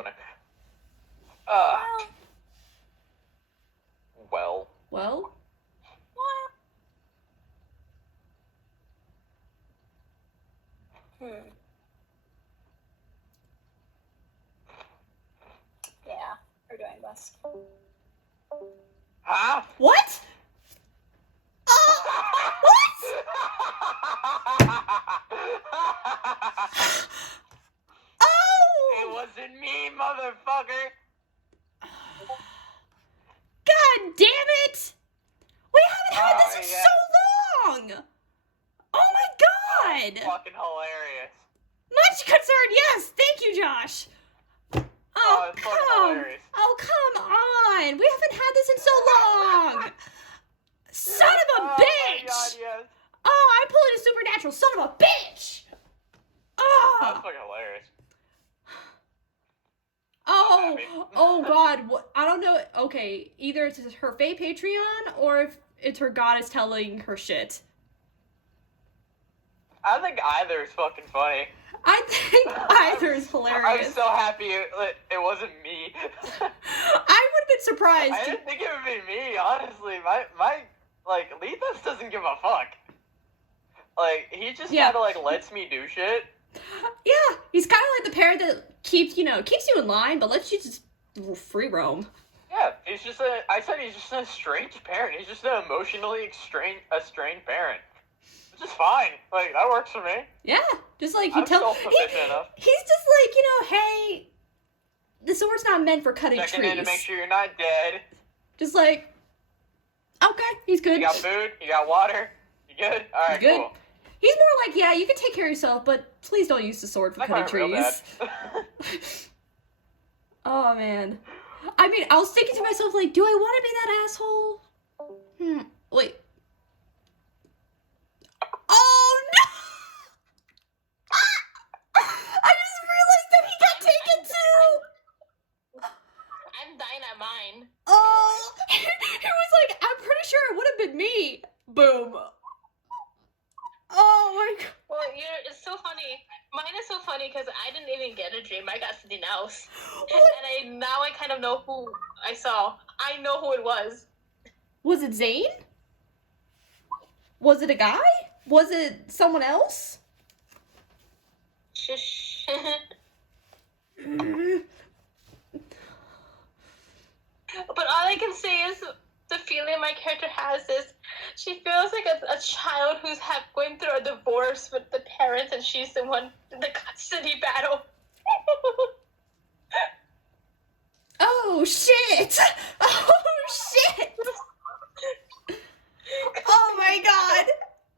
Well. Well, Hmm. Yeah, we're doing this. Huh? what? It Oh! wasn't me, motherfucker. God damn it! We haven't had this in Oh, yeah. so long! Oh my god! Fucking hilarious. Much concerned, yes! Thank you, Josh! Oh, it's fucking come! hilarious. Oh, come on! We haven't had this in so long! Son of a Oh bitch! my god, yes. Oh, I pulled a supernatural, son of a bitch! That's Oh! fucking hilarious. Oh! happy. Oh god, what, I don't know. Okay, either it's her Fae Patreon or if it's her goddess telling her shit. I think either is fucking funny. I think either is I'm hilarious. so happy it wasn't me. I would have been surprised. I didn't think it would be me, honestly. My like, Lethos doesn't give a fuck. Like, he just Yeah. kinda, like, lets me do shit. Yeah, he's kind of like the parent that keeps you in line, but lets you just free roam. Yeah, he's just he's just an estranged parent. He's just an emotionally estranged parent. Which is fine. Like, that works for me. Yeah, just like he I'm tells. self-sufficient enough. He's just like, hey, the sword's not meant for cutting Checking trees. in to make sure you're not dead. Just like, okay, he's good. You got food? You got water? You good? Alright, Good. cool. He's more like, yeah, you can take care of yourself, but please don't use the sword for That cutting got real trees. bad. Oh, man. I mean, I was thinking to myself, like, do I want to be that asshole? Wait. Oh, no! I just realized that he got taken too! I'm dying at mine. Oh! He was like, I'm pretty sure it would have been me. Boom. Oh, my God. Well, it's so funny. Mine is so funny because I didn't even get a dream. I got something else. And now I kind of know who I saw. I know who it was. Was it Zane? Was it a guy? Was it someone else? Shush. But all I can say is the feeling my character has is she feels like a child who's going through a divorce with the parents, and she's the one in the custody battle. Oh, shit! Oh, shit! Oh, my God!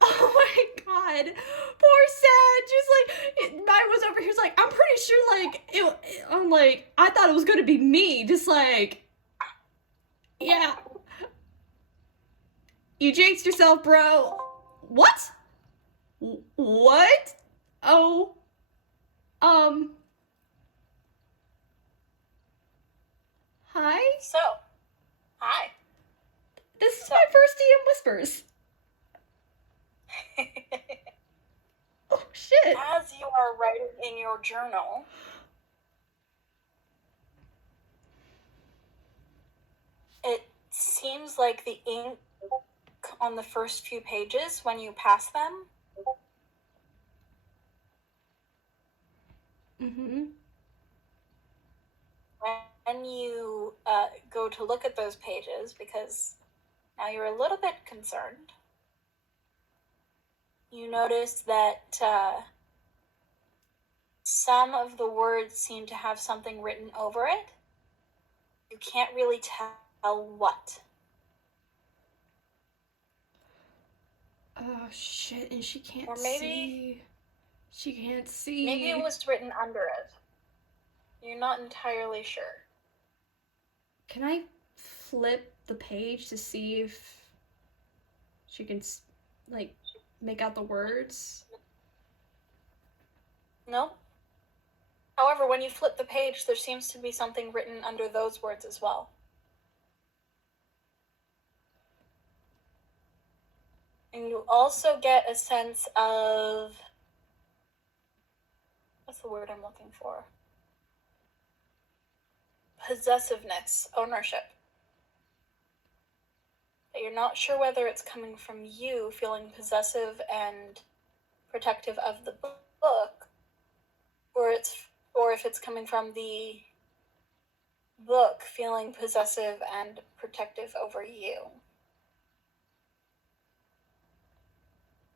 Oh, my God! Poor Sad! Just like, mine was over here, it's like, I'm pretty sure, like, I'm like, I thought it was gonna be me, just like, yeah. You jinxed yourself, bro. What? What? Oh. Hi? So, hi. This is my first DM Whispers. Oh, shit. As you are writing in your journal, it seems like the ink on the first few pages, when you pass them, Mm-hmm. when you go to look at those pages, because now you're a little bit concerned, you notice that some of the words seem to have something written over it. You can't really tell what. Oh, shit, and she can't Or maybe- see. She can't see. Maybe it was written under it. You're not entirely sure. Can I flip the page to see if she can, like, make out the words? No? However, when you flip the page, there seems to be something written under those words as well. And you also get a sense of... What's the word I'm looking for? Possessiveness, ownership. But you're not sure whether it's coming from you feeling possessive and protective of the book, or if it's coming from the book feeling possessive and protective over you.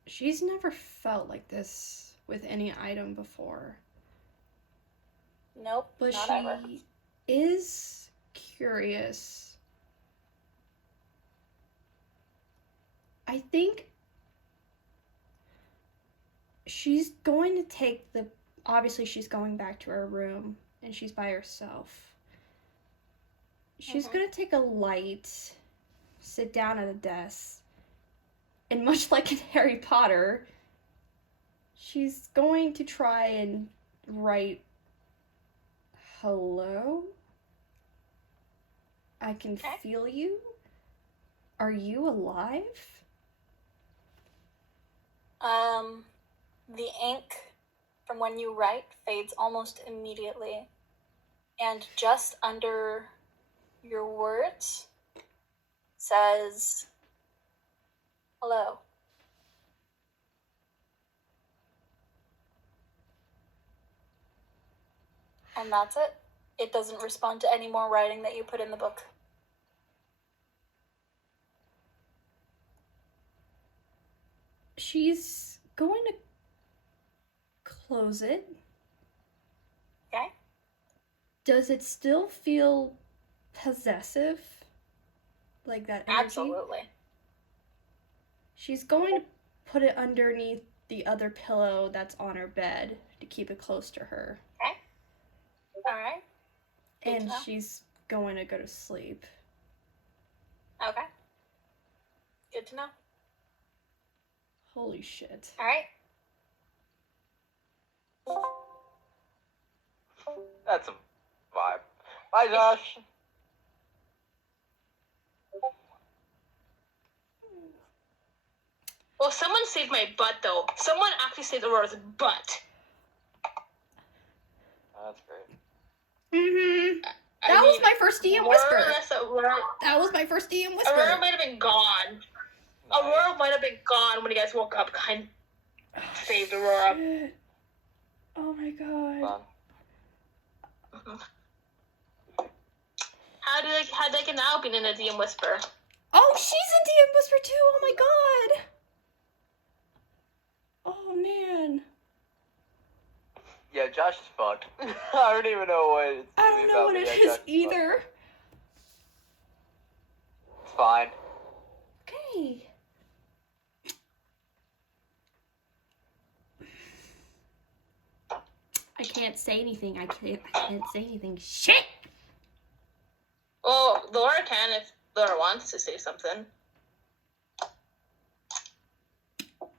She's never felt like this with any item before. Nope, But not she ever. is curious. I think she's going to take the... Obviously, she's going back to her room, and she's by herself. She's Mhm. going to take a light, sit down at a desk, and much like in Harry Potter, she's going to try and write, "Hello? I can Okay. feel you. Are you alive?" the ink from when you write fades almost immediately, and just under your words says, "Hello." And that's it. It doesn't respond to any more writing that you put in the book. She's going to close it. Okay? Does it still feel possessive? Like that energy? Absolutely. She's going to put it underneath the other pillow that's on her bed to keep it close to her. Okay. All right. Good And to know. she's going to go to sleep. Okay. Good to know. Holy shit. All right. That's a vibe. Bye, Josh. Well, someone saved my butt, though. Someone actually saved Aurora's butt. That's great. Mm-hmm. I That was mean, my first DM more or whisper. less, Aurora That was my first DM whisper. might have been gone. Nice. Aurora might have been gone when you guys woke up. Kind saved Aurora. Shit. Oh my god. Fun. How did I get now being in a DM whisper? Oh, she's in DM whisper too. Oh my god. Oh man. Yeah, Josh is fucked. I don't even know what it's I don't know what it Yeah, is Josh fucked. either. It's fine. Okay. I can't say anything. I can't say anything. Shit. Well, Laura can if Laura wants to say something.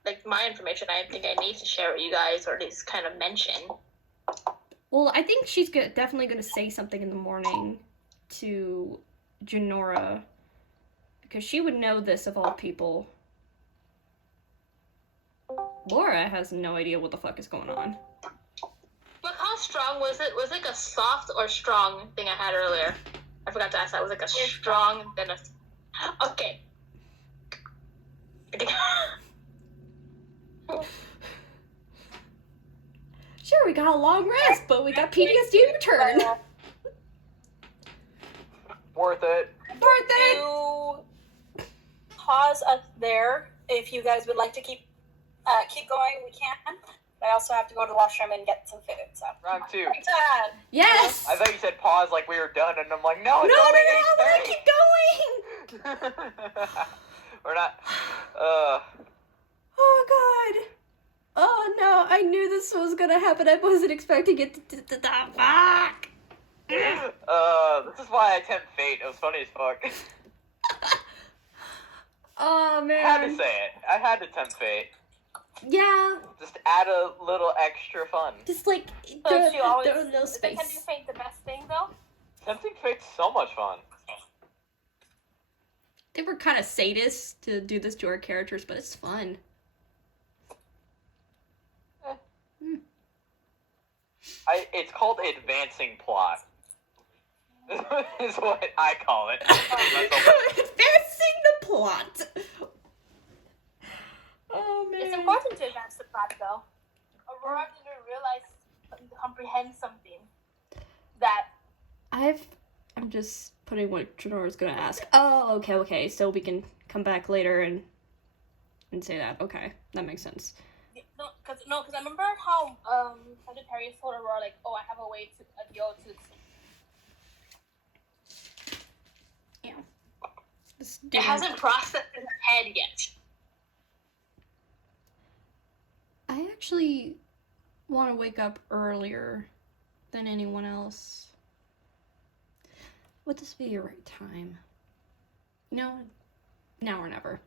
Like, my information, I think I need to share with you guys, or at least kind of mention. Well, I think she's definitely going to say something in the morning to Janora, because she would know this of all people. Laura has no idea what the fuck is going on. Look, how strong was it? Was it like a soft or strong thing I had earlier? I forgot to ask that. Was it like a strong, then a... Okay. Sure, we got a long rest, but we got PTSD in return. Worth it. Worth it. To pause us there, if you guys would like to keep going, we can. But I also have to go to the washroom and get some food. So Round 2. Dad. Yes. I thought you said pause like we were done, and I'm like, no, No, it's no, only no, no, keep going. 8:30. We're not. Oh god. Oh no, I knew this was gonna happen. I wasn't expecting it to fuck. This is why I tempt fate. It was funny as fuck. Oh I man. had to say it. I had to tempt fate. Yeah, Just add a little extra fun. just like So she always, there was no they can do space. fate the best thing though. Tempting fate's so much fun. They were kind of sadists to do this to our characters, but it's fun. It's called advancing plot. Is what I call it. Advancing the plot. Oh man. It's important to advance the plot though. Aurora didn't realize, comprehend something that I'm just putting what Janora's gonna ask. Oh, okay. So we can come back later and say that. Okay, that makes sense. because I remember how Sagittarius told Aurora like, oh, I have a way to deal to. It hasn't processed in her head yet. I actually want to wake up earlier than anyone else. Would this be your right time? No, now or never.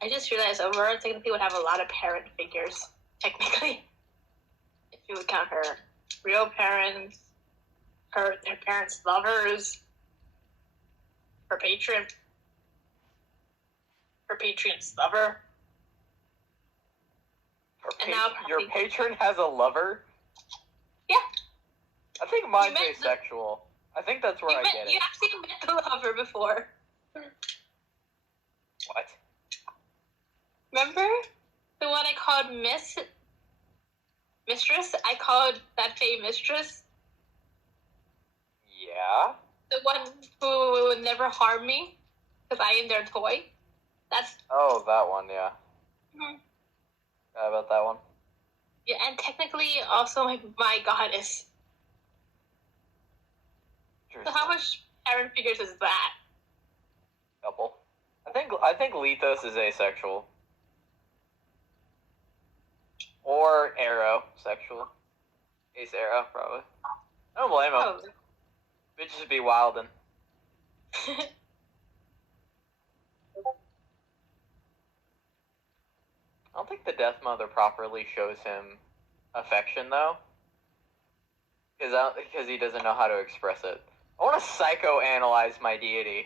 I just realized Aurora technically would have a lot of parent figures, technically. If you would count her real parents, their parents' lovers, her patron's lover. And now Your patron has a lover? Yeah. I think mine's met the- asexual. I think that's where I get You it. actually met the lover before. What? Remember? The one I called Mistress? I called that Faye Mistress. Yeah? The one who would never harm me. Because I am their toy. That's... Oh, that one, yeah. Mhm. How about that one? Yeah, and technically also my goddess. So how much Aaron figures is that? Couple. I think Lethos is asexual. Or Arrow sexual. Ace Arrow, probably. I don't blame him. Oh. Bitches be wildin'. I don't think the Death Mother properly shows him affection, though. Because he doesn't know how to express it. I want to psychoanalyze my deity.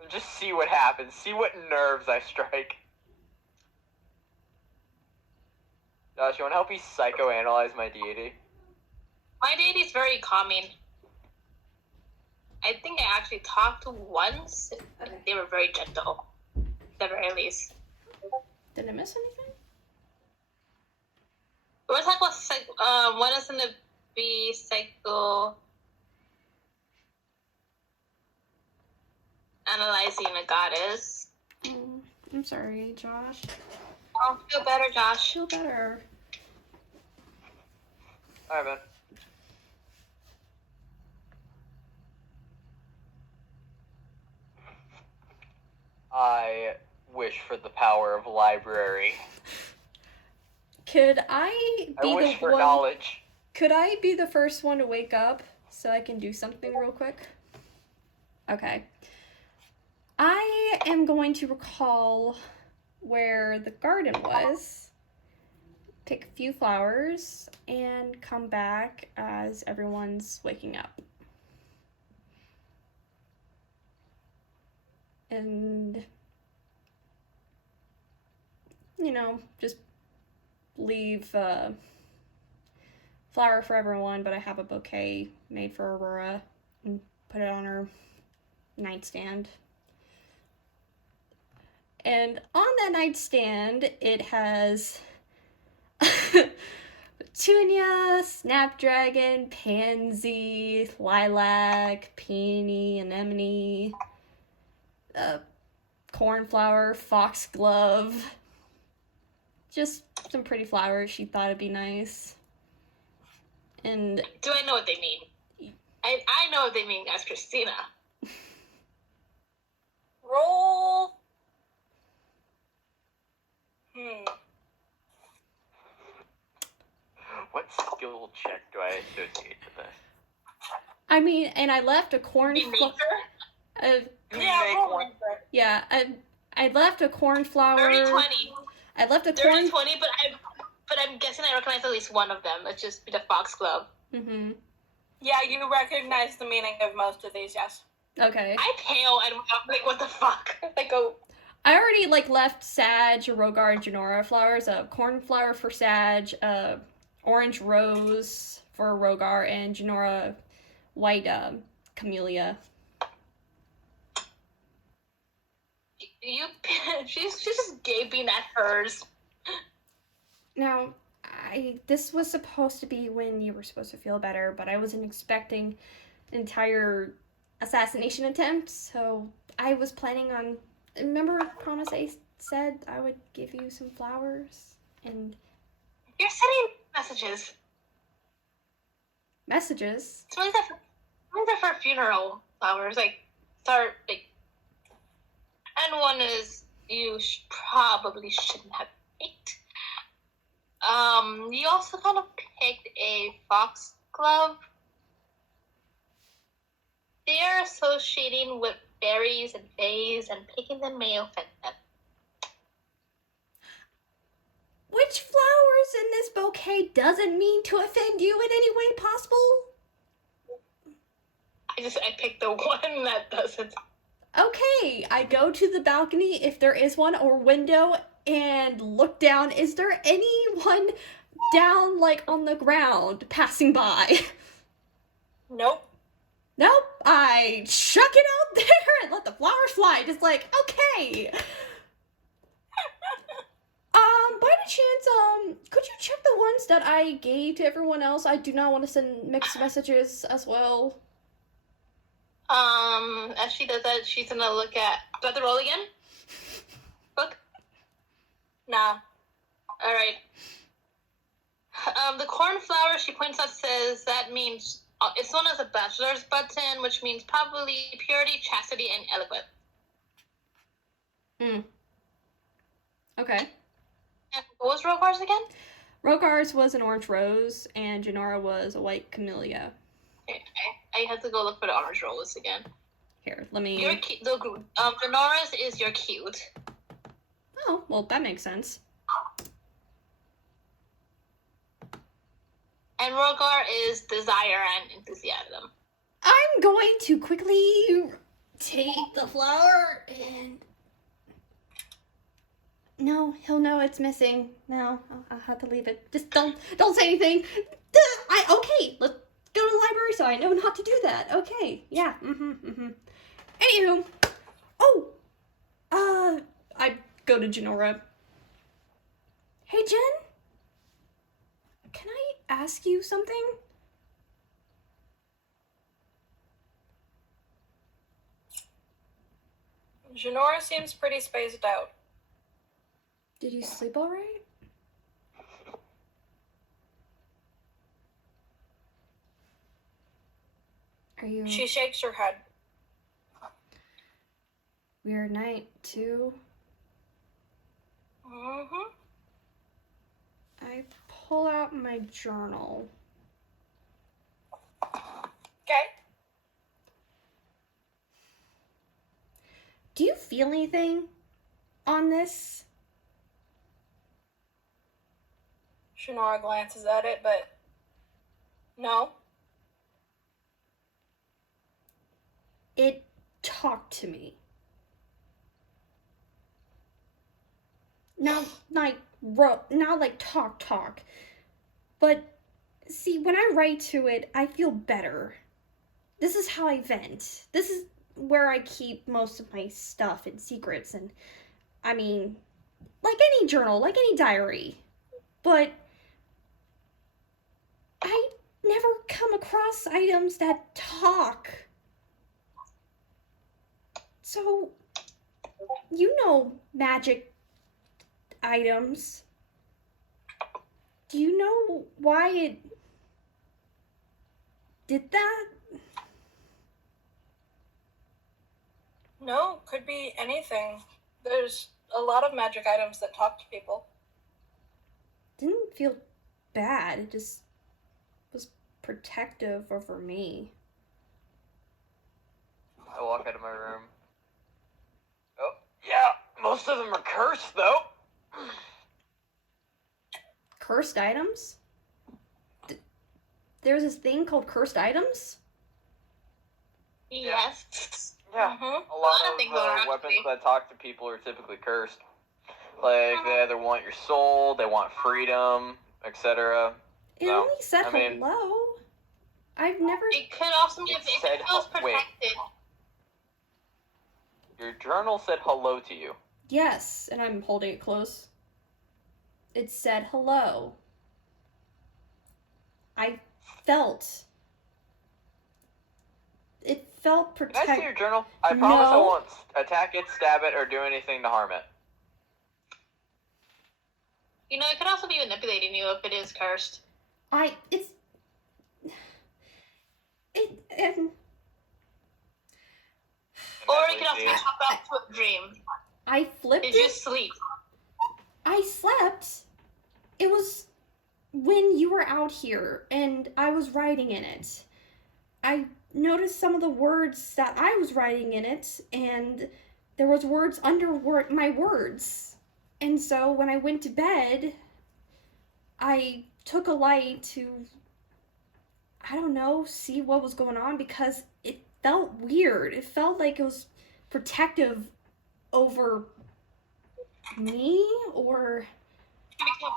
And just see what happens. See what nerves I strike. Josh, you want to help me psychoanalyze my deity? My deity's very calming. I think I actually talked to once, and they were very gentle. At the very least. Did I miss anything? We're talking about one is gonna be psycho analyzing a goddess. I'm sorry, Josh. Oh, feel better, Josh. Feel better. Alright, man. I wish for the power of library. Could I be I wish the for one? knowledge. Could I be the first one to wake up so I can do something real quick? Okay. I am going to recall where the garden was, pick a few flowers, and come back as everyone's waking up. And, you know, just leave flower for everyone, but I have a bouquet made for Aurora and put it on her nightstand. And on that nightstand, it has petunia, snapdragon, pansy, lilac, peony, anemone, cornflower, foxglove. Just some pretty flowers she thought it'd be nice. And Do I know what they mean? I know what they mean as Christina. Roll. What skill check do I associate with this? I mean, and I left a Be nature? Yeah, roll one. nature. yeah, I left a cornflower. 30-20. I left a 30-20, but I'm guessing I recognize at least one of them. Let's just be the foxglove. Mm-hmm. Yeah, you recognize the meaning of most of these, yes. Okay. I pale and I'm like, what the fuck? I go, I already left Sag, Rogar, and Janora flowers. Cornflower for Sag, orange rose for Rogar, and Janora white camellia. she's just gaping at hers. Now, this was supposed to be when you were supposed to feel better, but I wasn't expecting an entire assassination attempt, so I was planning on. Remember, promise I said I would give you some flowers and You're sending messages. messages. Some of them for funeral flowers, and one is you probably shouldn't have picked. You also kind of picked a foxglove. They're associating with berries and fays, and picking them may offend them. Which flowers in this bouquet doesn't mean to offend you in any way possible? I picked the one that doesn't. Okay, I go to the balcony if there is one, or window, and look down. Is there anyone down, like, on the ground passing by? Nope. Nope. I chuck it out there and let the flowers fly. Just like, okay. By any chance, could you check the ones that I gave to everyone else? I do not want to send mixed messages as well. As she does that, she's gonna look at. Do I have to roll again? Look. Nah. All right. The cornflower she points out says that means it's known as a bachelor's button, which means probably purity, chastity, and eloquent. Okay. And what was Rogar's again? Rogar's was an orange rose, and Janara was a white camellia. Okay, I have to go look for the orange rose again. Here, let me... You're cute. Janora's is you're cute. Oh, well, that makes sense. And Rogar is desire and enthusiasm. I'm going to quickly take the flower and... No, he'll know it's missing. No, I'll have to leave it. Just don't say anything. Okay, let's go to the library so I know not to do that. Okay, yeah, Anywho, I go to Janora. Hey, Jen? Can I ask you something? Janora seems pretty spaced out. Did you sleep all right? Are you... She shakes her head. Weird night, too? Mm-hmm. I pull out my journal. Okay. Do you feel anything on this? Janora glances at it, but no. It talked to me. Not like talk. But see, when I write to it, I feel better. This is how I vent. This is where I keep most of my stuff and secrets, and I mean, like any journal, like any diary. But I never come across items that talk. So, you know magic items. Do you know why it did that? No, could be anything. There's a lot of magic items that talk to people. Didn't feel bad. It just was protective over me. I walk out of my room. Oh, yeah, most of them are cursed, though. Cursed items? There's this thing called cursed items? Yes. Yeah, Mm-hmm. a lot lot of things of are weapons actually. that talk to people are typically cursed. Like, they either want your soul, they want freedom, etc. It No, only said I mean- hello. I've never... It could also be if it said feels wait. protected. Your journal said hello to you. Yes, and I'm holding it close. It said hello. I felt... It felt Can I see your protect... journal? I promise I No. won't attack it, stab it, or do anything to harm it. You know, it could also be manipulating you if it is cursed. It's... Or And it could also be that's chopped off to a dream. I flipped Did you it. sleep? I slept. It was when you were out here and I was writing in it. I noticed some of the words that I was writing in it, and there was words under my words. And so when I went to bed, I took a light to, I don't know, see what was going on, because it felt weird. It felt like it was protective over Me or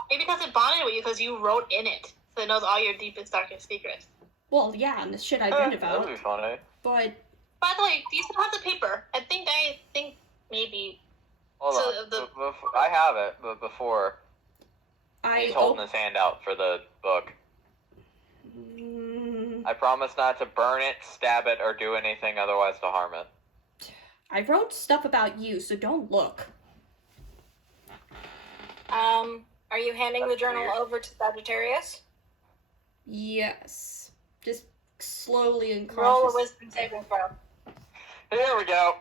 Maybe because it bonded with you because you wrote in it, so it knows all your deepest, darkest secrets. well, yeah, and the shit I've been about. That'd be funny. But By the way, do you still have the paper? I think maybe. Hold So on. the- I have it, but before he's holding his hand out for the book. Mm, I promise not to burn it, stab it, or do anything otherwise to harm it. I wrote stuff about you, so don't look. Are you handing the That's journal weird. over to Sagittarius? Yes. Just slowly and Roll a cautiously. wisdom saving throw. Here we go.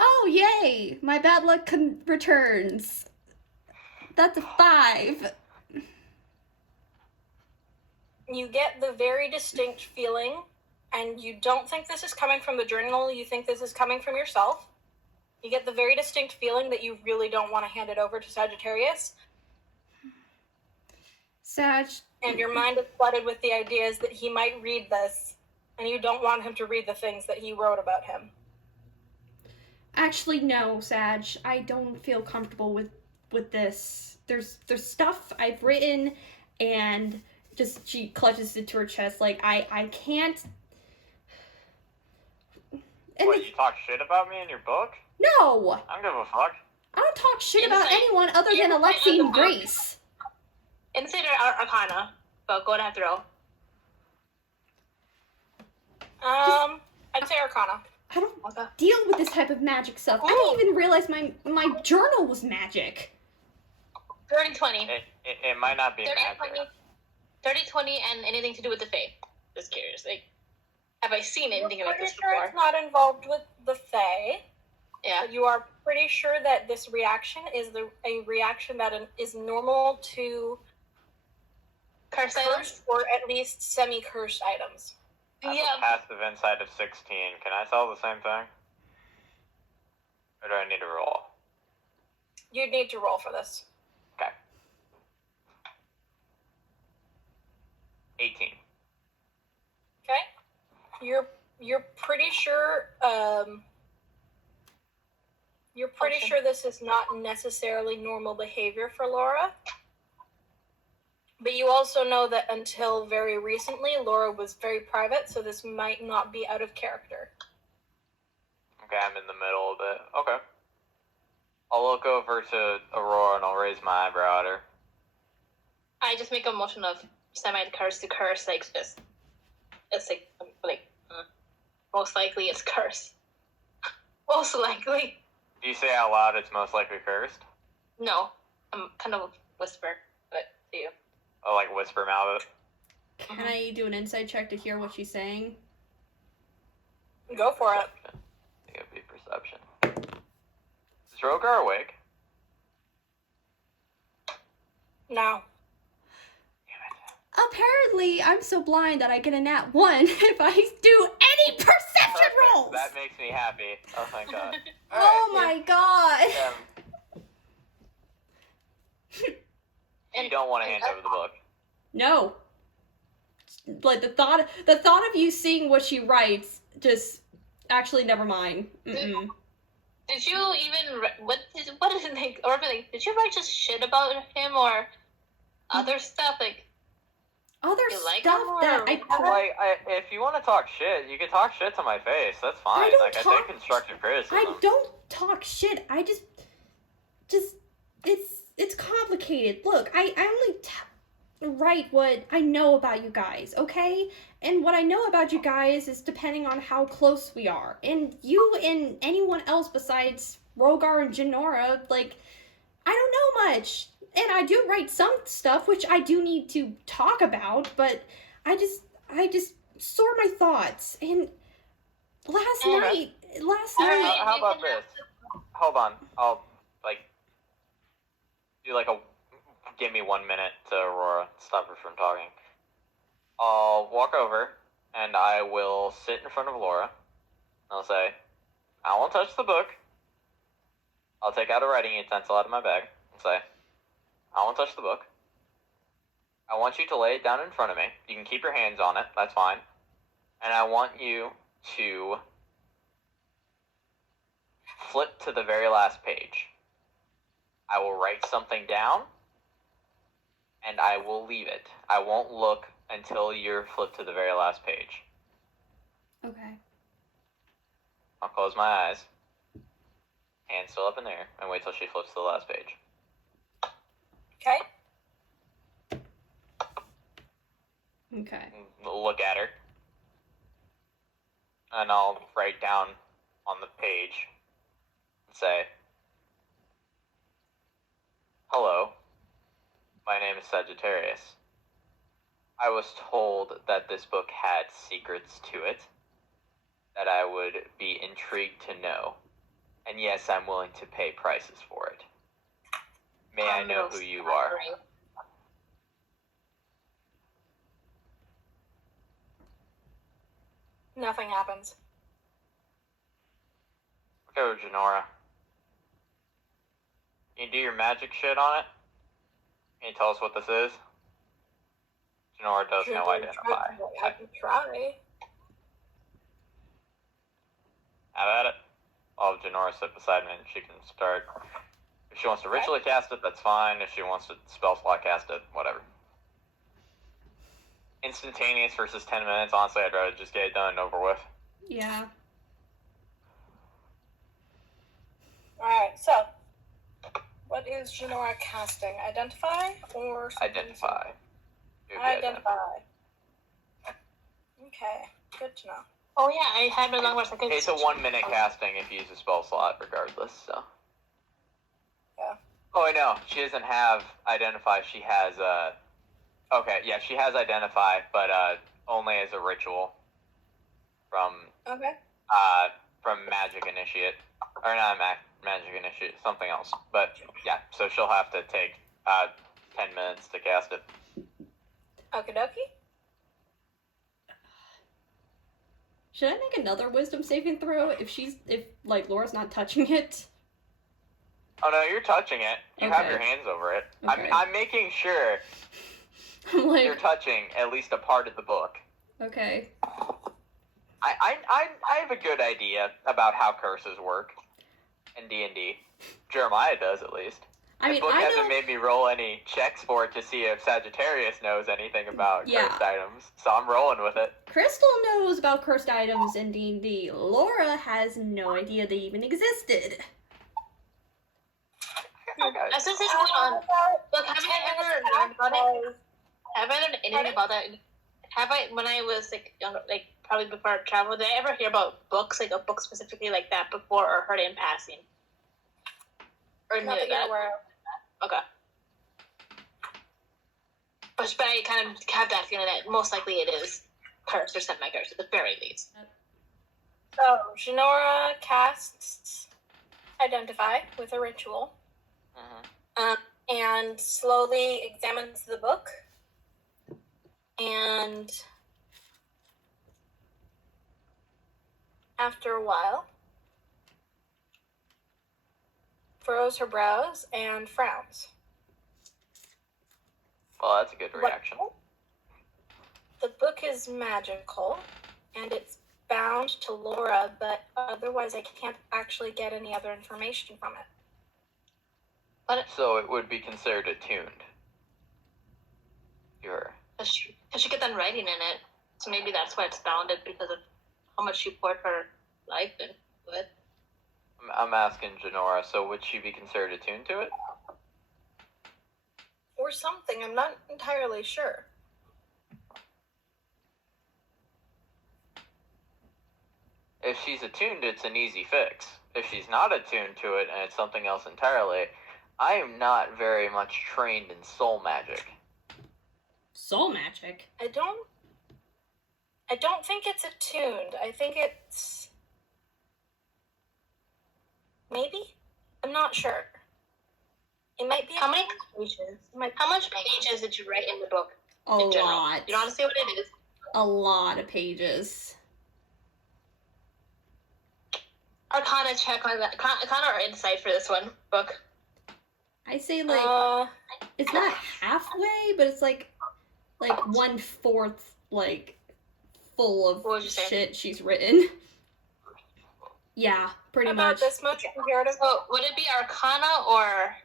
Oh, yay! My bad luck returns. That's a 5. You get the very distinct feeling, and you don't think this is coming from the journal, you think this is coming from yourself. You get the very distinct feeling that you really don't want to hand it over to Sagittarius, Sag, and your mind is flooded with the ideas that he might read this, and you don't want him to read the things that he wrote about him. actually, no, Sag. I don't feel comfortable with this. There's stuff I've written, and just she clutches it to her chest like I can't. And What, you talk shit about me in your book? no, I don't give a fuck. I don't talk shit about Insight. anyone other than Insight Alexi of the and book. Grace. Insight or Arcana, but go ahead and throw. I'd say Arcana. I don't Okay. deal with this type of magic stuff. I didn't even realize my journal was magic. 30-20. It might not be 30-20. magic. 30-20 and anything to do with the Fae. Just curious. Like, have I seen anything You're about pretty this sure before? it's not involved with the Fae. Yeah. You are pretty sure that this reaction is a reaction that is normal to Curse items? cursed or at least semi-cursed items. I have Yeah. a passive insight of 16. Can I tell the same thing? Or do I need to roll? You'd need to roll for this. Okay. 18. Okay? You're pretty sure Okay. sure this is not necessarily normal behavior for Laura. But you also know that until very recently, Laura was very private, so this might not be out of character. Okay, I'm in the middle of it. Okay. I'll look over to Aurora and I'll raise my eyebrow at her. I just make a motion of semi-curse to curse, like, just, it's most likely it's curse. Most likely. Do you say out loud it's most likely cursed? No. I'm kind of whisper, but to you. Oh, like whisper mouth it? Can I do an insight check to hear what she's saying? Go for it. I think it'd be perception. Is Rogar awake? No. Apparently, I'm so blind that I get a nat 1 if I do any perception Perfect. rolls. That makes me happy. Oh, thank God. Oh my god. You don't want to hand over the book. No. Like the thought of you seeing what she writes just actually never mind. Mm-mm. Did you even, what is it like, or like, did you write just shit about him or other stuff, like, Other You like stuff him, or that Like, if you want to talk shit, you can talk shit to my face. That's fine. I don't Like, I talk- take constructive criticism. I don't talk shit. I just it's complicated. Look, I only write what I know about you guys, okay? And what I know about you guys is depending on how close we are. And you and anyone else besides Rogar and Janora, like, I don't know much. And I do write some stuff which I do need to talk about, but I just sort my thoughts. And last Okay. night How about this? Hold on. I'll, like, do like a... Give me 1 minute to Aurora. Stop her from talking. I'll walk over, and I will sit in front of Laura. I'll say, I won't touch the book. I'll take out a writing utensil out of my bag and say, I won't touch the book. I want you to lay it down in front of me. You can keep your hands on it. That's fine. And I want you to flip to the very last page. I will write something down, and I will leave it. I won't look until you're flipped to the very last page. Okay. I'll close my eyes, hands still up in there, and wait till she flips to the last page. Okay. Okay. Look at her, and I'll write down on the page and say, "Hello, my name is Sagittarius. I was told that this book had secrets to it that I would be intrigued to know, and yes, I'm willing to pay prices for it. May I know who you are?" Nothing happens. Go, Janora. Can you do your magic shit on it? Can you tell us what this is? Janora does know identify. I can try. Have at it. I'll have Janora sit beside me and she can start. If she wants to ritually cast it, that's fine. If she wants to spell slot cast it, whatever. Instantaneous versus 10 minutes, honestly, I'd rather just get it done and over with. Yeah. Alright, so. What is Janora casting? Identify or something? Identify. Identify. Okay, good to know. Oh yeah, I had my long rest. It's a 1 minute casting if you use a spell slot, regardless, so. Yeah. Oh, I know. She doesn't have Identify. She has, okay, yeah, she has Identify, but, only as a ritual from, Okay. from Magic Initiate. Or not Magic Initiate, something else. But, yeah, so she'll have to take, 10 minutes to cast it. Okie dokie. Should I make another wisdom saving throw if like Laura's not touching it? Oh no, you're touching it. You have Okay. your hands over it. Okay. I'm making sure I'm like, you're touching at least a part of the book. okay. I have a good idea about how curses work in D&D. Jeremiah does, at least. I mean, the book I hasn't know. made me roll any checks for it to see if Sagittarius knows anything about Yeah. cursed items, so I'm rolling with it. Crystal knows about cursed items in D&D. Laura has no idea they even existed. Okay. As this is going on, look, have I ever learned about it? Have I learned anything about that? Have I, when I was like younger, like probably before I traveled, did I ever hear about books, like a book specifically like that before, or heard it in passing? Or knew Nothing that? you're aware of. Okay. But I kind of have that feeling that most likely it is cursed or semi-cursed at the very least. So, Janora casts Identify with a ritual. Mhm. And slowly examines the book and after a while furrows her brows and frowns. Well, that's a good reaction. The book is magical and it's bound to Laura, but otherwise I can't actually get any other information from it. So it would be considered attuned. Sure. Because she got done writing in it, so maybe that's why it's bounded, because of how much she poured her life into it. I'm asking Janora, so would she be considered attuned to it? Or something, I'm not entirely sure. If she's attuned, it's an easy fix. If she's not attuned to it and it's something else entirely, I am not very much trained in soul magic. Soul magic? I don't think it's attuned. I think it's maybe? I'm not sure. It might be How many pages? How much pages did you write in the book? A in general? lot. You don't want to say what it is. A lot of pages. Arcana check on that. Arcana or insight for this one book? I say like it's not halfway, but it's like 1/4 like full What would of you say? shit she's written. Yeah, pretty About much. this much comparative. So would it be Arcana or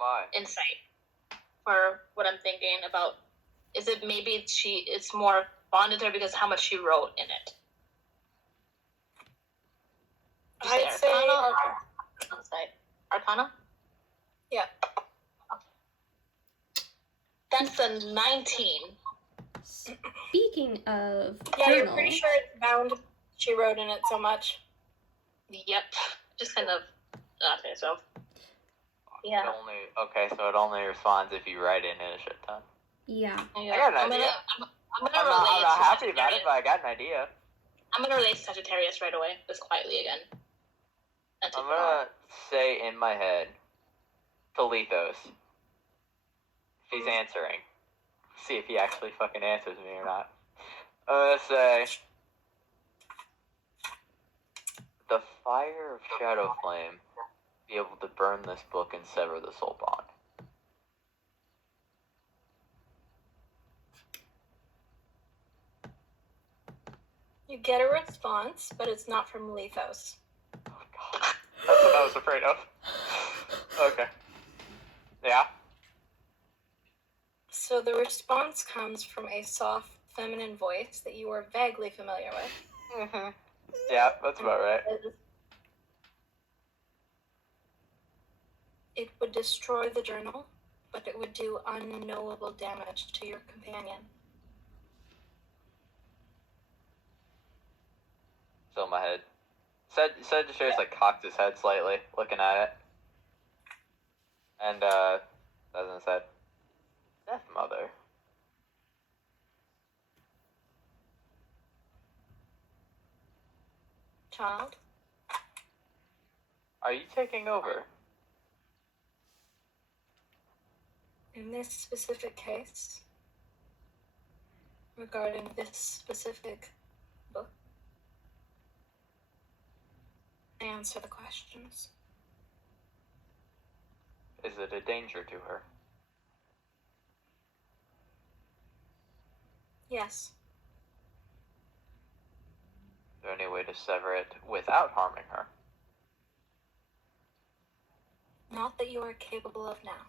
My. Insight? For what I'm thinking about, is it maybe it's more bonded to her because of how much she wrote in it? Did you I'd say Arcana Arcana. or Insight? Arcana? Yeah. That's a 19. Speaking of Yeah, you're journal, pretty sure it's bound. She wrote in it so much. Yep. Just kind of. Okay, so. It Yeah. it only responds if you write in it a shit ton. yeah. I got an idea. I'm gonna I'm relate. not to happy about it, Sagittarius. but I got an idea. I'm gonna relate to Sagittarius right away, just quietly again. And to I'm gonna say in my head to Lethos. If he's answering. See if he actually fucking answers me or not. I'm gonna say the fire of Shadow Flame be able to burn this book and sever the soul bond. You get a response, but it's not from Lethos. Oh god. That's what I was afraid of. Okay. Yeah. So the response comes from a soft, feminine voice that you are vaguely familiar with. Mm-hmm. Yeah, that's about right. It would destroy the journal, but it would do unknowable damage to your companion. Still in my head. Sagittarius like cocked his head slightly, looking at it. And doesn't said, Death Mother. Child, Are you taking over? in this specific case, regarding this specific book, answer the questions. Is it a danger to her? Yes. Is there any way to sever it without harming her? Not that you are capable of now.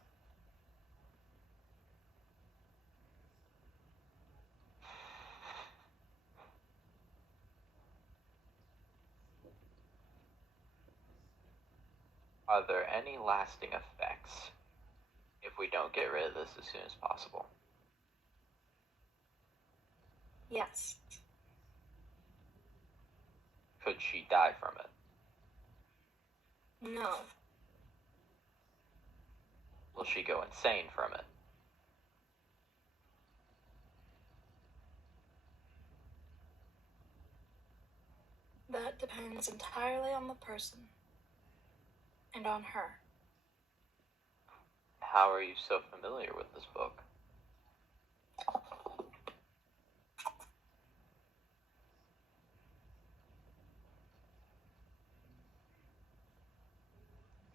Are there any lasting effects if we don't get rid of this as soon as possible? Yes. Could she die from it? No. Will she go insane from it? That depends entirely on the person. And on her. How are you so familiar with this book?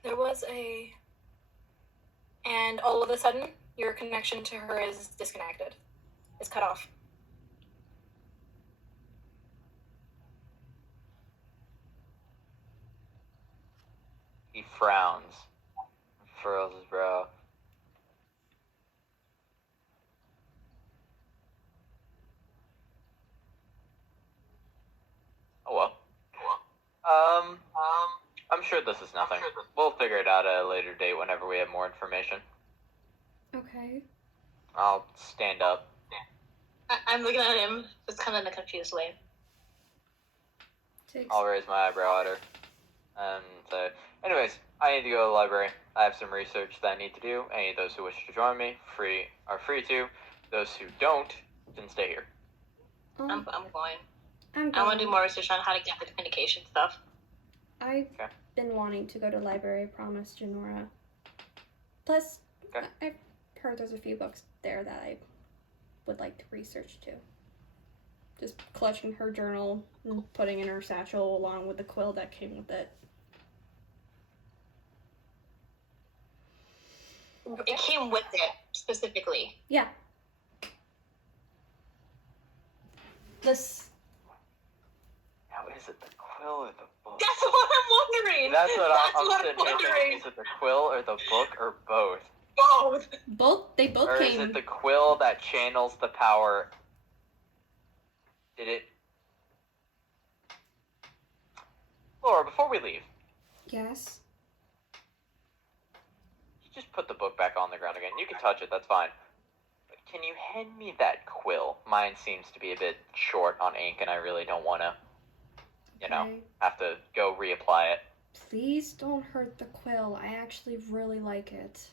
There was a... And all of a sudden, your connection to her is disconnected. It's cut off. He frowns, furrows his brow. Oh well. I'm sure this is nothing. We'll figure it out at a later date whenever we have more information. Okay. I'll stand up. I'm looking at him, just kind of in a confused way. Takes. I'll raise my eyebrow at her. And say, anyways, I need to go to the library. I have some research that I need to do. Any of those who wish to join me are free to. Those who don't, can stay here. I'm going. I'm I want to going. do more research on how to get the communication stuff. I've Okay. been wanting to go to library, I promised Janora. Plus, Okay. I've heard there's a few books there that I would like to research too. Just clutching her journal and putting in her satchel along with the quill that came with it. It came with it, specifically. Yeah. This. Now, is it the quill or the book? That's the wondering. That's what I'm what sitting here thinking. Is it the quill or the book or both? Both. They both Or came. is it the quill that channels the power? Did it... Laura, before we leave, Yes. you just put the book back on the ground again. You can touch it, that's fine. But can you hand me that quill? Mine seems to be a bit short on ink, and I really don't want to, Okay. have to go reapply it. Please don't hurt the quill. I actually really like it.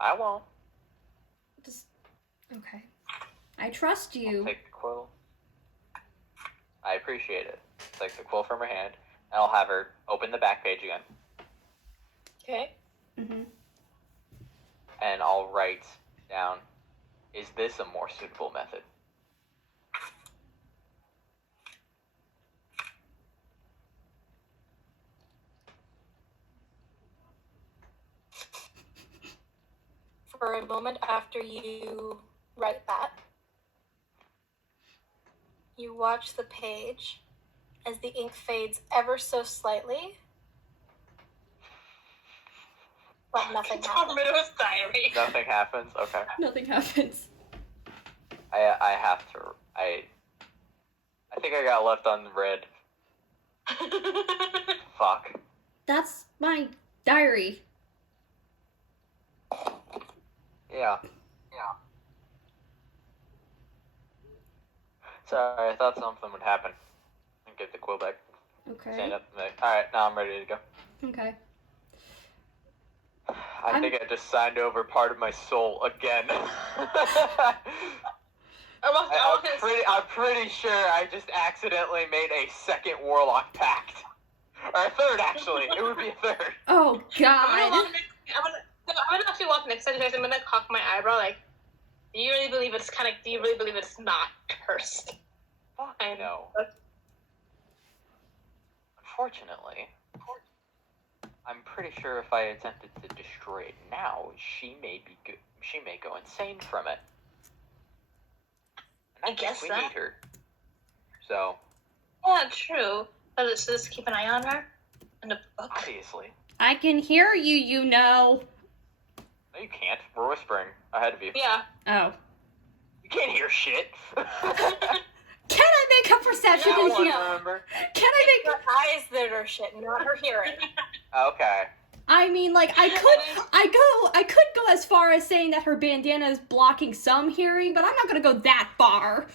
I won't. Just okay. I trust you. Take the quill. I appreciate it. Take the quill from her hand, and I'll have her open the back page again, Okay. Mm-hmm. and I'll write down, is this a more suitable method? For a moment after you write that, you watch the page as the ink fades ever so slightly, but nothing happens. Tormento's diary. Nothing happens? Okay. Nothing happens. I have to. I think I got left unread. Fuck. That's my diary. Yeah. Sorry, I thought something would happen. And get the quill back. Okay. Stand up. Alright, now I'm ready to go. Okay. I think I just signed over part of my soul again. I'm pretty sure I just accidentally made a second warlock pact. Or a third, actually. It would be a third. Oh I'm God. gonna actually walk next to you guys. I'm gonna cock my eyebrow like, do you really believe it's not cursed? Fuck, I know. Unfortunately, I'm pretty sure if I attempted to destroy it now, she may go insane from it. And I guess we that. need her. So, Yeah, true. But let's just keep an eye on her. And the book. obviously. I can hear you, you know. No, you can't. We're whispering ahead of you. Yeah. Oh. You can't hear shit. Can I make a perception Now and one, hear? remember? Can I Her make? eyes that are shit, not her hearing. Okay. I mean, like, I could go as far as saying that her bandana is blocking some hearing, but I'm not gonna go that far.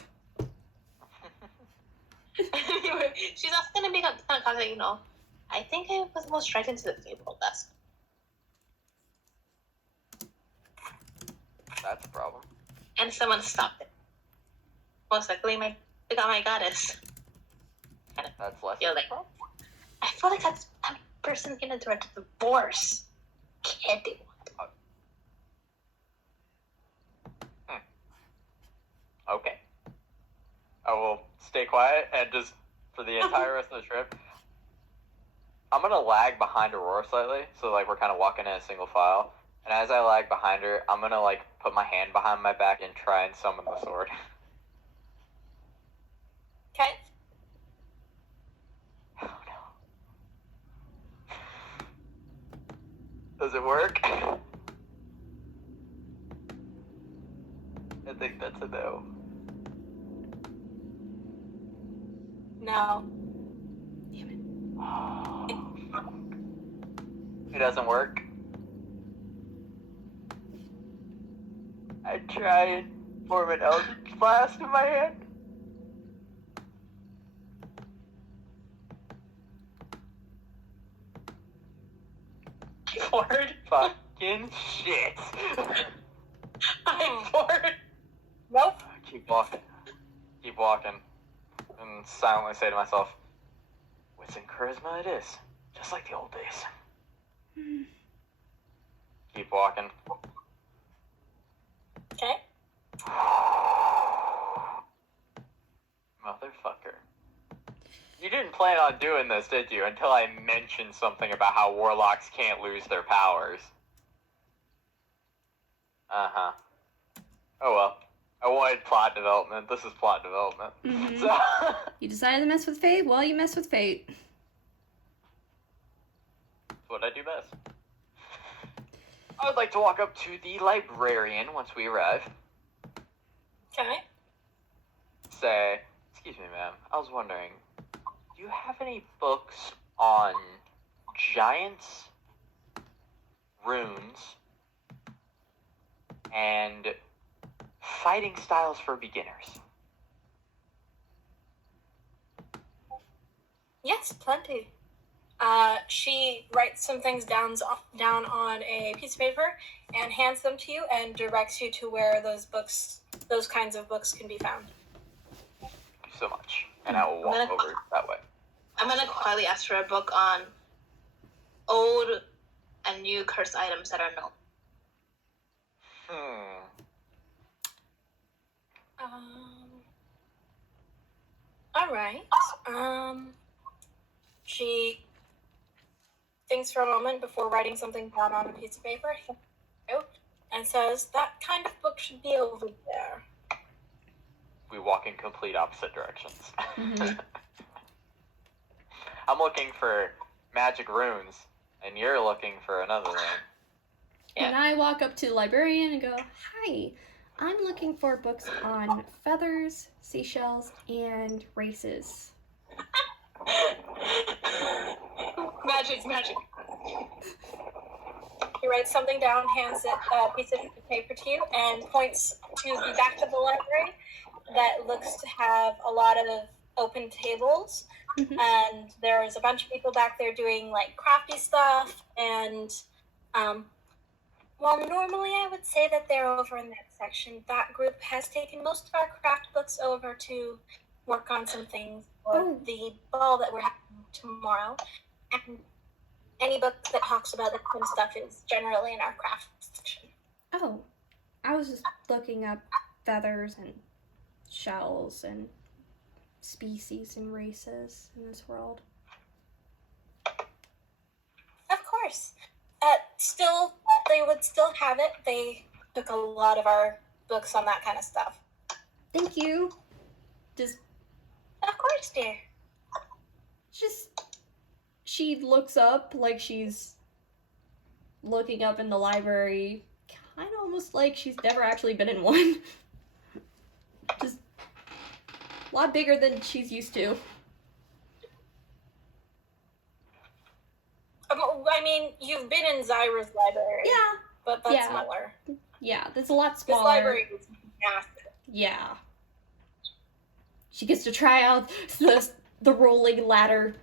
She's also gonna be kind of like, I think I was most right into the table desk. That's a problem. And someone stopped it. Most likely my goddess. That's less Feel of a like- problem. I feel like that person's gonna direct a divorce. Can't do one. Okay. I will stay quiet and just, for the entire rest of the trip, I'm gonna lag behind Aurora slightly, so like we're kind of walking in a single file. And as I lag behind her, I'm gonna like put my hand behind my back and try and summon the sword. Okay. Oh no. Does it work? I think that's a no. No. It doesn't work. I try and form an Eldritch Blast in my hand. Bored. Fucking shit. I'm bored. Nope. Keep walking. Keep walking. And silently say to myself, wits and charisma it is. Just like the old days. Keep walking. Okay. Motherfucker. You didn't plan on doing this, did you? Until I mentioned something about how warlocks can't lose their powers. Uh-huh. Oh well. I wanted plot development. This is plot development. Mhm. So, You decided to mess with fate? Well, you mess with fate. It's what I do best. I would like to walk up to the librarian once we arrive. Okay. Say, excuse me, ma'am. I was wondering, do you have any books on giants, runes, and fighting styles for beginners? Yes, plenty. She writes some things down on a piece of paper and hands them to you and directs you to where those kinds of books can be found. Thank you so much. And I will walk over that way. I'm gonna quietly ask for a book on old and new cursed items that are known. All right. She thinks for a moment before writing something down on a piece of paper and says, "That kind of book should be over there." We walk in complete opposite directions. Mhm. I'm looking for magic runes, and you're looking for another thing. And I walk up to the librarian and go, "Hi, I'm looking for books on feathers, seashells, and races." Magic. He writes something down, hands a piece of paper to you, and points to the back of the library that looks to have a lot of open tables. Mhm. And there's a bunch of people back there doing like crafty stuff. And while normally I would say that they're over in that section, that group has taken most of our craft books over to work on some things for the ball that we're having tomorrow. And any book that talks about that kind of stuff is generally in our craft section. Oh, I was just looking up feathers and shells and species and races in this world. Of course. They would still have it. They took a lot of our books on that kind of stuff. Thank you. Just Of course, dear. she looks up like she's looking up in the library, kind of almost like she's never actually been in one. Just a lot bigger than she's used to. I mean, you've been in Zyra's library. Yeah, But that's Yeah. smaller. yeah, that's a lot This smaller. library is massive. Yeah. She gets to try out the rolling ladder.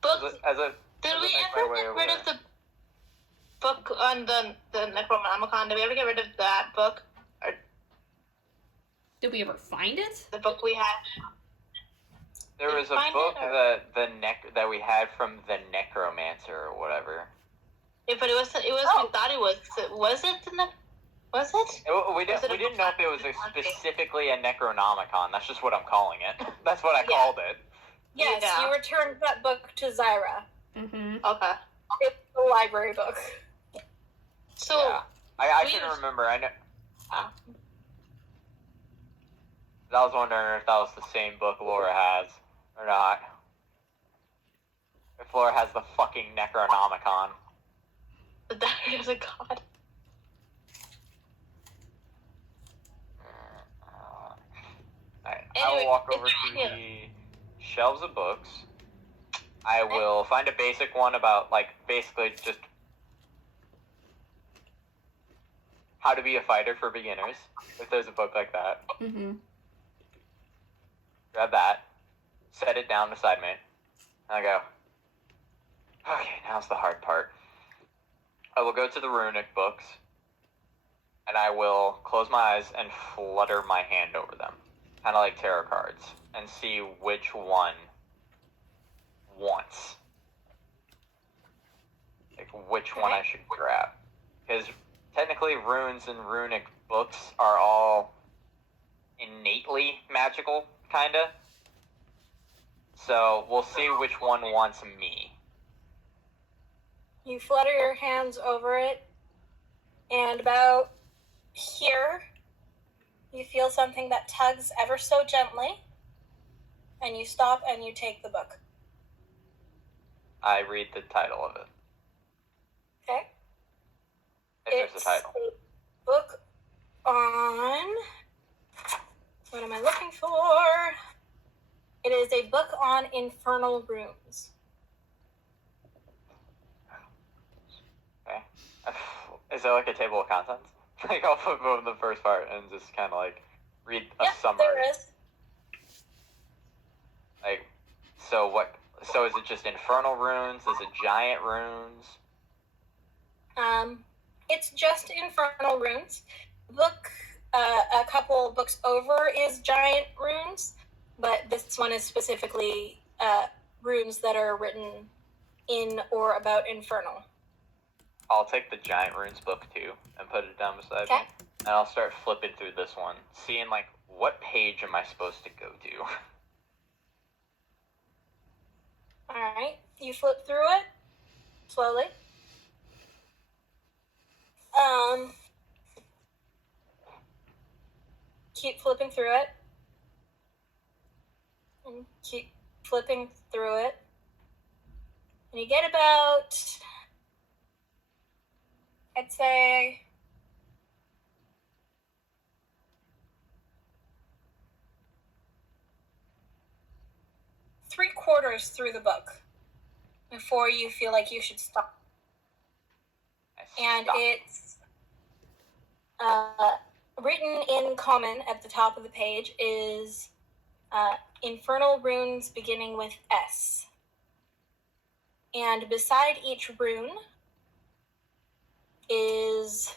Books. As a Did we make my ever way get over rid there. of the book on the Necronomicon? Did we ever get rid of that book? Or Did we ever find it? the book we had? There was a Find book it, or- that we had from the Necromancer or whatever. Yeah, but it was. We thought it was. Was it? Was it? We Was it a didn't know if it was specifically a Necronomicon. That's just what I'm calling it. That's what I Yeah. called it. Yes, Yeah. you returned that book to Zyra. Mm-hmm. Okay. It's the library book. So Yeah. I we- couldn't remember. I know. I was wondering if that was the same book Laura has or not. If Laura has the fucking Necronomicon. that is a god. I Anyway, will walk over to yeah. the shelves of books. I will find a basic one about, like, basically just how to be a fighter for beginners, if there's a book like that. Mm-hmm. Grab that, set it down beside me, and I go, okay, now's the hard part. I will go to the runic books, and I will close my eyes and flutter my hand over them, kind of like tarot cards, and see which one wants. Like, which one I should grab. Because technically runes and runic books are all innately magical, kinda. So, we'll see which one wants me. You flutter your hands over it, and about here, you feel something that tugs ever so gently, and you stop and you take the book. I read the title of it. Okay. If there's a title. A book on. What am I looking for? It is a book on infernal runes. Okay. Is there like a table of contents? Like I'll flip over the first part and just kind of like read a Yep, summary. there is. Like, so what? So is it just infernal runes? Is it giant runes? It's just infernal runes. Book, a couple books over is giant runes, but this one is specifically runes that are written in or about infernal. I'll take the giant runes book too and put it down beside Okay. me, and I'll start flipping through this one, seeing like what page am I supposed to go to. All right, you flip through it slowly. Keep flipping through it, and keep flipping through it, and you get about, I'd say, three-quarters through the book before you feel like you should stop. And it's written in common at the top of the page is infernal runes beginning with S. And beside each rune is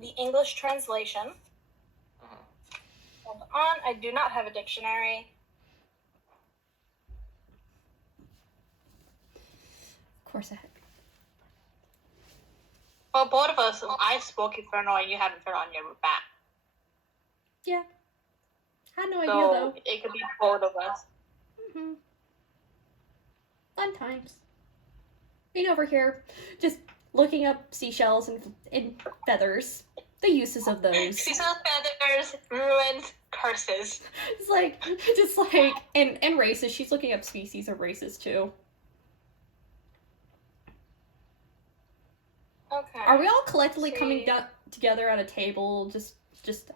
the English translation. Hold on, I do not have a dictionary. Of course I have. Well, both of us, I spoke Infernal and you have Infernal on your back. Yeah. Had no idea So though. it could be both of us. Mm-hmm. Fun times. Being over here, just looking up seashells and feathers. The uses of those. Seasonal feathers, ruins, curses. It's like, just like, and races. She's looking up species of races too. Okay. Are we all collectively See. coming together at a table, just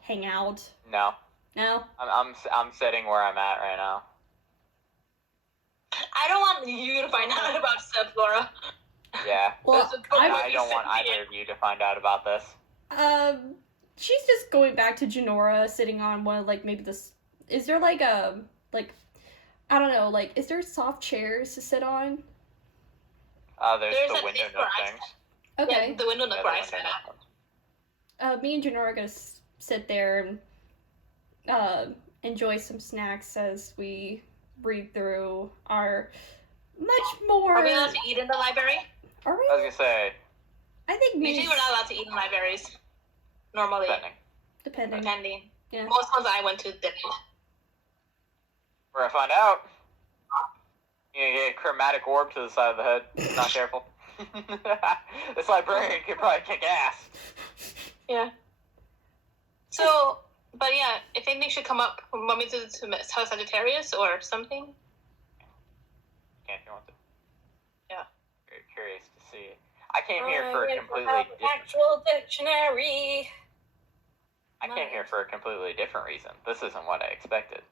hang out? No, No? I'm sitting where I'm at right now. I don't want you to find out about stuff, Laura. Yeah. Well, I don't want either of you to find out about this. she's just going back to Janora, sitting on one of, like, maybe this. Is there like a, like, I don't know, like, is there soft chairs to sit on? There's There's the a window place nook where I things. Okay. Yeah, the window Yeah, nook the where I window sat at. nook. Me and Janora are gonna sit there and enjoy some snacks as we read through our much more. Are we allowed to eat in the library? Are we? I was gonna say, I think maybe. Usually we're not allowed to eat in libraries. Normally. depending. Depending. Depending. Yeah. Most ones I went to didn't. We're gonna find out. You're gonna get a chromatic orb to the side of the head. Not careful. This librarian could probably kick ass. Yeah. So, but yeah, if anything should come up, want me to tell Sagittarius or something? Can't you want to? Yeah. Very curious to see. I came here for a completely different. Actual dictionary. I came here for a completely different reason. This isn't what I expected.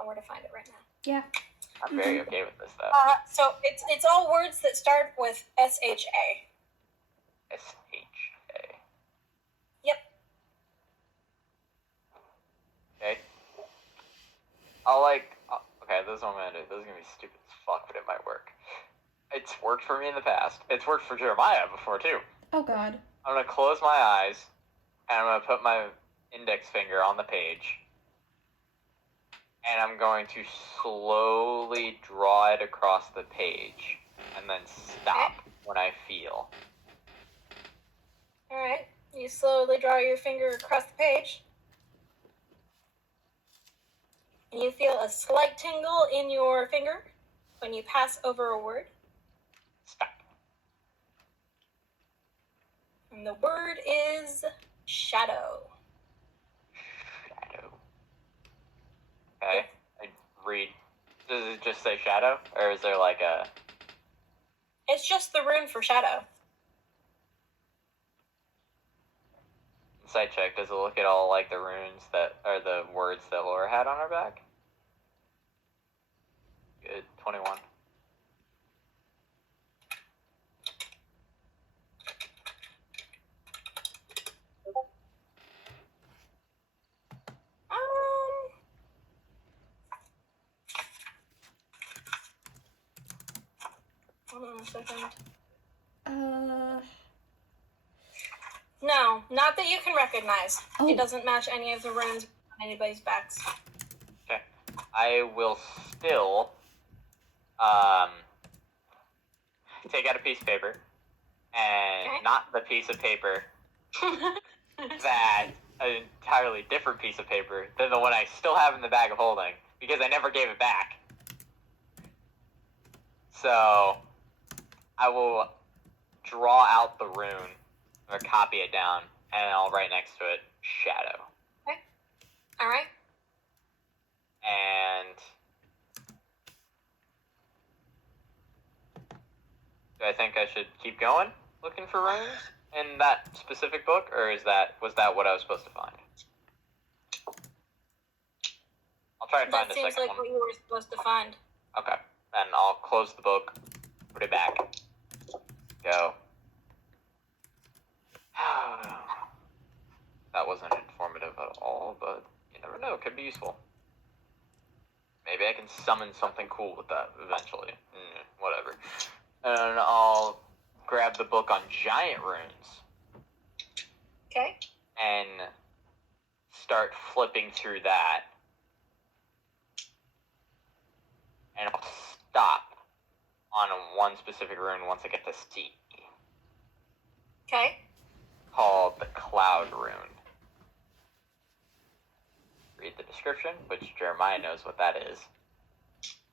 Oh, where to find it right now? Yeah. I'm very okay with this though. So it's all words that start with S-H-A. S-H-A. Yep. Okay. Okay, this is what I'm gonna do. This is gonna be stupid as fuck, but it might work. It's worked for me in the past. It's worked for Jeremiah before too. Oh God. I'm gonna close my eyes, and I'm gonna put my index finger on the page, and I'm going to slowly draw it across the page, and then stop when I feel. All right. You slowly draw your finger across the page. And you feel a slight tingle in your finger when you pass over a word. Stop. And the word is shadow. Shadow. Okay. I read. Does it just say shadow, or is there like a? It's just the rune for shadow. Insight check. Does it look at all like the runes that are the words that Laura had on her back? Good. 21. Hold on a second. No, not that you can recognize. Oh. It doesn't match any of the runes on anybody's backs. Okay. I will still take out a piece of paper, and Okay. not the piece of paper that an entirely different piece of paper than the one I still have in the bag of holding, because I never gave it back. So I will draw out the rune or copy it down, and I'll write next to it shadow. All right. And do I think I should keep going looking for runes in that specific book, or was that what I was supposed to find? I'll try and find That the seems second like one. what you were supposed to find. Okay, then I'll close the book, put it back, go. That wasn't informative at all, but you never know, it could be useful. Maybe I can summon something cool with that eventually. Whatever. And I'll grab the book on giant runes Okay. and start flipping through that. And I'll stop on one specific rune once I get to C, Okay. called the Cloud Rune. Read the description, which Jeremiah knows what that is.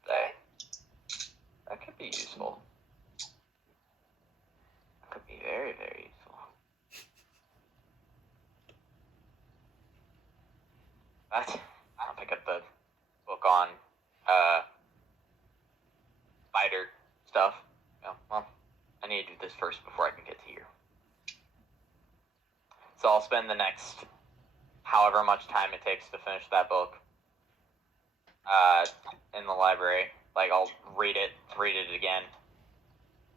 That could be useful. That could be very, very useful. But I'll pick up the book on spider stuff. Oh, well, I need to do this first before I can get to here. So I'll spend the next however much time it takes to finish that book in the library. Like, I'll read it again.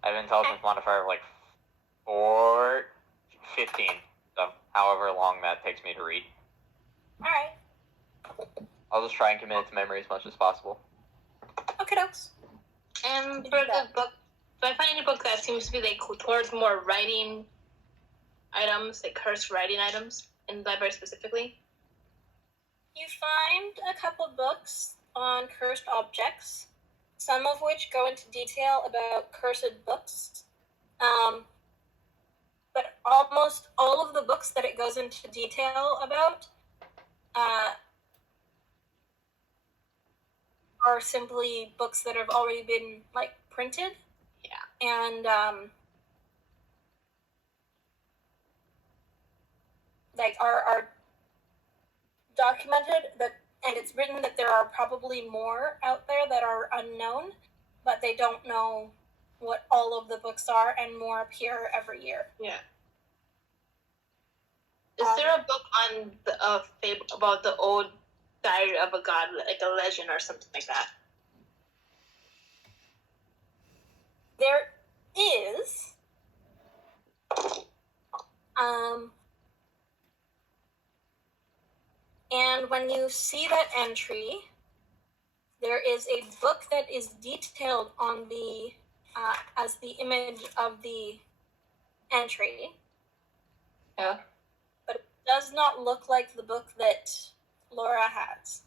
I have an intelligence modifier of like 15, so however long that takes me to read. All right. I'll just try and commit it to memory as much as possible. Okay, dokes. And for the book, do I find any book that seems to be like towards more writing items, like cursed writing items in the library specifically? You find a couple books on cursed objects, some of which go into detail about cursed books. But almost all of the books that it goes into detail about are simply books that have already been like printed. Yeah. And like are documented that, and it's written that there are probably more out there that are unknown, but they don't know what all of the books are, and more appear every year. Yeah. Is there a book on the fable about the old diary of a god, like a legend or something like that? There is. And when you see that entry, there is a book that is detailed on the as the image of the entry. Yeah. But it does not look like the book that Laura has.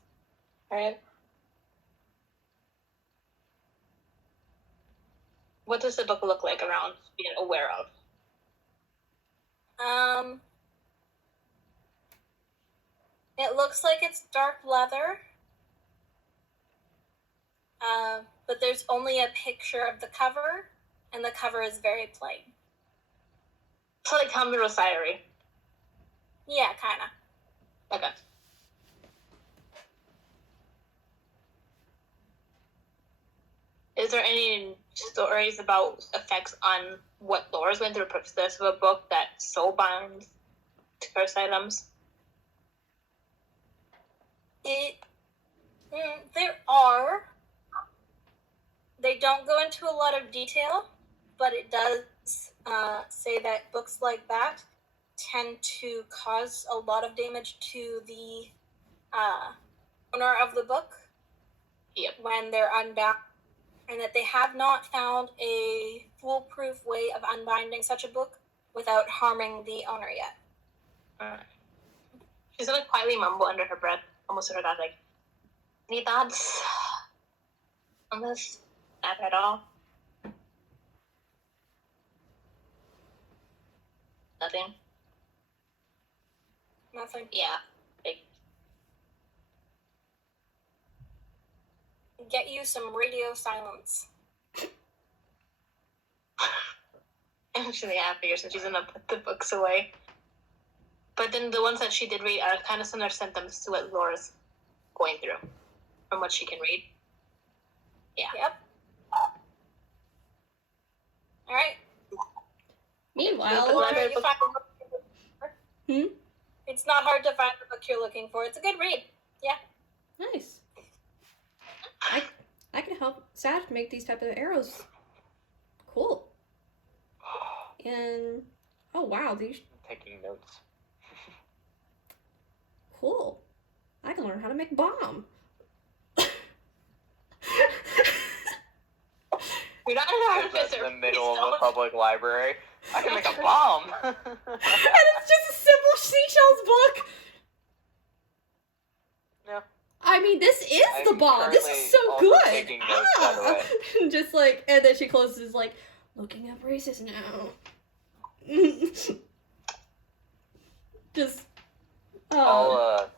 Right. What does the book look like around being aware of? It looks like it's dark leather. But there's only a picture of the cover, and the cover is very plain. So like Hamuro Diary. Yeah, kinda. Okay. stories about effects on what Laura's going through the process of a book that so binds to curse items? There are. They don't go into a lot of detail, but it does say that books like that tend to cause a lot of damage to the owner of the book when they're unbound, and that they have not found a foolproof way of unbinding such a book without harming the owner yet. She's gonna quietly mumble under her breath, almost to her dad, like, any thoughts on this? Not at all. Nothing? Nothing. Yeah. Like, Get you some radio silence. actually, I figured since she's gonna put the books away. But then the ones that she did read are kind of similar symptoms to what Laura's going through, from what she can read. Yeah. Yep. All right. Meanwhile, Laura, you find the book you're looking for? Hmm? It's not hard to find the book you're looking for. It's a good read. Yeah. Nice. I can help Sag make these type of arrows. Cool. And oh wow, these Taking notes. cool. I can learn how to make bomb. You're not an It's artificer. in the middle of a public library. I can make a bomb. And it's just a simple seashells book. Yeah. I mean, this is the I'm bomb. This is currently so also good. taking notes, by the way. Just like, and then she closes like, looking up racist now. Just, I'll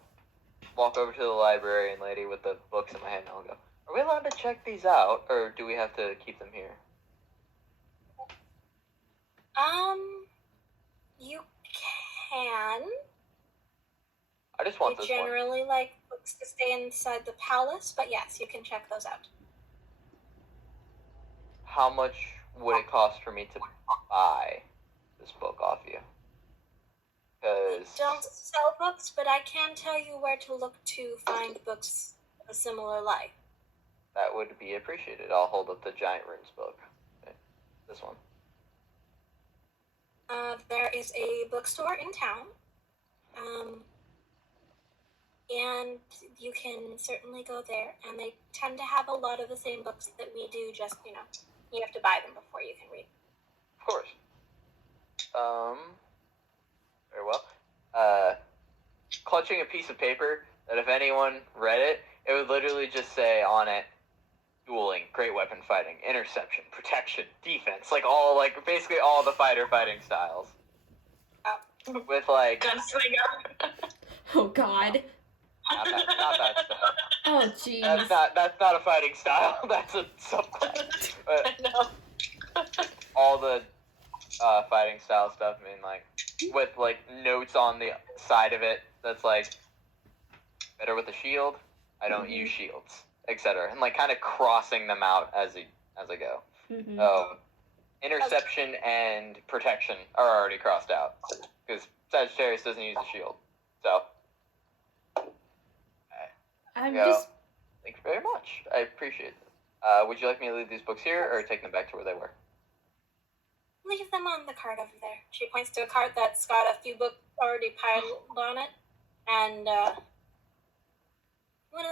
walk over to the librarian lady with the books in my hand and I'll go, are we allowed to check these out, or do we have to keep them here? You can. I just want They this one. generally like books to stay inside the palace, but yes, you can check those out. How much would it cost for me to buy this book off you? I Because don't sell books, but I can tell you where to look to find books of a similar like. that would be appreciated. I'll hold up the Giant Runes book. Okay. This one. There is a bookstore in town. And you can certainly go there, and they tend to have a lot of the same books that we do, just, you have to buy them before you can read. Of course. Very well. Clutching a piece of paper that if anyone read it, it would literally just say on it, dueling, great weapon fighting, interception, protection, defense, basically all the fighting styles. With Gunslinger. oh god. not that stuff. Oh jeez. That's not a fighting style. That's a subclass. But I know. all the fighting style stuff, with notes on the side of it that's better with a shield. I don't use shields, etc. And kind of crossing them out as I go. Mm-hmm. Interception and protection are already crossed out because Sagittarius doesn't use a shield. So I'm go. just Thank you very much. I appreciate it. Would you like me to leave these books here or take them back to where they were? Leave them on the cart over there. She points to a cart that's got a few books already piled on it, and one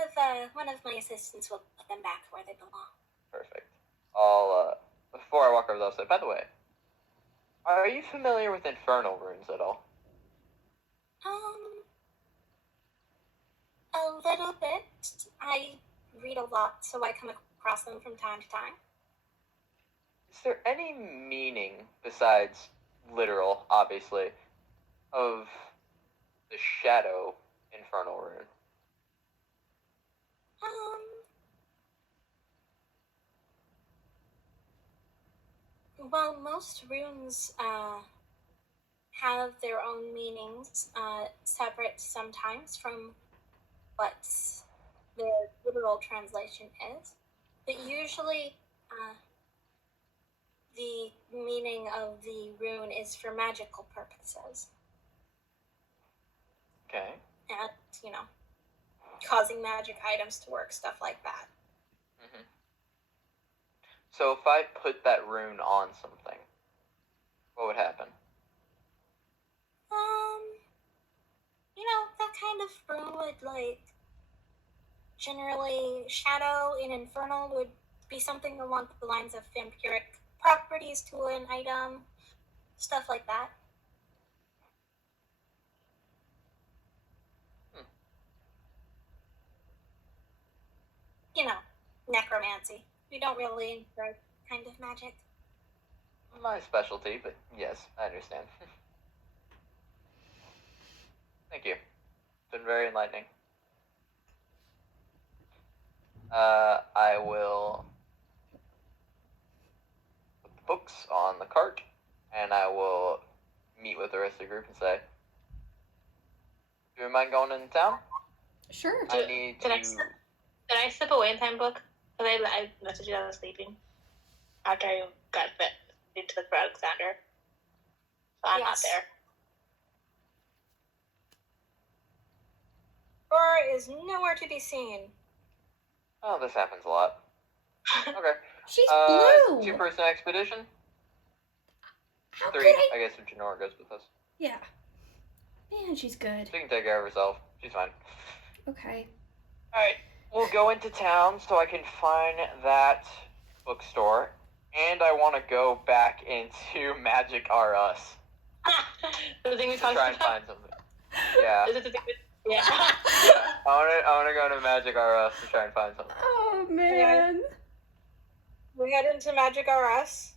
of my assistants will put them back where they belong. Perfect. I'll before I walk over, I'll say, by the way, are you familiar with Infernal Runes at all? A little bit. I read a lot, so I come across them from time to time. Is there any meaning besides literal, obviously, of the shadow Infernal Rune? Well, most runes have their own meanings, separate sometimes from what their literal translation is. But usually, the meaning of the rune is for magical purposes. Okay. And, you know, causing magic items to work, stuff like that. Mm-hmm. So if I put that rune on something, what would happen? You know, that kind of rune would, like, generally shadow in Infernal would be something along the lines of vampiric properties to an item, stuff like that. You know, necromancy. We don't really enjoy kind of magic. My specialty, but yes, I understand. Thank you. It's been very enlightening. I will put the books on the cart, and I will meet with the rest of the group and say, do you mind going into town? Sure. I need to... Did I slip away in time book? Because I messaged you I was sleeping after I got fit into the Alexander. So I'm not Yes. there. Aurora is nowhere to be seen. Oh, this happens a lot. Okay. She's blue. 2-person expedition? How 3, could I? I guess if Janora goes with us. Yeah. Man, she's good. She can take care of herself. She's fine. Okay. Alright, we'll go into town so I can find that bookstore. And I want to go back into Magic R Us The thing we to talked try and about? find something. Yeah. Is it the thing we... Yeah. I wanna go to Magic R Us to try and find something. Oh man. We head into Magic RS.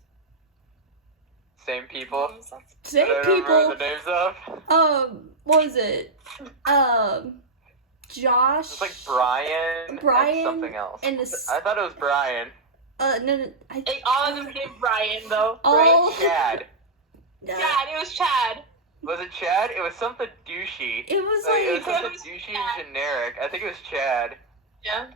Same people. Same that I don't people. remember the names of. What was it? Josh. It's like Brian Brian and something else. and this. I thought it was Brian. No, All of them named Brian, though. all. Right? Chad. No. Chad, it was Chad. Was it Chad? It was something douchey. It was It was like. something douchey and generic. I think it was Chad. Yeah.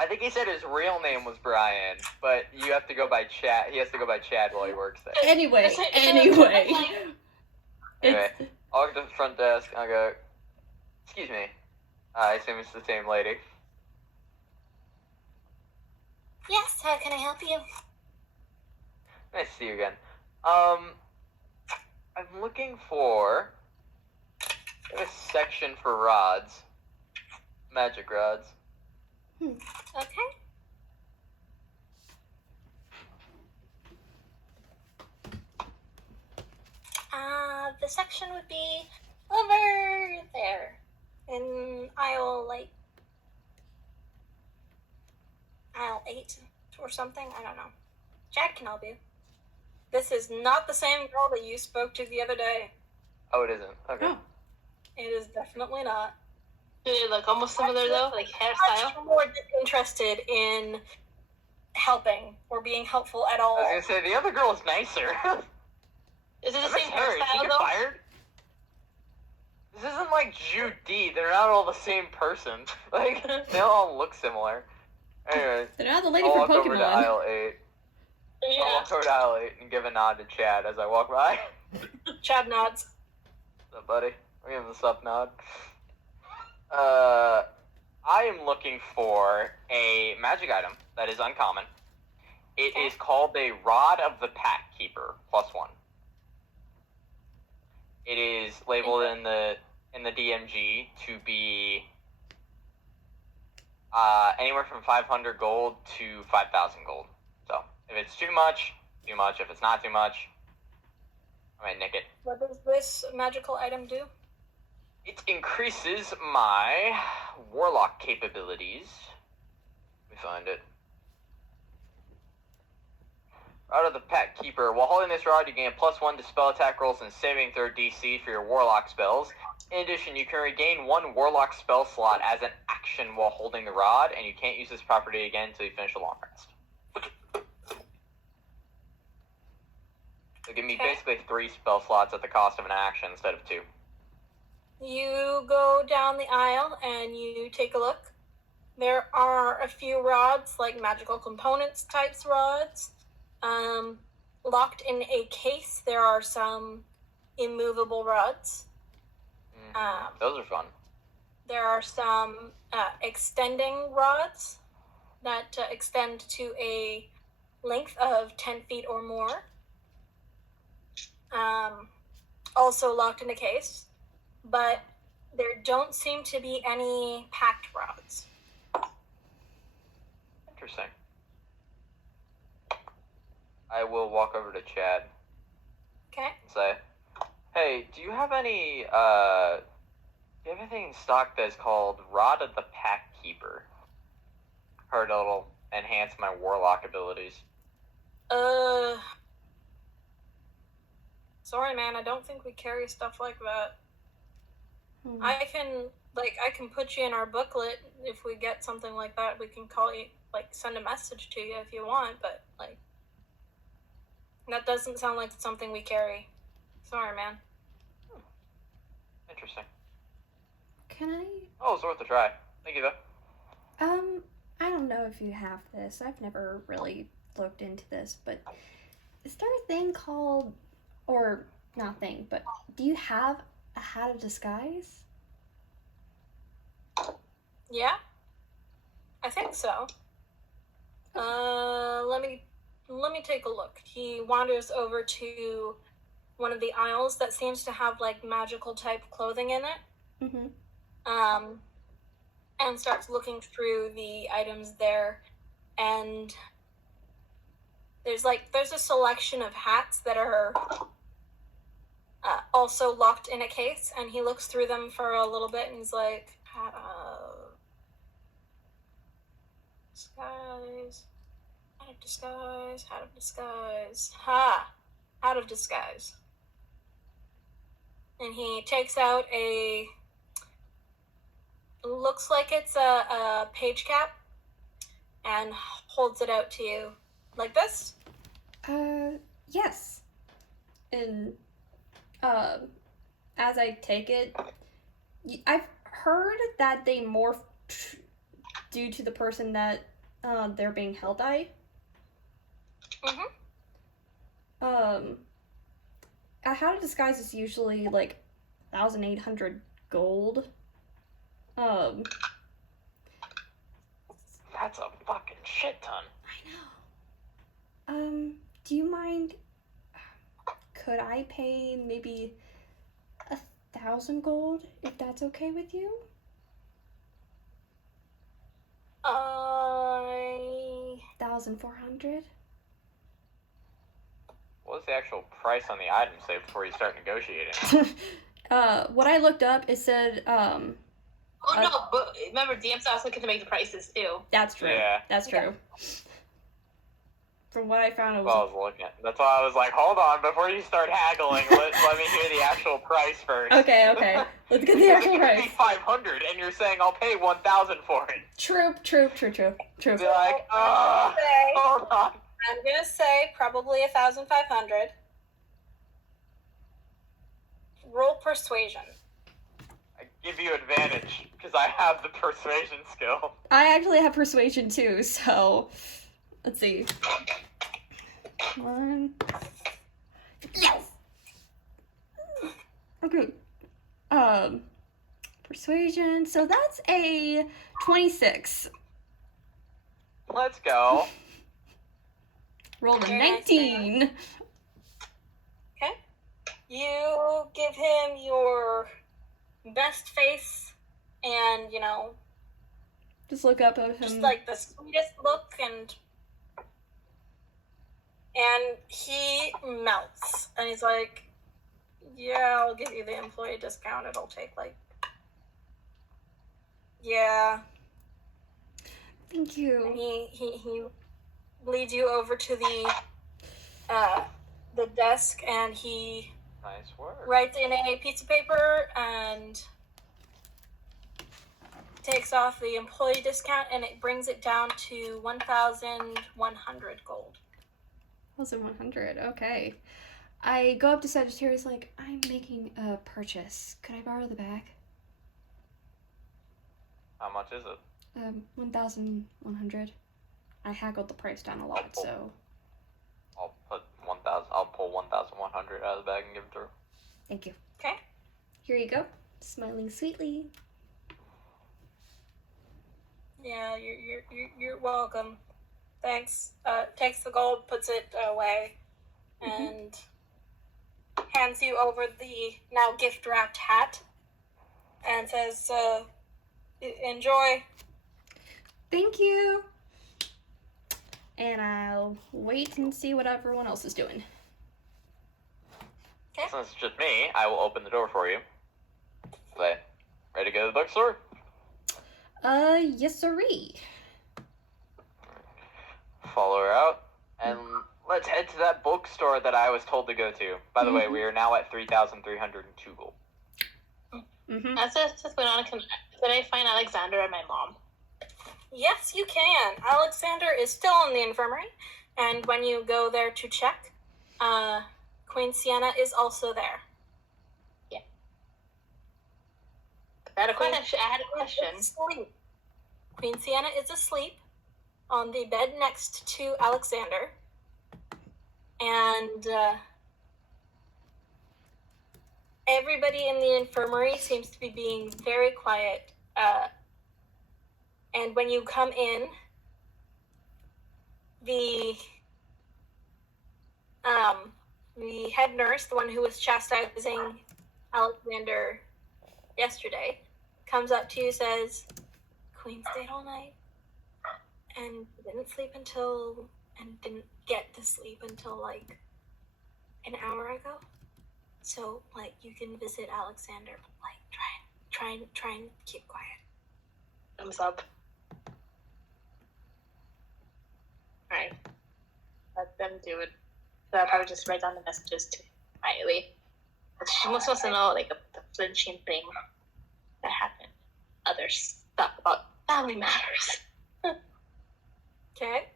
I think he said his real name was Brian, but you have to go by Chad. He has to go by Chad while he works there. Anyway. Anyway, It's, I'll go to the front desk and I'll go, excuse me. I assume it's the same lady. Yes, how can I help you? Nice to see you again. I'm looking for a section for rods. Magic rods. Okay. The section would be over there. In aisle 8 or something. I don't know. Jack can help you. This is not the same girl that you spoke to the other day. Oh, it isn't. Okay. Oh. It is definitely not. Do they look almost similar, though? Like hairstyle? I'm more disinterested in helping or being helpful at all. I was gonna say, the other girl is nicer. Is it the I same miss her. Did she hairstyle, get though? fired? This isn't like Jude D. They're not all the same person. Like, they all look similar. Anyways, they're not the lady I'll from walk over to Pokemon. aisle 8. I'll Yeah. walk over to aisle 8 and give a nod to Chad as I walk by. Chad nods. What's up, buddy? I'll give him the sup nod. I am looking for a magic item that is uncommon. It is called a Rod of the Pack Keeper, +1. It is labeled in the DMG to be anywhere from 500 gold to 5,000 gold. So if it's too much, too much. If it's not too much, I might nick it. What does this magical item do? It increases my warlock capabilities. Let me find it. Rod of the Pack Keeper. While holding this rod, you gain +1 to spell attack rolls and saving throw DC for your warlock spells. In addition, you can regain 1 warlock spell slot as an action while holding the rod, and you can't use this property again until you finish a long rest. So give me Okay. basically 3 spell slots at the cost of an action instead of 2. You go down the aisle and you take a look. There are a few rods, like magical components types rods, locked in a case, there are some immovable rods. Those are fun. There are some extending rods that extend to a length of 10 feet or more. Also locked in a case, but there don't seem to be any packed rods. Interesting. I will walk over to Chad Okay. and say, "Hey, do you have any anything in stock that's called Rod of the Pack Keeper? Heard it'll enhance my warlock abilities." Sorry, man. I don't think we carry stuff like that. Hmm. I can put you in our booklet if we get something like that. We can call you, send a message to you if you want, but that doesn't sound like something we carry. Sorry, man. Interesting. Can I? Oh, it's worth a try. Thank you, though. I don't know if you have this. I've never really looked into this, but is there a thing called, or not thing, but do you have a hat of disguise? Yeah, I think so. Let me take a look. He wanders over to one of the aisles that seems to have magical type clothing in it. Mm-hmm. And starts looking through the items there, and there's a selection of hats that are also locked in a case, and he looks through them for a little bit and he's like, disguise, hat of disguise, hat of disguise, hat of disguise. And he takes out looks like it's a page cap and holds it out to you like this. Yes. And as I take it, I've heard that they morph due to the person that they're being held by. A hat of disguise is usually 1,800 gold. That's a fucking shit ton. I know. Do you mind? Could I pay maybe 1,000 gold if that's okay with you? 1,400. What's the actual price on the item say before you start negotiating? What I looked up, it said, Oh no, but remember, DM's also looking to make the prices too. That's true. Yeah. That's true. From what I found, it was. Well, I was looking at. That's why I was like, hold on, before you start haggling, let me hear the actual price first. Okay. Let's get the actual It could be price. 500, and you're saying I'll pay 1,000 for it. True. Be like, hold on. I'm gonna say probably 1,500. Roll persuasion. I give you advantage because I have the persuasion skill. I actually have persuasion too, so let's see. 1. Yes. Okay. Persuasion. So that's a 26. Let's go. Rolled a Very nice, 19. Okay. You give him your best face and, Just look up at him. just the sweetest look, and he melts. And he's like, yeah, I'll give you the employee discount. It'll take yeah. Thank And you. he leads you over to the desk, and he Nice work. writes in a piece of paper and takes off the employee discount, and it brings it down to 1,100 gold. 1,100. Okay. I go up to Sagittarius like, I'm making a purchase. Could I borrow the bag? How much is it? 1,100. I haggled the price down a lot, so. I'll put 1,000 pull 1,100 out of the bag and give it to her. Thank you. Okay. Here you go. Smiling sweetly. Yeah, you're welcome. Thanks. Takes the gold, puts it away, and hands you over the now gift wrapped hat, and says, "Enjoy." Thank you. And I'll wait and see what everyone else is doing. Okay. Since it's just me, I will open the door for you. Say, ready to go to the bookstore? Yes sirree. Follow her out, and let's head to that bookstore that I was told to go to. By the way, we are now at 3,302 gold. Mm-hmm. As this is going on, did I find Alexander and my mom? Yes, you can. Alexander is still in the infirmary, and when you go there to check, Queen Sienna is also there. I had a question. Asleep. Queen Sienna is asleep on the bed next to Alexander, and everybody in the infirmary seems to be being very quiet. And when you come in, the head nurse, the one who was chastising Alexander yesterday, comes up to you, says, "Queen stayed all night and didn't get to sleep until like an hour ago. So like you can visit Alexander, but like try and keep quiet." Thumbs up. Alright. Let them do it. So I'll probably just write down the messages to quietly. But she must also know like the flinching thing that happened. Other stuff about family matters. Okay.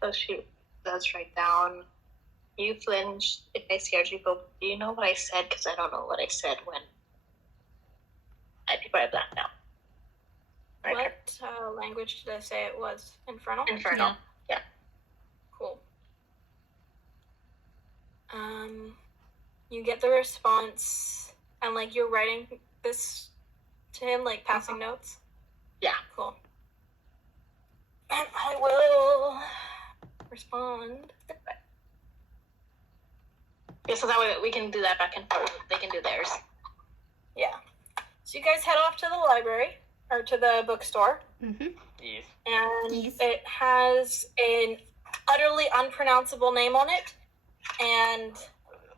So she does write down, "You flinched if I scared you, but do you know what I said? Because I don't know what I said when people are blacked out." Right. What language did I say it was? Infernal? Infernal. Yeah. Cool. You get the response, and like you're writing this to him, like passing notes. Yeah. Cool. And I will respond. Yeah, so that way we can do that back and forth. They can do theirs. Yeah. So you guys head off to the library or to the bookstore, Mm-hmm. Yes. and Yes. it has an utterly unpronounceable name on it, and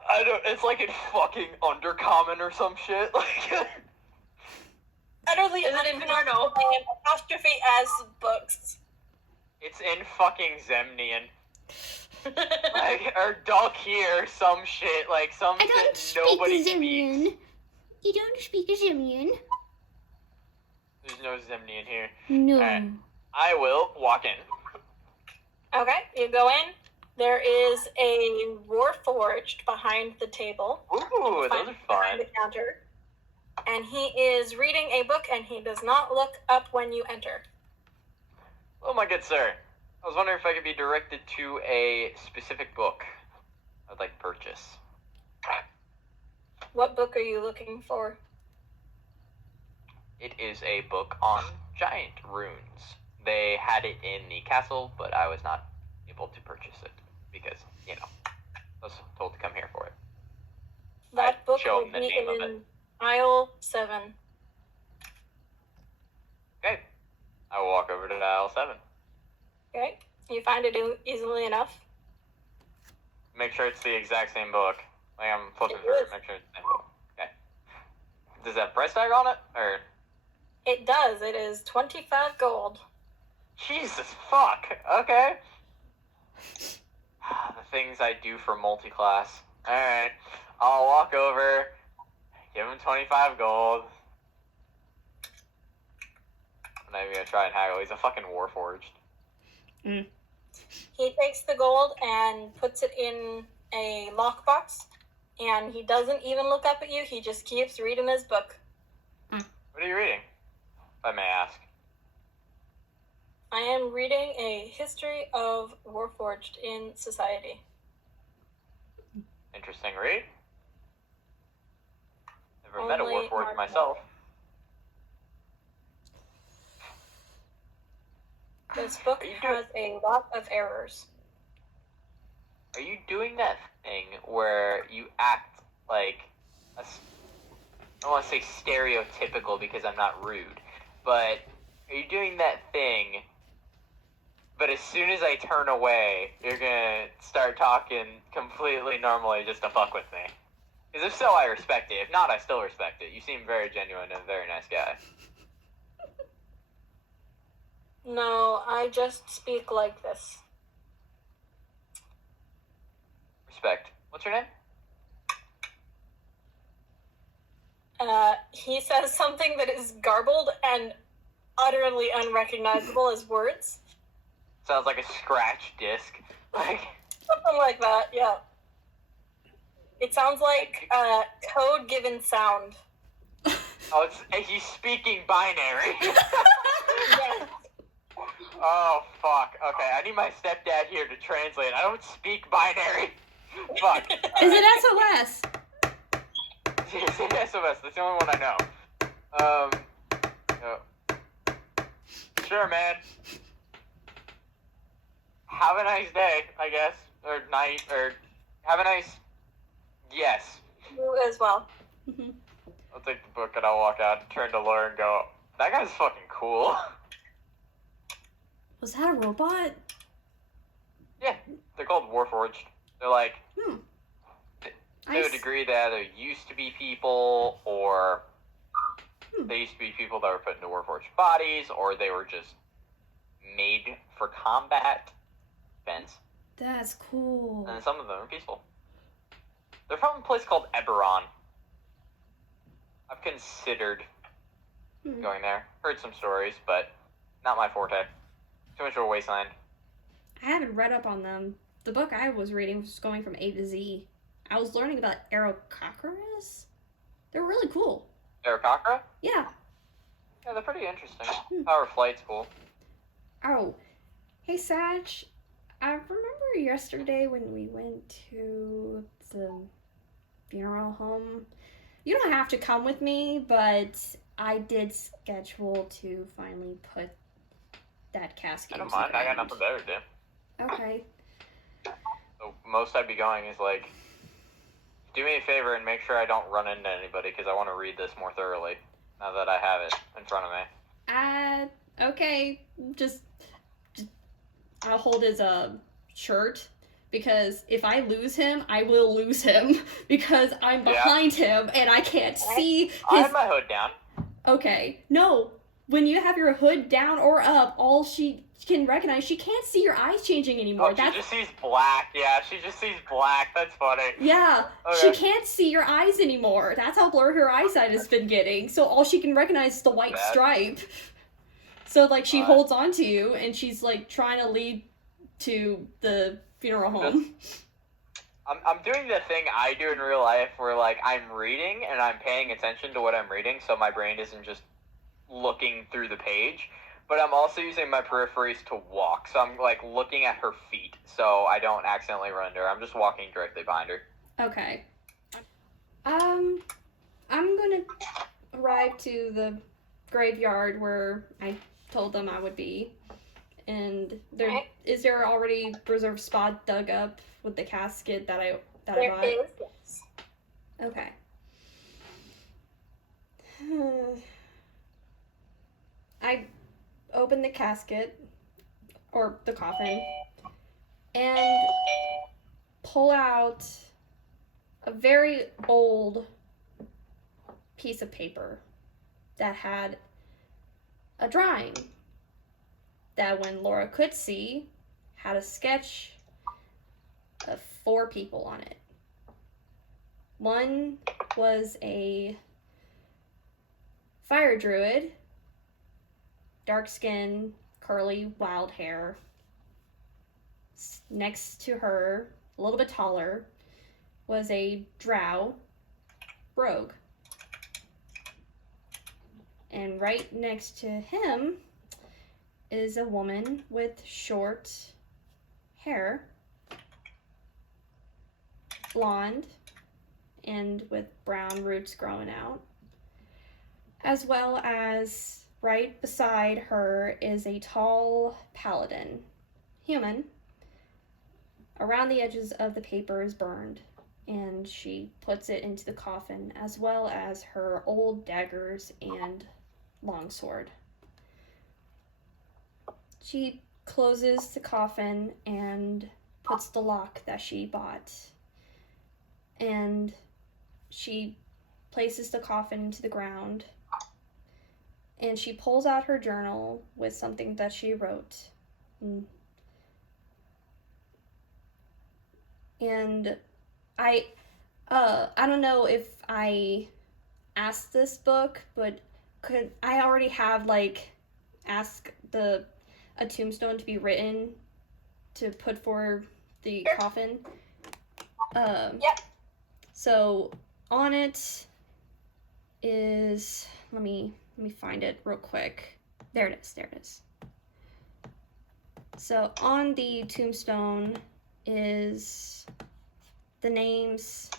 I don't. It's like in fucking Undercommon or some shit. Like. utterly Is it unpronounceable name, apostrophe as books. It's in fucking Zemnian. Like, or Dalkir, some shit. Like, some I don't shit nobody speak speaks. Zemian. You don't speak Zemian? There's no Zemnian here. No. Alright. I will walk in. Okay, you go in. There is a Warforged behind the table. Ooh, those are Behind fun. the counter. And he is reading a book, and he does not look up when you enter. Oh, my good sir. I was wondering if I could be directed to a specific book I'd like to purchase. What book are you looking for? It is a book on giant runes. They had it in the castle, but I was not able to purchase it because, you know, I was told to come here for it. That I'd book show will him the be name of in aisle 7. Okay. I will walk over to aisle 7. Okay? You find it easily enough. Make sure it's the exact same book. Like, I'm flipping It through it. is. Make sure it's the same book. Okay. Does that have price tag on it? Or... It does. It is 25 gold. Jesus fuck. Okay. The things I do for multi-class. Alright. I'll walk over, give him 25 gold. I'm not even gonna try and haggle. He's a fucking warforged. He takes the gold and puts it in a lockbox, and he doesn't even look up at you. He just keeps reading his book. What are you reading? If I may ask. I am reading a history of Warforged in society. Interesting read. Never met a Only Warforged Mark myself. This book has a lot of errors. Are you doing that thing where you act like I don't want to say stereotypical because I'm not rude, but are you doing that thing, but as soon as I turn away, you're gonna start talking completely normally just to fuck with me? Because if so, I respect it. If not, I still respect it. You seem very genuine and a very nice guy. No, I just speak like this. Respect. What's your name? He says something that is garbled and utterly unrecognizable as words. Sounds like a scratch disc. Like Something like that, yeah. It sounds like code given sound. oh, he's speaking binary. Yes. Oh fuck. Okay, I need my stepdad here to translate. I don't speak binary. Fuck. Is it SOS? It's in SOS. That's the only one I know. Sure, man. Have a nice day, I guess, or night, or have a nice. Yes. You as well. Mhm. I'll take the book and I'll walk out, turn to Laura, and go. That guy's fucking cool. Was that a robot? Yeah, they're called Warforged. They're like. I To a s- degree that there used to be people, or they used to be people that were put into Warforged bodies, or they were just made for combat defense, That's cool. and some of them are peaceful. They're from a place called Eberron. I've considered going there. Heard some stories, but not my forte. Too much of a wasteland. I haven't read up on them. The book I was reading was going from A to Z. I was learning about Aarakocras. They're really cool. Aarakocra? Yeah. Yeah, they're pretty interesting. Power Flight's cool. Oh, hey Satch. I remember yesterday when we went to the funeral home. You don't have to come with me, but I did schedule to finally put that casket I don't into mind. the I got ground. nothing better to do. Okay. So most I'd be going is like, do me a favor and make sure I don't run into anybody because I want to read this more thoroughly now that I have it in front of me. Okay. Just I'll hold his shirt because if I lose him, I will lose him because I'm Yeah. behind him and I can't see I his. have my hood down. Okay. No. When you have your hood down or up, all she can recognize, she can't see your eyes changing anymore. Oh, she just sees black. Yeah, she just sees black. That's funny. Yeah, Okay. she can't see your eyes anymore. That's how blurred her eyesight has been getting. So all she can recognize is the white Bad. stripe. So like she Alright. holds on to you and she's like trying to lead to the funeral home. I'm doing the thing I do in real life where like I'm reading and I'm paying attention to what I'm reading, so my brain isn't just looking through the page. But I'm also using my peripheries to walk, so I'm like looking at her feet, so I don't accidentally run into her. I'm just walking directly behind her. Okay. I'm gonna arrive to the graveyard where I told them I would be. And is there already reserved spot dug up with the casket that I There bought? is, yes. Okay. I open the casket or the coffin and pull out a very old piece of paper that had a drawing that, when Laura could see, had a sketch of 4 people on it. One was a fire druid, dark skin, curly, wild hair. Next to her, a little bit taller, was a drow rogue. And right next to him is a woman with short hair, blonde, and with brown roots growing out. As well as right beside her is a tall paladin, human. Around the edges of the paper is burned, and she puts it into the coffin, as well as her old daggers and longsword. She closes the coffin and puts the lock that she bought, and she places the coffin into the ground, and she pulls out her journal with something that she wrote. And I don't know if I asked this book, but could I already have like ask a tombstone to be written to put for the coffin? Yep. So on it is, let me find it real quick. There it is. So on the tombstone is the names,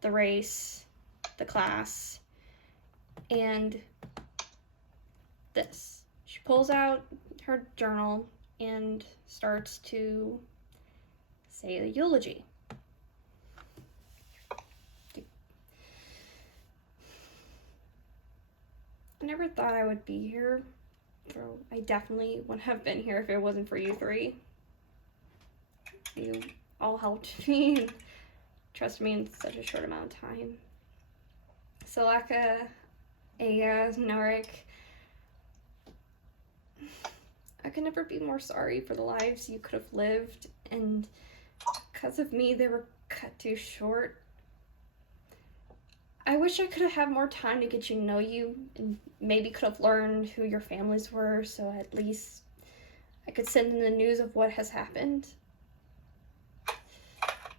the race, the class, and this. She pulls out her journal and starts to say the eulogy. I never thought I would be here. I definitely wouldn't have been here if it wasn't for you three. You all helped me and trusted me in such a short amount of time. Salaka, Aya, Norik, I could never be more sorry for the lives you could have lived, and because of me, they were cut too short. I wish I could have had more time to get to know you, and maybe could have learned who your families were, so at least I could send them the news of what has happened.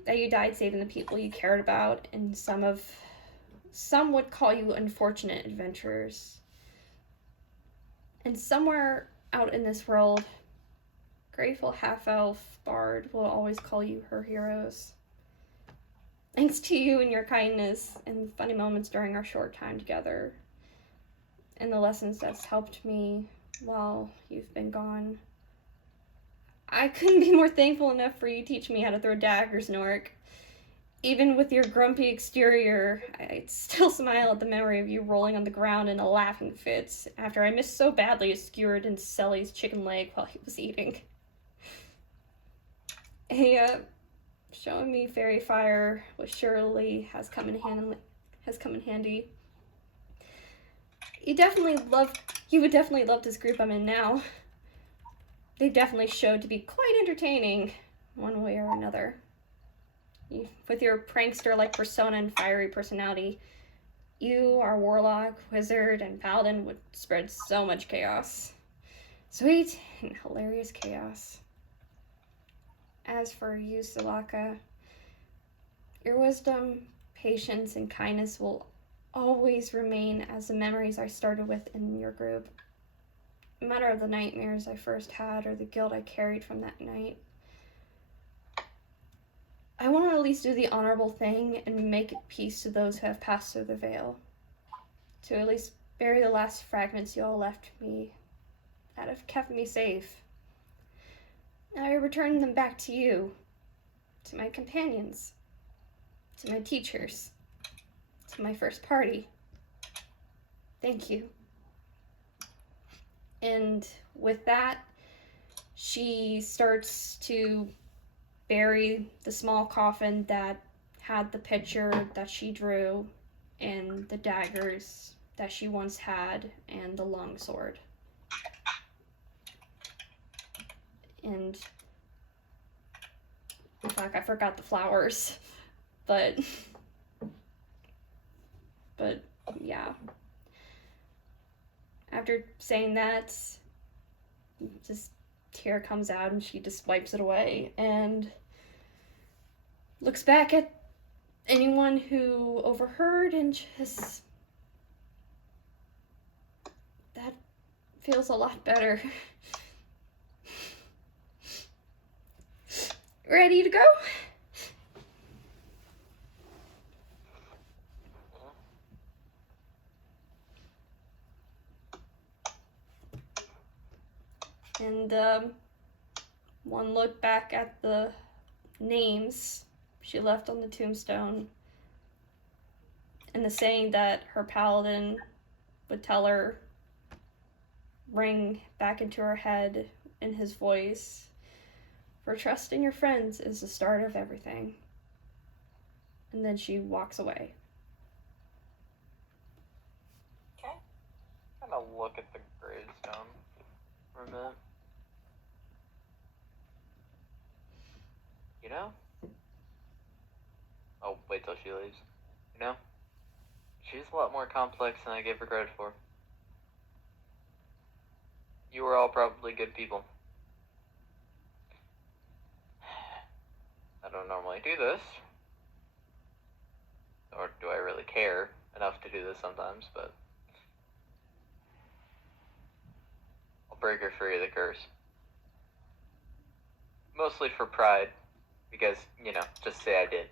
That you died saving the people you cared about, and some would call you unfortunate adventurers. And somewhere out in this world, grateful half-elf bard will always call you her heroes. Thanks to you and your kindness and funny moments during our short time together, and the lessons that's helped me while you've been gone. I couldn't be more thankful enough for you teaching me how to throw daggers, Norik. Even with your grumpy exterior, I'd still smile at the memory of you rolling on the ground in a laughing fit after I missed so badly a skewered in Selly's chicken leg while he was eating. Showing me fairy fire, which surely has come in handy. You would definitely love this group I'm in now. They definitely showed to be quite entertaining, one way or another. With your prankster-like persona and fiery personality, you, our warlock, wizard, and paladin would spread so much chaos. Sweet and hilarious chaos. As for you, Salaka, your wisdom, patience, and kindness will always remain as the memories I started with in your group. No matter the nightmares I first had or the guilt I carried from that night. I want to at least do the honorable thing and make peace to those who have passed through the veil. To at least bury the last fragments you all left me that have kept me safe. I return them back to you, to my companions, to my teachers, to my first party. Thank you. And with that, she starts to bury the small coffin that had the picture that she drew and the daggers that she once had and the longsword. And fuck, I forgot the flowers, but yeah. After saying that, just tear comes out and she just wipes it away and looks back at anyone who overheard and just, that feels a lot better. ready to go? And one look back at the names she left on the tombstone and the saying that her paladin would tell her ring back into her head in his voice. For trusting your friends is the start of everything. And then she walks away. Okay. Kind of look at the gravestone for a minute. You know? Oh, wait till she leaves. You know? She's a lot more complex than I gave her credit for. You were all probably good people. I don't normally do this. Or do I really care enough to do this sometimes, but I'll break her free of the curse. Mostly for pride, because, you know, just say I did.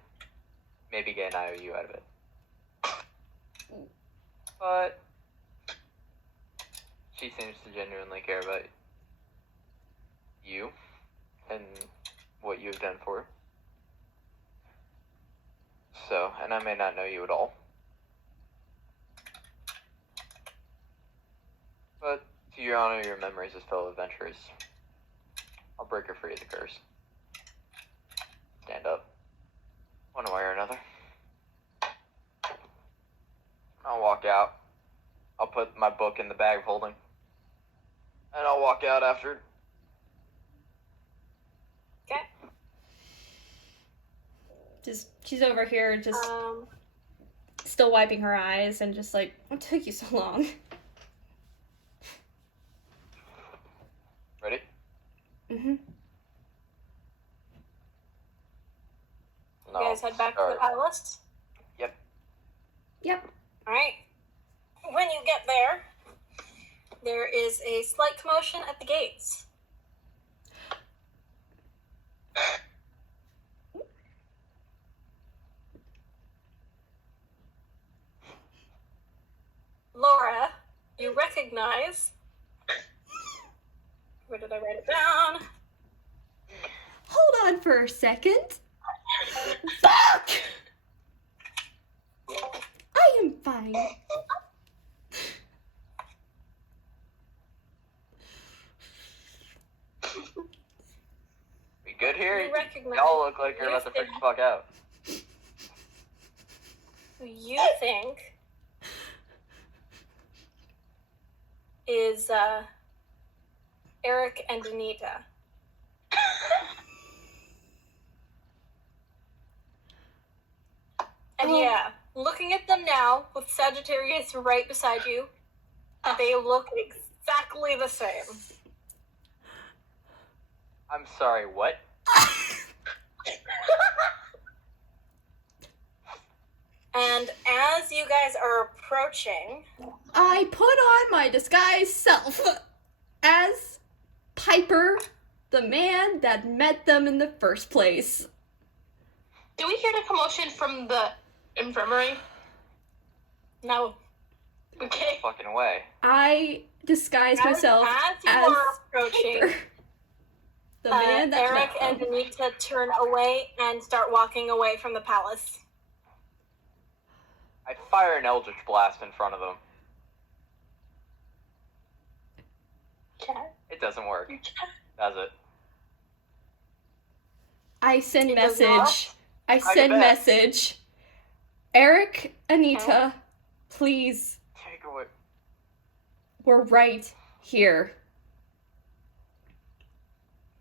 Maybe get an IOU out of it. But she seems to genuinely care about you and what you've done for her. So, and I may not know you at all. But to your honor your memories as fellow adventurers, I'll break her free of the curse. Stand up. One way or another. I'll walk out. I'll put my book in the bag of holding. And I'll walk out after. Okay. Just she's over here just still wiping her eyes and just like, what took you so long? Ready? Mm-hmm. You guys head back to the palace? Yep. Yep. Alright. When you get there, there is a slight commotion at the gates. Laura, you recognize. Where did I write it down? Hold on for a second. Fuck! I am fine. We good here? You recognize. Y'all look like you're about to freak the fuck out. Who you think is Eric and Anita. And yeah, looking at them now with Sagittarius right beside you, they look exactly the same. I'm sorry, what? And as you guys are approaching, I put on my disguised self as Piper, the man that met them in the first place. Do we hear the commotion from the infirmary? no. Okay. Fucking way. I disguised myself as you as are approaching, Piper, the man that Eric met and them. Anita turn away and start walking away from the palace. I fire an Eldritch Blast in front of them. It doesn't work, does it? I send It does message. I Try your send best. message. Eric, Anita, please, Take away. we're right here.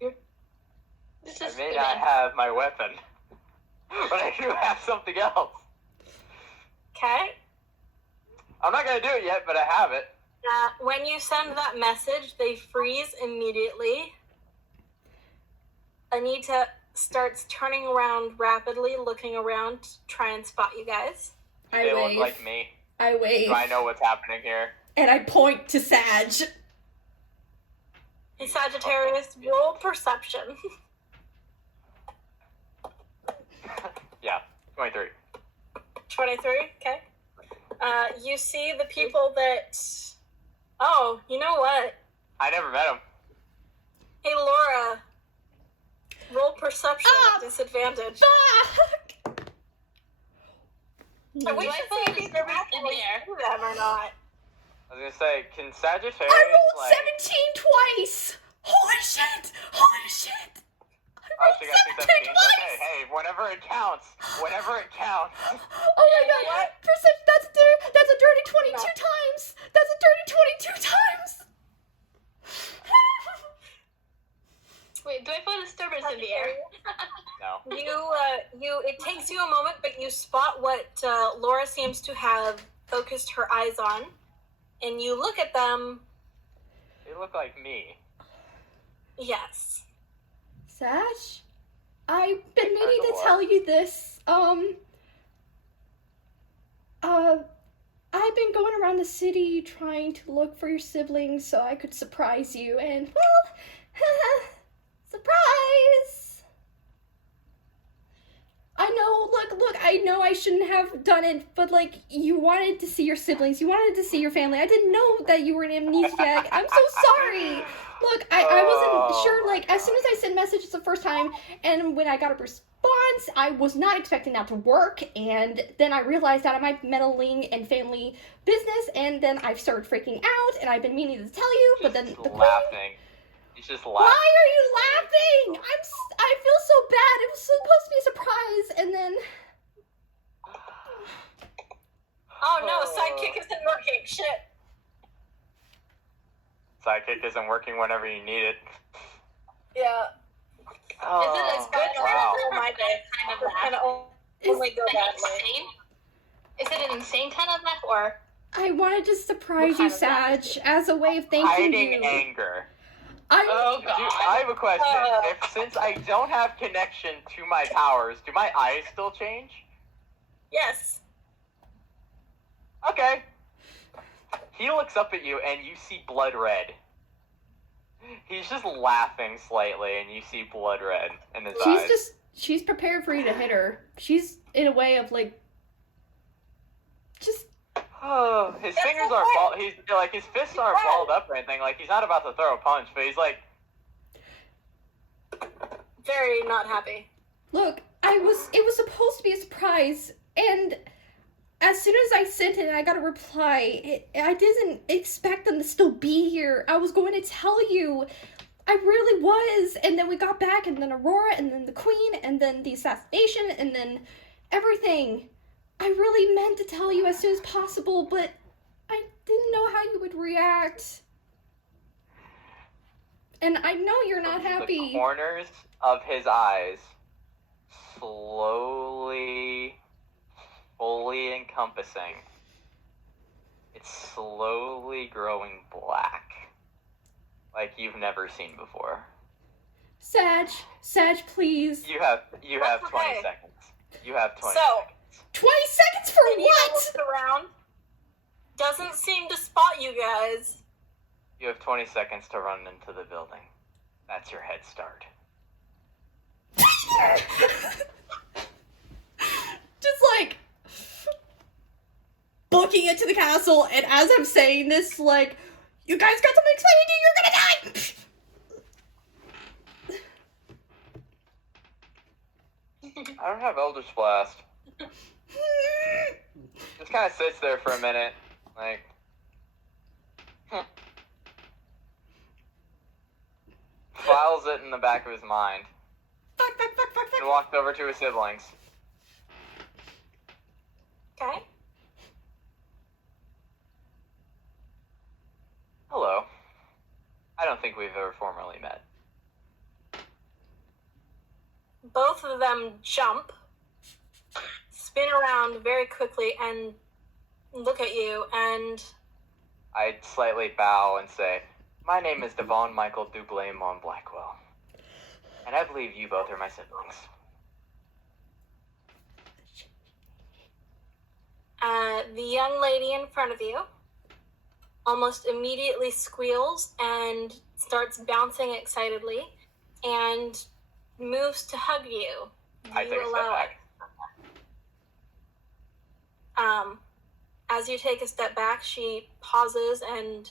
This I is may good. not have my weapon, but I do have something else. Okay? I'm not gonna do it yet, but I have it. When you send that message, they freeze immediately. Anita starts turning around rapidly, looking around to try and spot you guys. Do I they wave. look like me? I wave. Do I know what's happening here? And I point to Sag. Hey, Sagittarius, roll perception. Yeah, 23. 23. Okay. You see the people that. Oh, you know what? I never met him. Hey, Laura. Roll perception Ah! at disadvantage. Fuck! And we Do I should put see if a he's disturbance in actually there? do them or not. I was gonna say, can Sagittarius I rolled like? 17 twice! Holy shit! Holy shit! I Oh, rolled she got 17 two 17s. twice! Okay, hey, whenever it counts. Whenever it counts. Oh my god! What? Perception, that's a dirty 22 No. times! That's a dirty 22 times! Wait, do I put a disturbance in the air? No. It takes you a moment, but you spot what Laura seems to have focused her eyes on, and you look at them. They look like me. Yes. Sash, I've been meaning to what? tell you this. I've been going around the city trying to look for your siblings so I could surprise you, and well, surprise! I know, look, I know I shouldn't have done it, but like, you wanted to see your siblings, you wanted to see your family. I didn't know that you were an amnesiac. I'm so sorry. Look, I wasn't sure, like, as soon as I sent messages the first time, and when I got a response, I was not expecting that to work, and then I realized that I might be meddling in family business, and then I started freaking out, and I've been meaning to tell you, but then Just the queen... laughing. He's just laughing. Why are you laughing? I feel so bad. It was supposed to be a surprise, and then... Oh no, sidekick isn't working. Shit. Sidekick isn't working whenever you need it. Yeah. Oh, Is it as good as wow. Oh my day. kind of laugh? Kind of only go Like that way. insane? Is it an insane kind of laugh or? I wanted to surprise What you, kind of laugh is Sag, it? as a way of thanking Hiding you. anger. Oh Dude, god. I have a question. Oh. Since I don't have connection to my powers, do my eyes still change? Yes. Okay. He looks up at you and you see blood red. He's just laughing slightly and you see blood red in his eyes. She's prepared for you to hit her. She's in a way of like, just, Oh, his That's fingers okay. aren't balled. He's like his fists aren't Right. balled up or anything. Like he's not about to throw a punch, but he's like, Very not happy. look, it was supposed to be a surprise, and as soon as I sent it and I got a reply, I didn't expect them to still be here. I was going to tell you. I really was. And then we got back, and then Aurora, and then the Queen, and then the assassination, and then everything. I really meant to tell you as soon as possible, but I didn't know how you would react. And I know you're not the happy. corners of his eyes slowly, fully encompassing. It's slowly growing black. Like you've never seen before. Sag, please. You have That's 20 okay. seconds. You have 20 So- seconds. 20 seconds for Inigo what? looks around. Doesn't seem to spot you guys. You have 20 seconds to run into the building. That's your head start. Just like booking it to the castle, and as I'm saying this, like, you guys got something exciting to do, you're gonna die! I don't have Eldritch Blast. Just kind of sits there for a minute, like. Files it in the back of his mind Fuck. and walks over to his siblings. Okay. Hello. I don't think we've ever formally met. Both of them jump, spin around very quickly, and look at you. And I slightly bow and say, "My name is Devon Michael Dublé Mon Blackwell, and I believe you both are my siblings." the young lady in front of you almost immediately squeals and starts bouncing excitedly and moves to hug you. Do I you take a step allow back. As you take a step back, she pauses and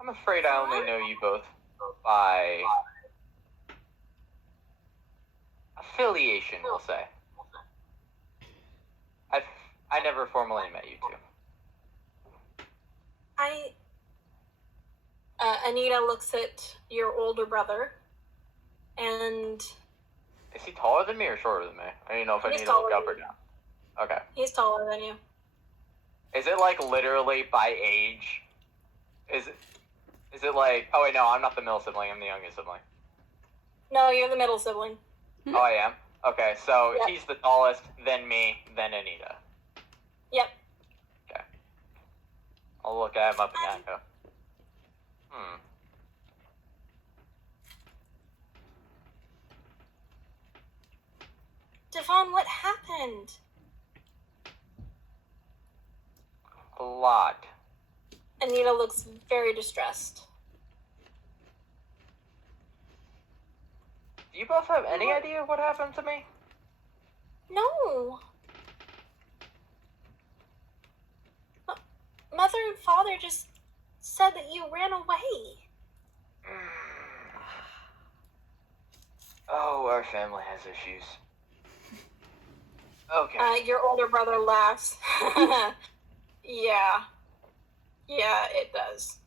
I'm afraid I only know you both by affiliation, we'll say. I never formally met you two. Anita looks at your older brother, and Is he taller than me or shorter than me? I don't even know if I He's need to look taller up than or down. Okay. he's taller than you. Is it like literally by age? Is it like? Oh wait, no, I'm not the middle sibling. I'm the youngest sibling. No, you're the middle sibling. Oh, I am. Okay, so Yep. he's the tallest, then me, then Anita. Yep. Okay. I'll look at him up and down. Devon, what happened? A lot. Anita looks very distressed. Do you both have any idea what happened to me? No. Mother and father just said that you ran away. Oh, our family has issues. Okay. Your older brother laughs. Yeah. Yeah, it does.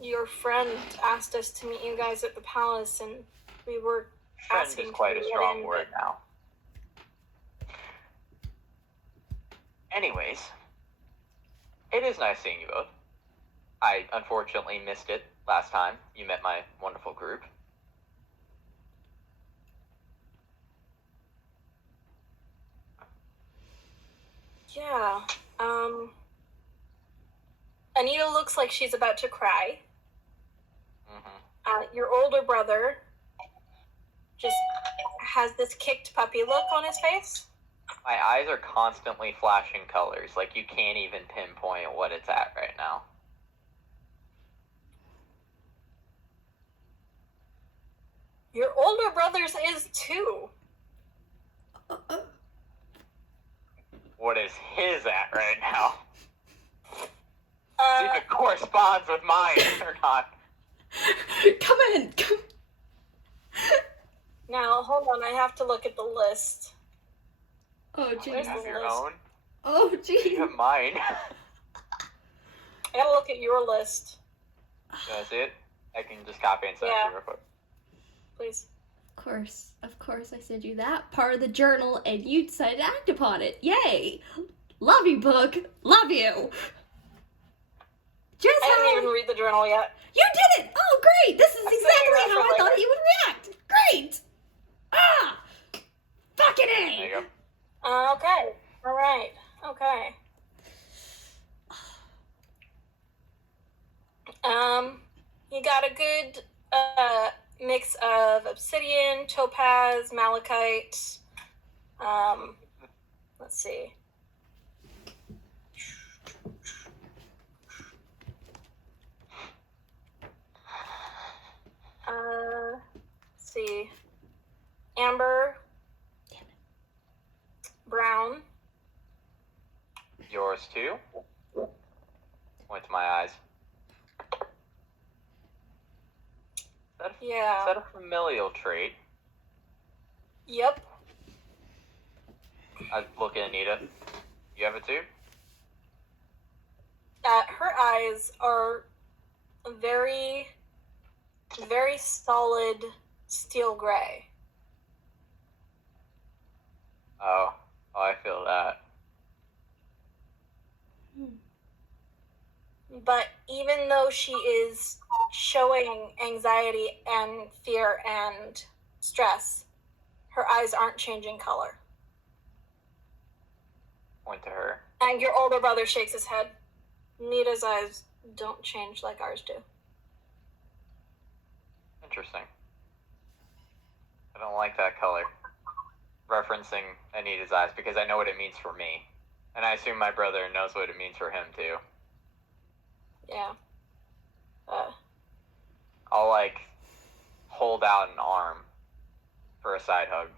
Your friend asked us to meet you guys at the palace, and we were Friend asking is quite to a get strong in, word now. Anyways, it is nice seeing you both. I unfortunately missed it last time you met my wonderful group. Yeah. Anita looks like she's about to cry. Your older brother just has this kicked puppy look on his face. My eyes are constantly flashing colors, like you can't even pinpoint what it's at right now. Your older brother's is too. What is his at right now? See Uh, if it corresponds with mine or not. Come in. Come. now, hold on, I have to look at the list. Oh, Do you jeez. have the your list? own? Oh, Do you jeez. have mine? I gotta look at your list, Can I see it? I can just copy and send it to Yeah. you real quick. please. Of course, I sent you that part of the journal, and you decided to act upon it. Yay! Love you, book. Love you. Just I how haven't even read the journal yet. you did it. Oh, great! This is I'm saving exactly that how for I thought later. he would react. Great. Ah, fucking There you A. go. Okay. All right. Okay. You got a good mix of obsidian, topaz, malachite. Let's see. Let's see. Amber. Brown. Yours too? Point to my eyes. Yeah. Is that a familial trait? Yep. I look at Anita. You have it too? Her eyes are very, very solid steel gray. Oh, I feel that. But even though she is showing anxiety and fear and stress, her eyes aren't changing color. Point to her. And your older brother shakes his head. Nita's eyes don't change like ours do. Interesting. I don't like that color. Referencing Anita's eyes because I know what it means for me. And I assume my brother knows what it means for him too. Yeah. I'll hold out an arm for a side hug.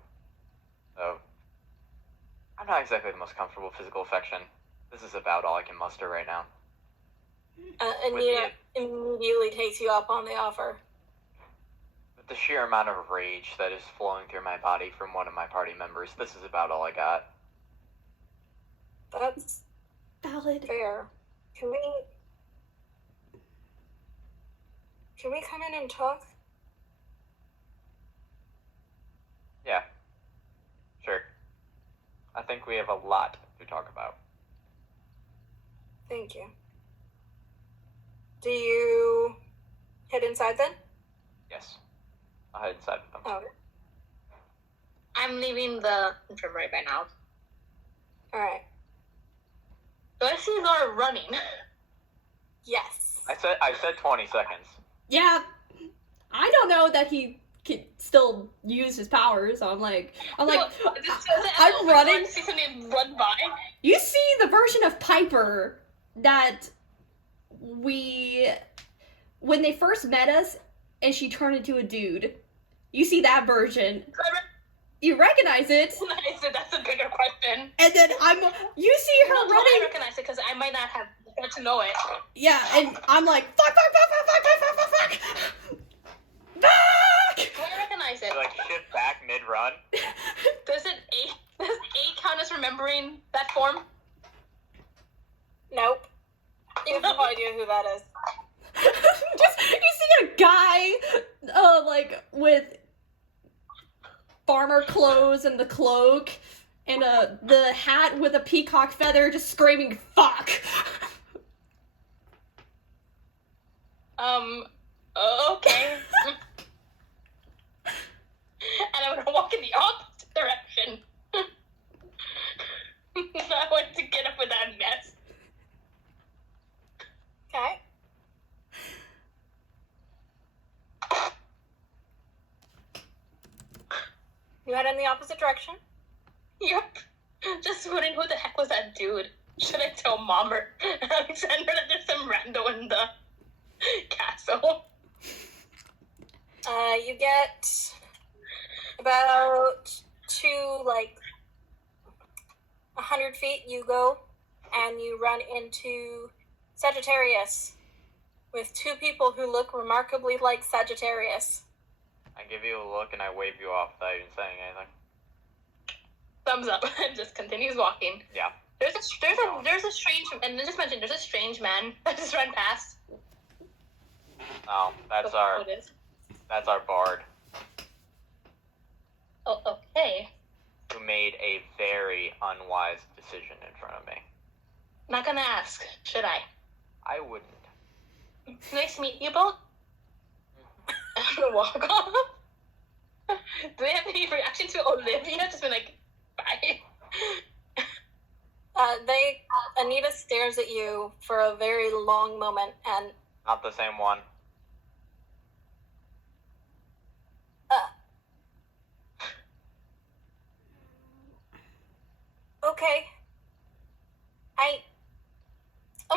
So, I'm not exactly the most comfortable with physical affection. This is about all I can muster right now. Anita immediately takes you up on the offer. With the sheer amount of rage that is flowing through my body from one of my party members, this is about all I got. That's Valid. fair. Can we come in and talk? Yeah. Sure. I think we have a lot to talk about. Thank you. Do you head inside then? Yes. I'll head inside with them. Oh, I'm leaving the infirmary by now. alright. Do I see Laura running? Yes. I said 20 seconds. Yeah, I don't know that he can still use his powers. I'm like, I'm running. See somebody run by. You see the version of Piper that when they first met us and she turned into a dude. You see that version. You recognize it. I said that's a bigger question. And then you see her No, running. I recognize it because I might not have got to know it. Yeah, and I'm like, fuck. Back! Do I recognize it? Like, shift back mid-run. Does eight count as remembering that form? Nope. You have no idea who that is. Just, you see a guy, like, with farmer clothes and the cloak, and the hat with a peacock feather, just screaming, fuck! Okay. And I'm gonna walk in the opposite direction. I want to get up with that mess. Okay. You head in the opposite direction? Yep. Just wondering who the heck was that dude. Should I tell Mom or Alexander that there's some rando in the castle? You get about 100 feet you go, and you run into Sagittarius with two people who look remarkably like Sagittarius. I give you a look and I wave you off without even saying anything. Thumbs up. And just continues walking. Yeah. There's a strange, and just mentioned there's a strange man that just ran past. Oh, that's our bard, Oh, okay. who made a very unwise decision in front of me. Not gonna ask, should I? I wouldn't. Nice to meet you both. I'm gonna walk off. Do they have any reaction to Olivia? Just been like, bye. Anita stares at you for a very long moment, and Not the same one. okay.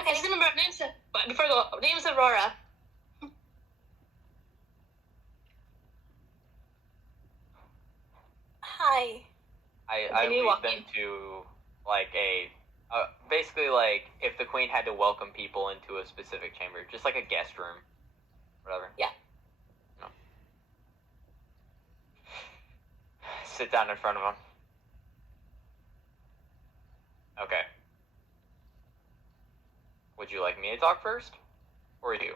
I just remember her name's before I go. Her name's Aurora. Hi. I Continue lead walking. them to, like, basically, like, if the queen had to welcome people into a specific chamber, just like a guest room. Whatever. Yeah. No. Sit down in front of them. Okay. Would you like me to talk first? Or you?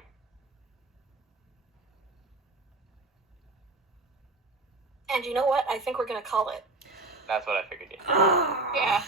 And you know what? I think we're gonna call it. That's what I figured. Ah. Yeah.